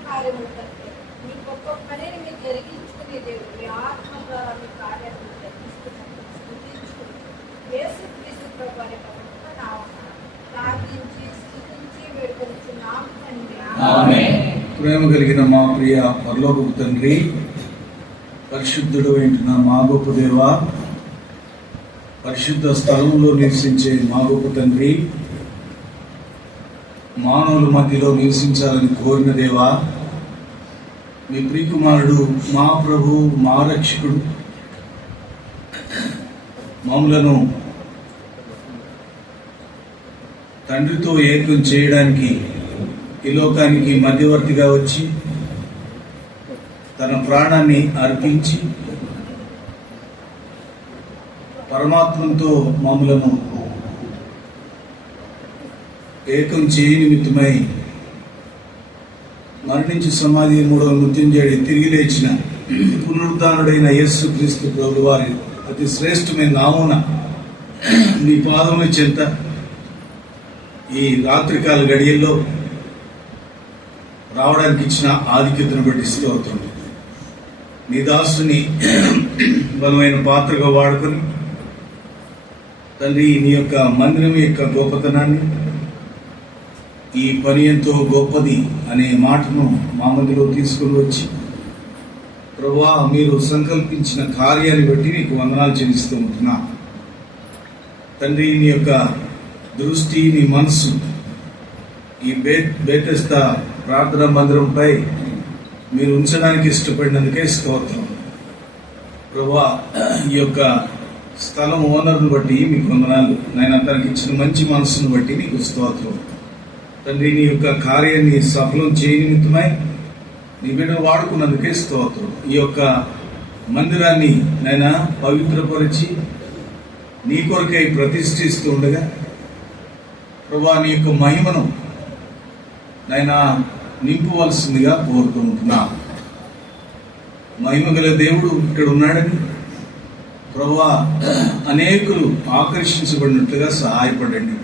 కార్యములకై మీ గొప్ప పనిని మీరు జరిగించుకునే దేవుడు మీ ఆత్మ ద్వారా మీ కార్యాలను జరిగిస్తున్నట్టు స్థుతించుకుని యేసుక్రీస్తు ప్రభు వారి గొప్ప నామమున ప్రార్థించి స్థుతించి వేడుకొనుచున్నాము తండ్రి. ప్రేమ కలిగిన మా ప్రియ పరలోకపు తండ్రి, పరిశుద్ధుడు అయిన మా గొప్ప దేవ, పరిశుద్ధ స్థలంలో నివసించే మా గొప్ప తండ్రి, మానవుల మధ్యలో నివసించాలని కోరిన దేవా, మీ ప్రియకుమారుడు మా ప్రభు మా రక్షకుడు మమ్మలను తండ్రితో ఏకం చేయడానికి ఈ లోకానికి మధ్యవర్తిగా వచ్చి తన ప్రాణాన్ని అర్పించి పరమాత్మతో మమ్మలను ఏకం చేయ నిమిత్తమై మరణించి సమాధి మూడవ మృత్యుంజయుడి తిరిగి లేచిన పునరుద్ధానుడైన యేసుక్రీస్తు ప్రభువు వారి అతి శ్రేష్టమైన నామమున నీ పాదముల చెంత ఈ రాత్రికాల గడియల్లో రావడానికి ఇచ్చిన ఆధిక్యతను బట్టి స్తోత్రం. నీ దాసుని బలమైన పాత్రగా వాడుకొని తండ్రి నీ యొక్క మందిరం యొక్క గొప్పతనాన్ని, ఈ పని ఎంతో గొప్పది అనే మాటను మా మధ్యలో తీసుకుని వచ్చి ప్రభువా మీరు సంకల్పించిన కార్యాన్ని బట్టి నీకు వందనాలు చెల్లిస్తూ ఉంటున్నా తండ్రి. నీ యొక్క దృష్టి, నీ మనసు ఈ బేతెస్తా ప్రార్థనా మందిరంపై మీరు ఉంచడానికి ఇష్టపడినందుకే స్తోత్రం ప్రభువా. ఈ యొక్క స్థలం ఓనర్ను బట్టి మీకు వందనాలు నాయన. తనకి ఇచ్చిన మంచి మనసును బట్టి నీకు స్తోత్రం తండ్రి. నీ యొక్క కార్యాన్ని సఫలం చేయ నిమిత్తమై నీ బిడ్డను వాడుకున్నందుకే స్తోత్రం. ఈ యొక్క మందిరాన్ని నాయన పవిత్రపరిచి నీ కొరకై ప్రతిష్ఠిస్తూ ఉండగా ప్రభువా నీ యొక్క మహిమను నాయన నింపవలసిందిగా కోరుకుంటున్నా. మహిమ గల దేవుడు ఇక్కడ ఉన్నాడని ప్రభువా అనేకులు ఆకర్షించబడినట్లుగా సహాయపడండి.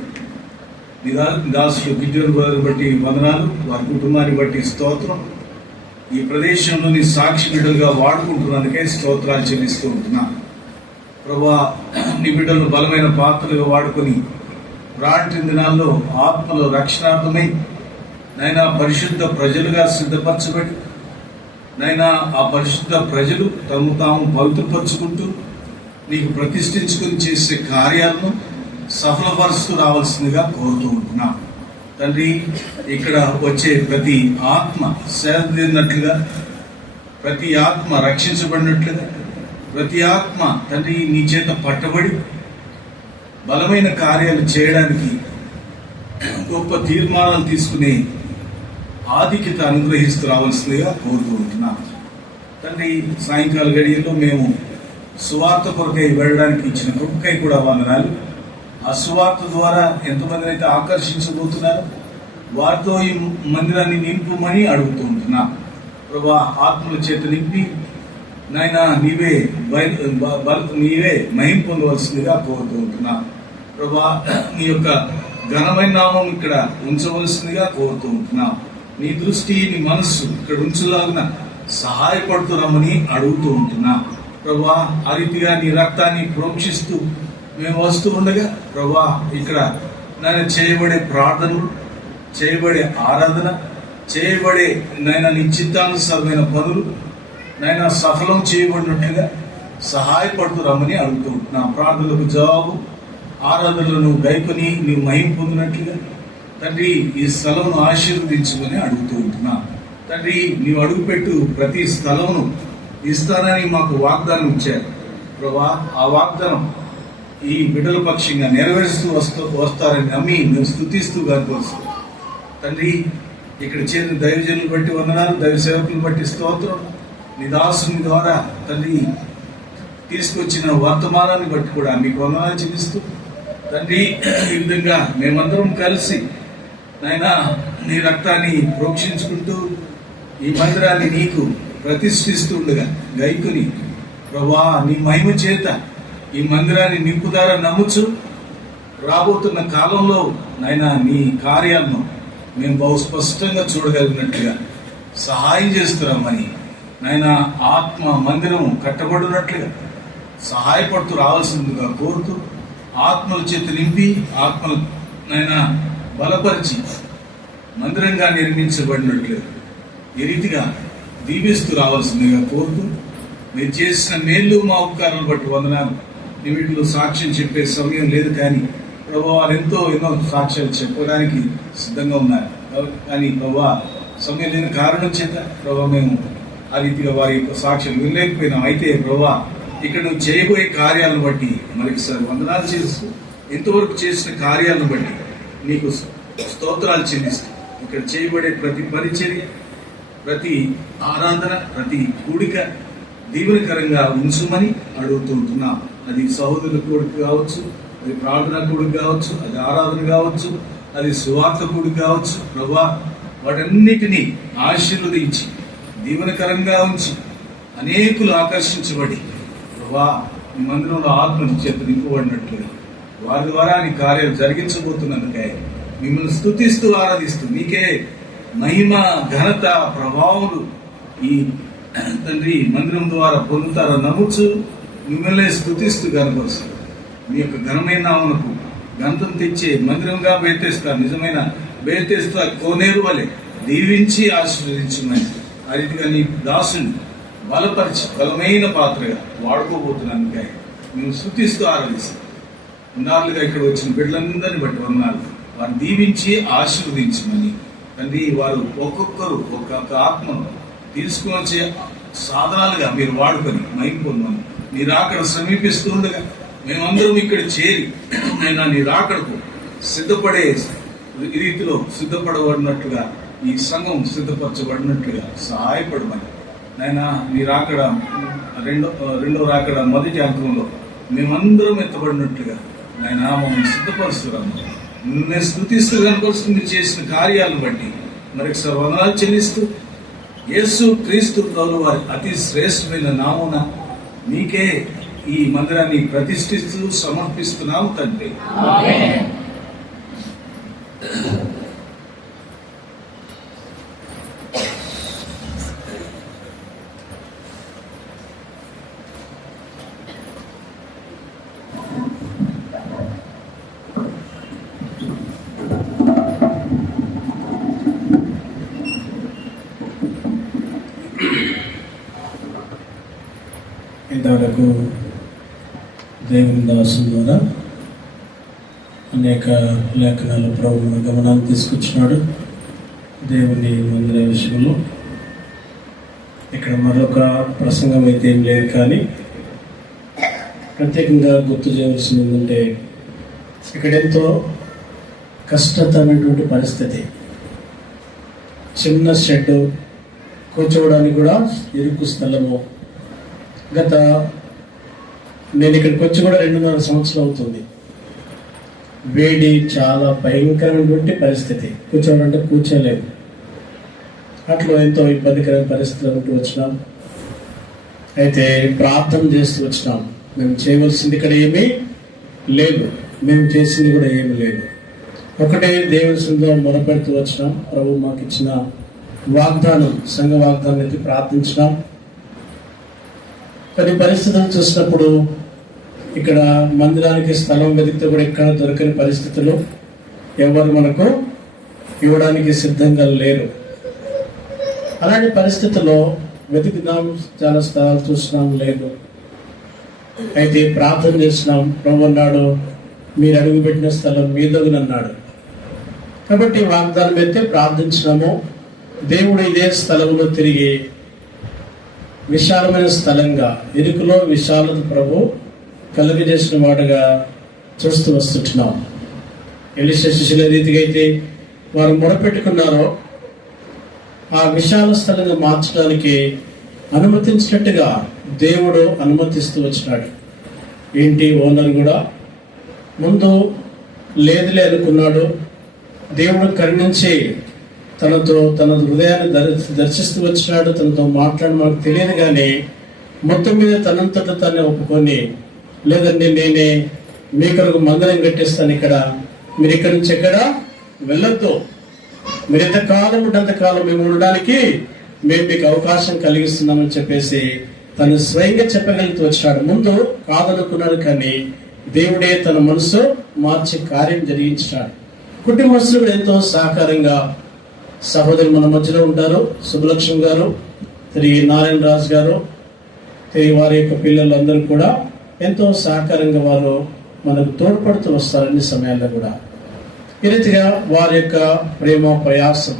నీ దాసుడు గిడ్డను బట్టి వందనాలు, వారి కుటుంబాన్ని బట్టి స్తోత్రం. ఈ ప్రదేశంలో నీ సాక్షి బిడ్డలుగా వాడుకుంటున్నందుకే స్తోత్రాలు చెల్లిస్తూ ఉంటున్నా. ప్రభా, నీ బిడ్డలను బలమైన పాత్రలుగా వాడుకొని రాత్రి దినాల్లో ఆత్మలో రక్షణార్థమై నైనా పరిశుద్ధ ప్రజలుగా సిద్ధపరచబడి నైనా ఆ పరిశుద్ధ ప్రజలు తమ తాము పవిత్రపరుచుకుంటూ నీకు ప్రతిష్ఠించుకుని చేసే కార్యాలను సఫలపరుస్తూ రావాల్సిందిగా కోరుతూ ఉంటున్నాం. తండ్రి, ఇక్కడ వచ్చే ప్రతి ఆత్మ సేదనట్లుగా, ప్రతి ఆత్మ రక్షించబడినట్లుగా, ప్రతి ఆత్మ తండ్రి నీ చేత పట్టబడి బలమైన కార్యాలు చేయడానికి గొప్ప తీర్మానాలు తీసుకునే ఆధిక్యత అనుగ్రహిస్తూ రావాల్సిందిగా కోరుతూ ఉంటున్నాం. తండ్రి, సాయంకాల గడియల్లో మేము సువార్త కొరకై వెళ్ళడానికి ఇచ్చిన కృపకై కూడా వందనాలు. ఆ సువార్త ద్వారా ఎంతమందిని అయితే ఆకర్షించబోతున్నారు వారితో ఈ మందిరాన్ని నింపుమని అడుగుతూ ఉంటున్నా. ప్రభా, ఆత్మల చేత నింపి నాయనా నీవే మహిమ పొందవలసిందిగా కోరుతూ ఉంటున్నా. ప్రభా, నీ యొక్క ఘనమైన నామం ఇక్కడ ఉంచవలసిందిగా కోరుతూ ఉంటున్నా. నీ దృష్టి, నీ మనస్సు ఇక్కడ ఉంచలాగిన సహాయపడుతున్నామని అడుగుతూ ఉంటున్నా. ప్రభా, ఆ రీతిగా నీ రక్తాన్ని ప్రోక్షిస్తూ మేము వస్తూ ఉండగా ప్రభా, ఇక్కడ నేను చేయబడే ప్రార్థనలు, చేయబడే ఆరాధన, చేయబడే నాయన నీ చిత్తానుసారమైన పనులు నాయన సఫలం చేయబడినట్లుగా సహాయపడుతూ రమ్మని అడుగుతూ ఉంటున్నా. ప్రార్థనలకు జవాబు, ఆరాధనలను గైకొని నీవు మహిమ పొందినట్లుగా తండ్రి ఈ స్థలం ఆశీర్వదించమని అడుగుతూ ఉంటున్నా. తండ్రి, నీవు అడుగుపెట్టు ప్రతి స్థలమును ఇస్తానని మాకు వాగ్దానం ఇచ్చారు ప్రభా. ఆ వాగ్దానం ఈ బిడ్డల పక్షంగా నెరవేరుస్తూ వస్తారని నమ్మి మేము స్తుతిస్తూ గర్భవస్తాం. తండ్రి, ఇక్కడ చేరిన దైవజనులు బట్టి వందనాలు, దైవ సేవకులను బట్టి స్తోత్రం. నీ దాసుని ద్వారా తండ్రి తీసుకొచ్చిన వర్తమానాన్ని బట్టి కూడా మీకు వందనాలు చెల్లిస్తూ తండ్రి, ఈ విధంగా మేమందరం కలిసి నాయనా నీ రక్తాన్ని ప్రోక్షించుకుంటూ ఈ మందిరాన్ని నీకు ప్రతిష్ఠిస్తూ ఉండగా గైకుని ప్రభా నీ మహిమ చేత ఈ మందిరాన్ని నింపుదారా నమ్ముచు రాబోతున్న కాలంలో నాయనా నీ కార్యాలను మేము బహు స్పష్టంగా చూడగలిగినట్లుగా సహాయం చేస్తున్నామని నాయనా ఆత్మ మందిరం కట్టబడినట్లుగా సహాయపడుతూ రావాల్సిందిగా కోరుతూ ఆత్మల చేత నింపి ఆత్మలు నాయనా బలపరిచి మందిరంగా నిర్మించబడినట్లుగా ఈ రీతిగా దీవిస్తూ రావాల్సిందిగా కోరుతూ మీరు చేసిన మేళ్ళు మా ఉపకారాలను బట్టి వందనాలు. నీ వీటిలో సాక్ష్యం చెప్పే సమయం లేదు, కానీ ప్రభా వారు ఎన్నో సాక్ష్యాలు చెప్పడానికి సిద్ధంగా ఉన్నారు. కానీ ప్రభా సమయం లేని కారణం చేత ప్రభా మేము ఆ రీతిగా వారి యొక్క సాక్ష్యాలు వినలేకపోయినాం. అయితే ప్రభా ఇక్కడ నువ్వు చేయబోయే కార్యాలను బట్టి మరొకసారి వందనాలు చేస్తూ ఇంతవరకు చేసిన కార్యాలను బట్టి నీకు స్తోత్రాలు చెల్లిస్తూ ఇక్కడ చేయబడే ప్రతి పరిచర్య, ప్రతి ఆరాధన, ప్రతి కూడిక దీవెనకరంగా ఉంచుమని అడుగుతూ ఉంటున్నాం. అది సహోదరుల కూడిక కావచ్చు, అది ప్రార్థన కూడిక కావచ్చు, అది ఆరాధన కావచ్చు, అది సువార్త కూడిక కావచ్చు. ప్రభా వాటన్నిటినీ ఆశీర్వదించి దీవెనకరంగా ఉంచి అనేకులు ఆకర్షించబడి ప్రభా ఈ మందిరంలో ఆత్మని చేత నింపబడినట్లుగా వారి ద్వారా నీ కార్యాలు జరిగించబోతున్నందుకే మిమ్మల్ని స్తుతిస్తూ ఆరాధిస్తూ నీకే మహిమ, ఘనత, ప్రభావాలు ఈ తండ్రి మందిరం ద్వారా పొందుతారని నమ్ముచు మిమ్మల్ని స్తుతిస్తూ గనపరుస్తారు. మీ యొక్క ఘనమైన నామమునకు ఘనతను తెచ్చే మందిరంగా బేతేస్తా, నిజమైన బేతేస్తా కోనేరు వలె దీవించి ఆశీర్వదించమని ఆ రీతిగా నీ దాసుని బలపరిచి బలమైన పాత్రగా వాడుకోబోతున్నందుకే మేము స్తుతిస్తూ ఆరాధిస్తాం. ఉన్నారులుగా ఇక్కడ వచ్చిన బిడ్డలందరినీ బట్టి వందనాలు. వారు దీవించి ఆశీర్వదించమని తండ్రి, వారు ఒక్కొక్కరు ఒక్కొక్క ఆత్మను తీసుకుని వచ్చే సాధనాలుగా మీరు వాడుకొని మహిమ పొందమని నీ రాకడ సమీపిస్తూ ఉండగా మేమందరం ఇక్కడ చేరి నేను నీ రాకడకు సిద్ధపడే రీతిలో సిద్ధపడబడినట్లుగా ఈ సంఘం సిద్ధపరచబడినట్లుగా సహాయపడమని నాయన నీ రాకడ రెండో రాకడ మొదటి అంకంలో మేమందరం ఎత్తబడినట్లుగా నాయన మమ్మల్ని సిద్ధపరుస్తున్నాము. నిన్నే స్తుతిస్తూ కనపరుస్తుంది చేసిన కార్యాలను బట్టి మరొకసారి వందనాలు చెల్లిస్తూ యేసు క్రీస్తు ప్రభువు వారి అతి శ్రేష్టమైన నామున నీకే ఈ మందిరాన్ని ప్రతిష్ఠిస్తూ సమర్పిస్తున్నాము తండ్రి. ఇంతవరకు దేవుని దాసు ద్వారా అనేక లేఖనాలు ప్రభువును గమనాన్ని తీసుకొచ్చినాడు దేవుని మందిర విషయంలో. ఇక్కడ మరొక ప్రసంగం అయితే ఏం లేదు, కానీ ప్రత్యేకంగా గుర్తు చేయవలసింది ఏంటంటే ఇక్కడ ఎంతో కష్టతరమైనటువంటి పరిస్థితి. చిన్న షెడ్, కూర్చోవడానికి కూడా ఇరుకు స్థలము. నేను ఇక్కడికి వచ్చి కూడా 2.5 సంవత్సరాలు అవుతుంది. వేడి, చాలా భయంకరమైనటువంటి పరిస్థితి. కూర్చోవాలంటే కూర్చోలేము. అట్లా ఎంతో ఇబ్బందికరమైన పరిస్థితులు ఉంటూ వచ్చినాం. అయితే ప్రార్థన చేస్తూ వచ్చినాం. మేము చేయవలసింది ఇక్కడ ఏమీ లేదు, మేము చేసింది కూడా ఏమీ లేదు. ఒకటే దేవుని సన్నిధిలో మొరపెడుతూ వచ్చినాం. ప్రభు మాకు ఇచ్చిన వాగ్దానం, సంఘ వాగ్దానం అయితే ప్రార్థించినాం. కొన్ని పరిస్థితులు చూసినప్పుడు ఇక్కడ మందిరానికి స్థలం వెతికితే కూడా ఎక్కడ దొరకని పరిస్థితులు, ఎవరు మనకు ఇవ్వడానికి సిద్ధంగా లేరు. అలాంటి పరిస్థితుల్లో వెతికినాం, చాలా స్థలాలు చూసినాం, లేదు. అయితే ప్రార్థన చేసినాం. ప్రభు అన్నాడు, మీరు అడుగుపెట్టిన స్థలం మీదగునన్నాడు. కాబట్టి వాగ్దానం అయితే ప్రార్థించినాము. దేవుడు ఇదే స్థలంలో తిరిగి విశాలమైన స్థలంగా, ఇరుకులో విశాలత ప్రభు కలుగజేసిన వాడుగా చూస్తూ వస్తుంటున్నాం. ఎలీషా శిష్యుల రీతిగా అయితే వారు మొరపెట్టుకున్నారో ఆ విశాల స్థలంగా మార్చడానికి అనుమతించినట్టుగా దేవుడు అనుమతిస్తూ వచ్చినాడు. ఏంటి, ఓనర్ కూడా ముందు లేదులే అనుకున్నాడు. దేవుడు కరుణించి తనతో తన హృదయాన్ని దర్శిస్తూ వచ్చినాడు. తనతో మాట్లాడి మనకు తెలియదు, కానీ మొత్తం మీద తనంతట తనే ఒప్పుకొని, లేదండి నేనే మీ కొరకు మందిరం కట్టిస్తాను, ఇక్కడ మీరు ఇక్కడి నుంచి ఎక్కడ వెళ్ళొద్దు, మీరు ఎంతకాలం ఉంటంతకాలం మేము ఉండడానికి మేము మీకు అవకాశం కలిగిస్తున్నామని చెప్పేసి తను స్వయంగా చెప్పగలుగుతూ వచ్చినాడు. ముందు కాదనుకున్నాడు, కానీ దేవుడే తన మనసు మార్చి కార్యం జరిగించినాడు. కుటుంబస్తులు కూడా ఎంతో సహకారంగా సహోదరులు మన మధ్యలో ఉంటారు. సుబ్బలక్ష్మి గారు, తిరిగి నారాయణ రాజు గారు, తిరిగి వారి యొక్క పిల్లలందరూ కూడా ఎంతో సహకారంగా వారు మనకు తోడ్పడుతూ వస్తారు అన్ని సమయాల్లో కూడా. ఈ రీతిగా వారి యొక్క ప్రేమ ప్రయాసం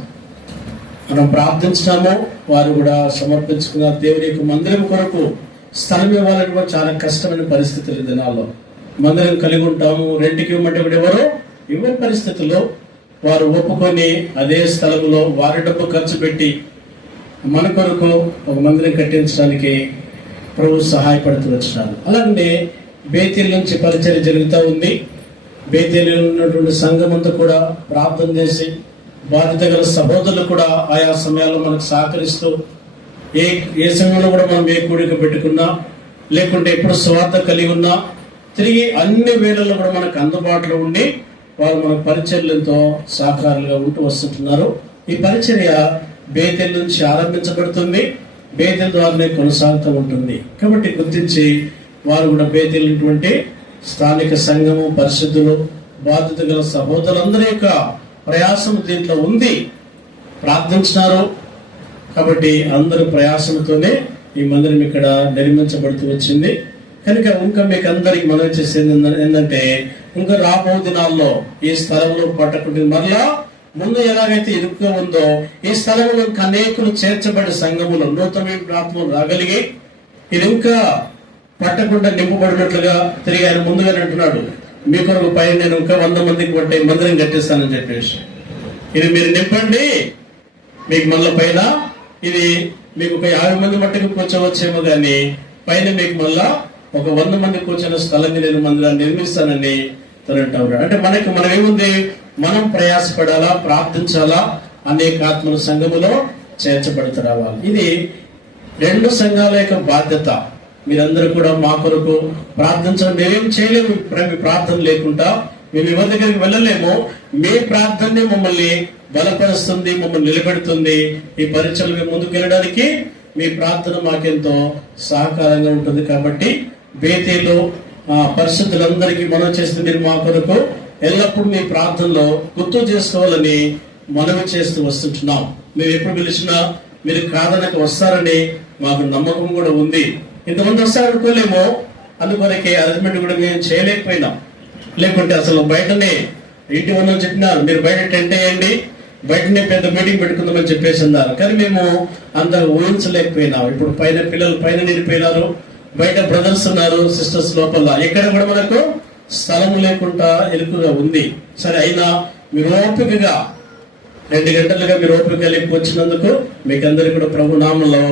మనం ప్రార్థించినాము. వారు కూడా సమర్పించుకున్నారు. దేవుని యొక్క మందిరం కొరకు స్థలం ఇవ్వాలని కూడా చాలా కష్టమైన పరిస్థితులు దినాల్లో. మందిరం కలిగి ఉంటాము, రెంట్కి ఇవ్వమంటే కూడా ఎవరు ఇవ్వని పరిస్థితుల్లో వారు ఒప్పుకొని అదే స్థలంలో వారి డబ్బు ఖర్చు పెట్టి మన కొరకు ఒక మందిరం కట్టించడానికి ప్రభు సహాయపడుతూ వచ్చినారు. అలాగే బేతేలు నుంచి పరిచర్య జరుగుతూ ఉంది. బేతేలు ఉన్నటువంటి సంఘం అంతా కూడా ప్రార్థన చేసి, బాధ్యత గల సహోదరులు కూడా ఆయా సమయాల్లో మనకు సహకరిస్తూ, ఏ సమయంలో కూడా మనం ఏ కూడిక పెట్టుకున్నా, లేకుంటే ఎప్పుడు స్వార్థ కలిగి ఉన్నా, తిరిగి అన్ని వేళల్లో కూడా మనకు అందుబాటులో ఉండి వారు మన పరిచర్యలు ఎంతో సహకారులుగా ఉంటూ వస్తుంటున్నారు. ఈ పరిచర్య బేతేలు నుంచి ఆరంభించబడుతుంది, బేతేలు ద్వారానే కొనసాగుతూ ఉంటుంది. కాబట్టి గుర్తించి వారు కూడా బేతేలినటువంటి స్థానిక సంఘము, పరిశుద్ధులు, బాధ్యత గల సహోదరులందరి యొక్క ప్రయాసం దీంట్లో ఉంది. ప్రార్థించినారు కాబట్టి అందరి ప్రయాసంతోనే ఈ మందిరం ఇక్కడ నిర్మించబడుతూ వచ్చింది. కనుక ఇంకా మీకు అందరికి మనవి చేసేది ఏంటంటే, ఇంకా రాబో దినాల్లో ఈ స్థలంలో పట్టకుండా మరలా ముందు ఎలాగైతే ఇరుకుగా ఉందో ఈ స్థలంలో ఇంకా అనేకులు చేర్చబడి సంఘములు నూతన ప్రాంతంలో రాగలిగి ఇది ఇంకా పట్టకుండా నింపబడినట్లుగా తిరిగి ఆయన ముందుగానే అంటున్నాడు, మీ కొరకు పైన నేను ఇంకా 100 మందికి పట్టే మందిరం కట్టిస్తానని చెప్పేసి, ఇది మీరు నింపండి, మీకు మళ్ళీ పైన ఇది మీకు ఒక 50 మంది మట్టుకు కూర్చోవచ్చేమో, కానీ పైన మీకు మళ్ళా ఒక 100 మంది కూర్చొని స్థలంగా నేను మందిరాన్ని నిర్మిస్తానని తను అంటా ఉన్నాడు. అంటే మనం ఏముంది, మనం ప్రయాసపడాలా, ప్రార్థించాలా, అనేక ఆత్మల సంఘములో చేర్చబడుతూ రావాలి. ఇది 2 సంఘాల యొక్క బాధ్యత. మీరందరూ కూడా మా కొరకు ప్రార్థించడం, మేమేం చేయలేము ప్రార్థన లేకుండా, మేము ఎవరి దగ్గరికి వెళ్ళలేము. మీ ప్రార్థనే మమ్మల్ని బలపరుస్తుంది, మమ్మల్ని నిలబెడుతుంది. ఈ పరీక్షలు మేము ముందుకు వెళ్ళడానికి మీ ప్రార్థన మాకెంతో సహకారంగా ఉంటుంది. కాబట్టి బేతేలో పరిశుద్ధులందరికీ మనం చేస్తే మీరు మా కొరకు ఎల్లప్పుడూ మీ ప్రార్థనలో గుర్తు చేసుకోవాలని మనవి చేస్తూ వస్తుంటున్నాం. మేము ఎప్పుడు పిలిచినా మీరు కాదనక వస్తారని మాకు నమ్మకం కూడా ఉంది. ఇంతమంది వస్తారనుకోలేమో, అందుకొరకే అరేంజ్మెంట్ కూడా మేము చేయలేకపోయినాం. లేకుంటే అసలు బయటనే ఇంటి ఉన్న చెప్పినారు, మీరు బయట టెంట్ వేయండి, బయటనే పెద్ద మీటింగ్ పెట్టుకుందామని చెప్పేసి అన్నారు. కానీ మేము అంత ఊహించలేకపోయినాం. ఇప్పుడు పైన పిల్లలు పైన నిండిపోయినారు, బయట బ్రదర్స్ ఉన్నారు, సిస్టర్స్ లోపల, ఎక్కడ కూడా మనకు స్థలం లేకుండా ఇరుకుగా ఉంది. సరే, అయినా మీరు ఓపికగా 2 గంటలుగా మీరు ఓపిక లేక వచ్చినందుకు మీకు అందరికీ కూడా ప్రభు నామంలో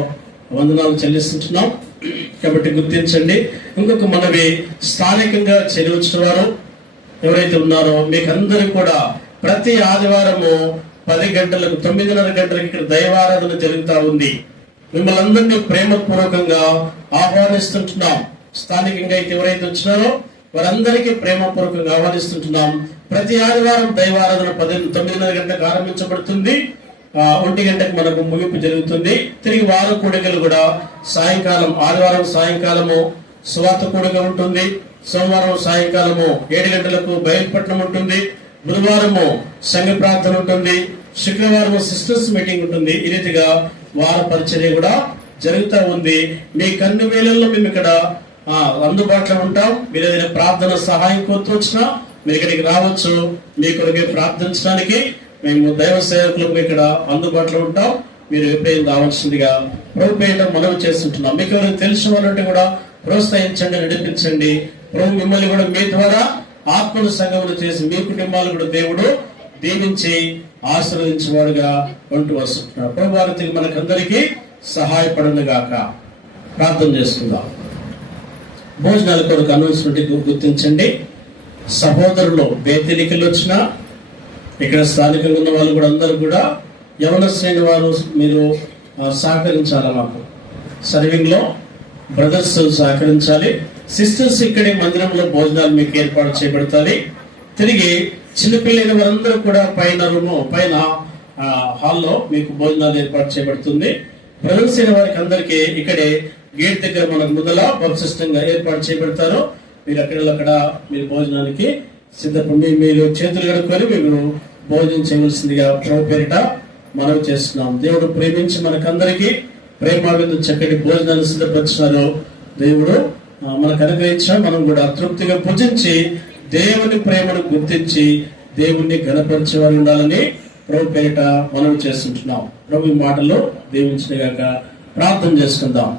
వందనాలు చెల్లిస్తుంటున్నాం. కాబట్టి గుర్తించండి. ఇంకొక మనవి, స్థానికంగా చెల్లించిన వారు ఎవరైతే ఉన్నారో మీకు అందరికి కూడా ప్రతి ఆదివారము 10 గంటలకు 9:30 గంటలకు ఇక్కడ దైవారాధన జరుగుతూ ఉంది. మిమ్మల్ని అందరినీ ప్రేమపూర్వకంగా ఆహ్వానిస్తుంటున్నాం. స్థానికంగా అయితే ఎవరైతే వచ్చినారో వారందరికీ ప్రేమపూర్వకంగా ఆహ్వానిస్తుంటున్నాం. ప్రతి ఆదివారం దైవారాధన 9:30 గంటలకు ఆరంభించబడుతుంది. 1 గంటకు మనకు ముగింపు జరుగుతుంది. తిరిగి వార కూడికలు కూడా సాయంకాలం, ఆదివారం సాయంకాలము సువార్త కూడిక ఉంటుంది. సోమవారం సాయంకాలము 7 గంటలకు బయలుపట్నం ఉంటుంది. బుధవారము సంఘ ప్రార్థన ఉంటుంది. శుక్రవారం సిస్టర్స్ మీటింగ్ ఉంటుంది. ఈ రీతిగా వార పరిచర్య కూడా జరుగుతూ ఉంది. మీ కన్ను వేళల్లో మేము ఇక్కడ అందుబాటులో ఉంటాం. మీరు ఏదైనా ప్రార్థన సహాయం కోరుతూ వచ్చినా మీరు ఇక్కడికి రావచ్చు. మీ కొరకే ప్రార్థించడానికి మేము దైవ సేవకులకు ఇక్కడ అందుబాటులో ఉంటాం. మీరు ఎప్పుడైనా రావాల్సిందిగా ప్రభుత్వం మనవి చేస్తుంటున్నాం. మీకు ఎవరైనా తెలిసిన వాళ్ళంటే కూడా ప్రోత్సహించండి, నడిపించండి. ప్రభు మిమ్మల్ని కూడా మీ ద్వారా ఆత్మను సంగములు చేసి మీ కుటుంబాలు కూడా దేవుడు దీవించి ఆశీర్వదించేవాడుగా ఉంటూ వస్తుంటున్నాడు. ప్రభు వారికి మనకందరికీ సహాయపడును గాక. ప్రార్థన చేసుకుందాం. భోజనాల కొరకు అనౌన్స్మెంట్ గుర్తించండి. సహోదరులు బేతిలికలు వచ్చినా ఇక్కడ స్థానికంగా ఉన్న వాళ్ళు కూడా అందరూ కూడా యవన శ్రేణి వారు మీరు సహకరించాలి. మాకు సర్వింగ్ లో బ్రదర్స్ సహకరించాలి. సిస్టర్స్ ఇక్కడే మందిరంలో భోజనాలు మీకు ఏర్పాటు చేయబడతాయి. తిరిగి చిన్నపిల్లల వారందరూ కూడా పైన పైన హాల్లో మీకు భోజనాలు ఏర్పాటు చేయబడుతుంది. బ్రదర్స్ అయిన వారికి అందరికీ ఇక్కడే గేట్ దగ్గర మనకు మొదల పరిశిష్టంగా ఏర్పాటు చేయబడతారు. మీరు అక్కడ మీరు భోజనానికి సిద్ధపడి మీరు చేతులు కడుక్కొని మీరు భోజనం చేయవలసిందిగా ప్రభు పేరిట మనవి చేస్తున్నాం. దేవుడు ప్రేమించి మనకందరికీ ప్రేమావిందు చక్కటి భోజనాలు సిద్ధపరిచినారు. దేవుడు మనకు అనుగ్రహించిన మనం కూడా తృప్తిగా భుజించి దేవుని ప్రేమను గుర్తించి దేవుణ్ణి ఘనపరిచే వారు ఉండాలని ప్రభు పేరిట మనవి చేస్తుంటున్నాం. ప్రభు మాటల్లో దీవించినగాక. ప్రార్థన చేసుకుందాం.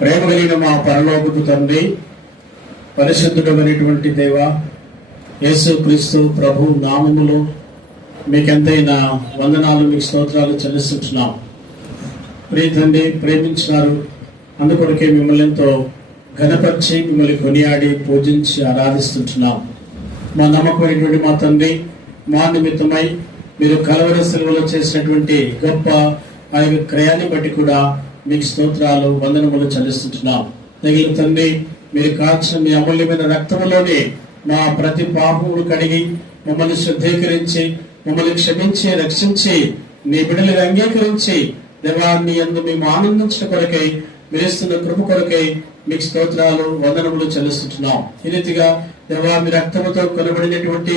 ప్రేమ కలిగిన మా పరలోకపు తండ్రి, పరిశుద్ధుడమైనటువంటి దేవ యేసు క్రీస్తు ప్రభు నామములో మీకెంతైనా వందనాలు, మీకు స్తోత్రాలు చెల్లిస్తున్నాం. ప్రియ తండ్రి, ప్రేమించినారు, అందుకొరకే మిమ్మల్ని ఎంతో ఘనపరిచి మిమ్మల్ని కొనియాడి పూజించి ఆరాధిస్తుంటున్నాం. మా నమ్మకమైనటువంటి మా తండ్రి, మా నిమిత్తమై మీరు కలవరి సెలవులో చేసినటువంటి గొప్ప ఆ యొక్క క్రయాన్ని బట్టి కూడా మీకు స్తోత్రాలు, వందనములు చెల్లిస్తుంటున్నాం. తగిన తండ్రి, మీరు కాల్చిన మీ అమూల్యమైన రక్తములోనే మా ప్రతి పాపములు కడిగి మమ్మల్ని శుద్ధీకరించి మమ్మల్ని క్షమించి రక్షించి నీ బిడ్డలుగా అంగీకరించి దేవాన్ని యందు మేము ఆనందించిన కొరకై మీరిస్తున్న కృప కొరకై మీకు స్తోత్రాలు, వందనములు చెల్లిస్తుంటున్నాం. ఈ రీతిగా దేవా మీ రక్తముతో కొనబడినటువంటి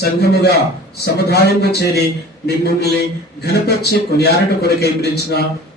సంఘముగా సముదాయంలో చేరి మిమ్మల్ని ఘనపరిచి కొనియాడట కొరకై మీరిచ్చిన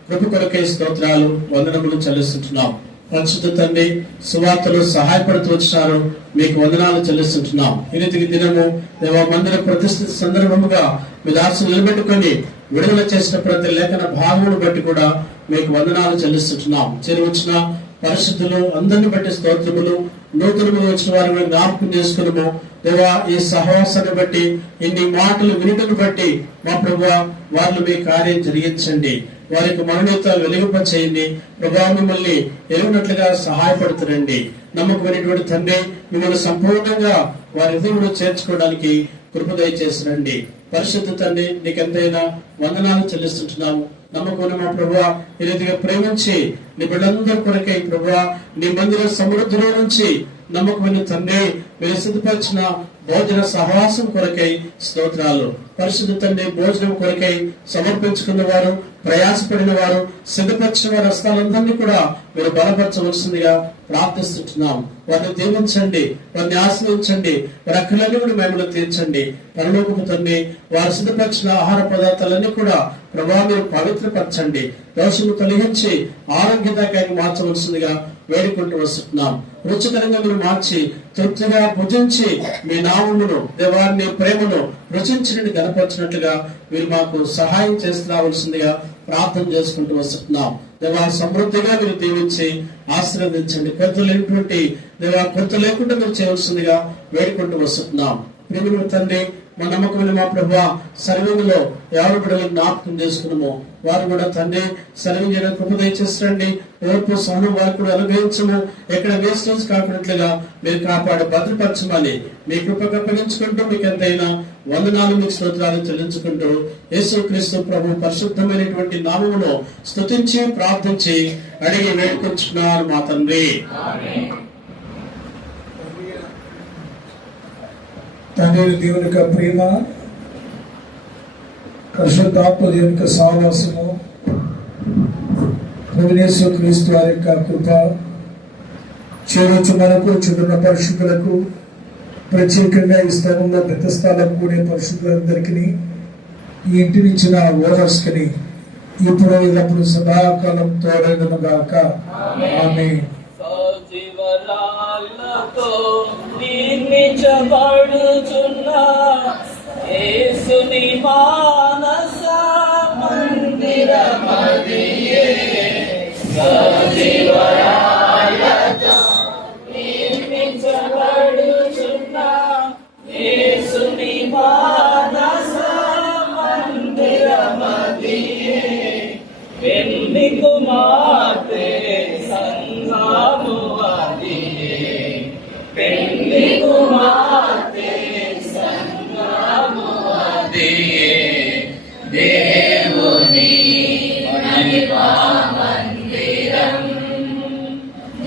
కృప కొరకై స్తోత్రాలు, వందనములు చెల్లిస్తుంటున్నాం. పరిశుద్ధ తండ్రి, సువార్తలు సహాయపడుతూ వచ్చినారు, మీకు వందనాలు చెల్లిస్తుంటున్నాం. ఈ రీతికి దినము దేవా మందిర ప్రతిష్ఠిత సందర్భముగా మీ దాసులు నిలబెట్టుకొని విడుదల చేసిన ప్రతి లేఖన భాగమును బట్టి కూడా మీకు వందనాలు చెల్లిస్తుంటున్నాం. చేరి వచ్చిన పరిశుద్ధులు అందరిని బట్టి స్తోత్రములు, నూతనముగా వచ్చిన వారిని జ్ఞాపకం చేసుకున్నాము. దేవా ఈ సహవాసాన్ని బట్టి, ఇన్ని మాటలు వినుటను బట్టి మా ప్రభువా వారిలో మీ కార్యం జరిగించండి. వారికి మనోనేత వెలుగుపచేయండి. ప్రభా మిమ్మల్ని ఎరుగునట్లుగా సహాయపడుతురండి. నమ్మకమైనటువంటి తండ్రి, మిమ్మల్ని సంపూర్ణంగా వారి హృదయంలో చేర్చుకోవడానికి కృప దయచేసిరండి. పరిశుద్ధ తండ్రి నీకెంతైనా వందనాలు చెల్లిస్తుంటున్నాము. నమ్మకం మా ప్రభువా, ఈ రీతిగా ప్రేమించి నీ బిడ్డలందరి కొరకై ప్రభువా నీ మందిర సమృద్ధిలో నుంచి నమ్మకమైన తండ్రి మీరు సిద్ధపరిచిన భోజన సహవాసం కొరకై స్తోత్రాలు. పరిశుద్ధ తండ్రి భోజనం కొరకై సమర్పించుకున్న వారు, ప్రయాసపడిన వారు, సిద్ధపరిచిన వారి హస్తాలందరినీ కూడా మీరు బలపరచవలసిందిగా ప్రార్థిస్తున్నాం. వారిని దీవించండి, వారిని ఆశ్రయించండి, వారి అక్కలన్నీ కూడా మేమలు తీర్చండి. పరలోకపు తండ్రి వారు సిద్ధపరిచిన ఆహార పదార్థాలన్నీ కూడా ప్రభావ మీరు పవిత్రపరచండి, దోషము తొలగించి ఆరోగ్యదాయకంగా మార్చవలసిందిగా వేడుకుంటూ వస్తున్నాం. రుచికరంగా మీరు మార్చి తృప్తిగా భుజించి మీ నామమును దేవాన్ని ప్రేమను రుచించినట్టు కనపరిచినట్లుగా మీరు మాకు సహాయం చేసి రావాల్సిందిగా ప్రార్థన చేసుకుంటూ వస్తున్నాం. దేవా సమృద్ధిగా మీరు దీవించి ఆశీర్వదించండి. కొరత లేనటువంటి దేవా కొరత లేకుండా మీరు చేయవలసిందిగా వేడుకుంటూ వస్తున్నాం. ప్రేమ తండ్రి మా నమ్మకమైన మా ప్రభువా సర్వీలో ఎవరు బిడ్డలు జ్ఞాపకం చేసుకున్నామో వారు కూడా తండ్రి సర్వీం చేయడం కృప దయచేసండి. ఓర్పు సహనం వారు కూడా అనుగ్రహించము. ఎక్కడ వేస్టేజ్ కాకున్నట్లుగా మీరు కాపాడి భద్రపరచమని మీ కృపకు అప్పగించుకుంటూ మీకు ఎంతైనా వందనాలు మీకు స్తోత్రాలు చెల్లించుకుంటూ యేసుక్రీస్తు ప్రభు పరిశుద్ధమైనటువంటి నామములో స్తుతించి ప్రార్థించి అడిగి వేడుకొంచుకున్నారు మా తండ్రి. తండ్రి దేవుని యొక్క ప్రేమ, పరిశుద్ధాత్మ దేవుని యొక్క సహవాసము, ప్రభువు క్రీస్తు వారి యొక్క కృప చేరొచ్చు మనకు చుట్టూన్న పరిశుద్ధులకు, ప్రత్యేకంగా ఈ స్థలంలో పెద్ద స్థలం కూడే పరిశుద్ధులందరికీ, ఈ ఇంటిని ఇచ్చిన ఓనర్స్ కి ఇప్పుడు ఎల్లప్పుడు సదాకాలం తోడైనను గాక. ఆమేన్. సజీవరాళ్ళతో నిర్మించబడుచున్న యేసుని మానస మందిరమదియే. సజీవరాళ్ళతో నిర్మించబడుచున్న యేసుని మానస మందిరమదియే. పెళ్లి కుమార్తె సంఘము అదియే. పెళ్లి కుమార్తె సంఘము అదియే. దేవుని మహిమా మందిరం,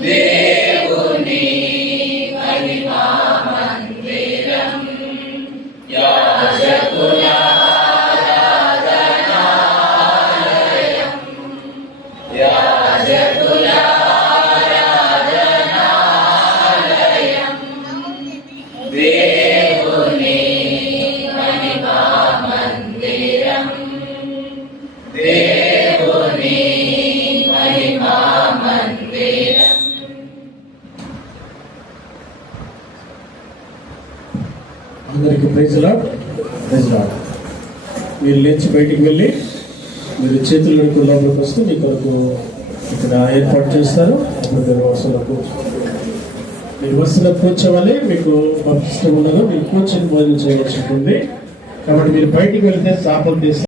దేవుని మహిమా మందిరం, యాజకుల ఆరాధనాలయం, యాజకుల ఆరాధనాలయం, దేవుని మహిమా మందిరం, దేవుని మహిమా మందిరం. అందరికి ప్రైజ్ లార్డ్. మీరు లేచి బయటికి వెళ్ళి మీరు చేతులు కడుక్కు లోపలికి వస్తే మీ కొరకు ఇక్కడ ఏర్పాటు చేస్తారు. అప్పుడు మీరు వరుసలో కూర్చోవాలి. మీకు ఇష్టం ఉండదు, మీరు కూర్చొని భోజనం చేయవలసి ఉంటుంది. కాబట్టి మీరు బయటికి వెళ్తే చేపలు తీస్తారు.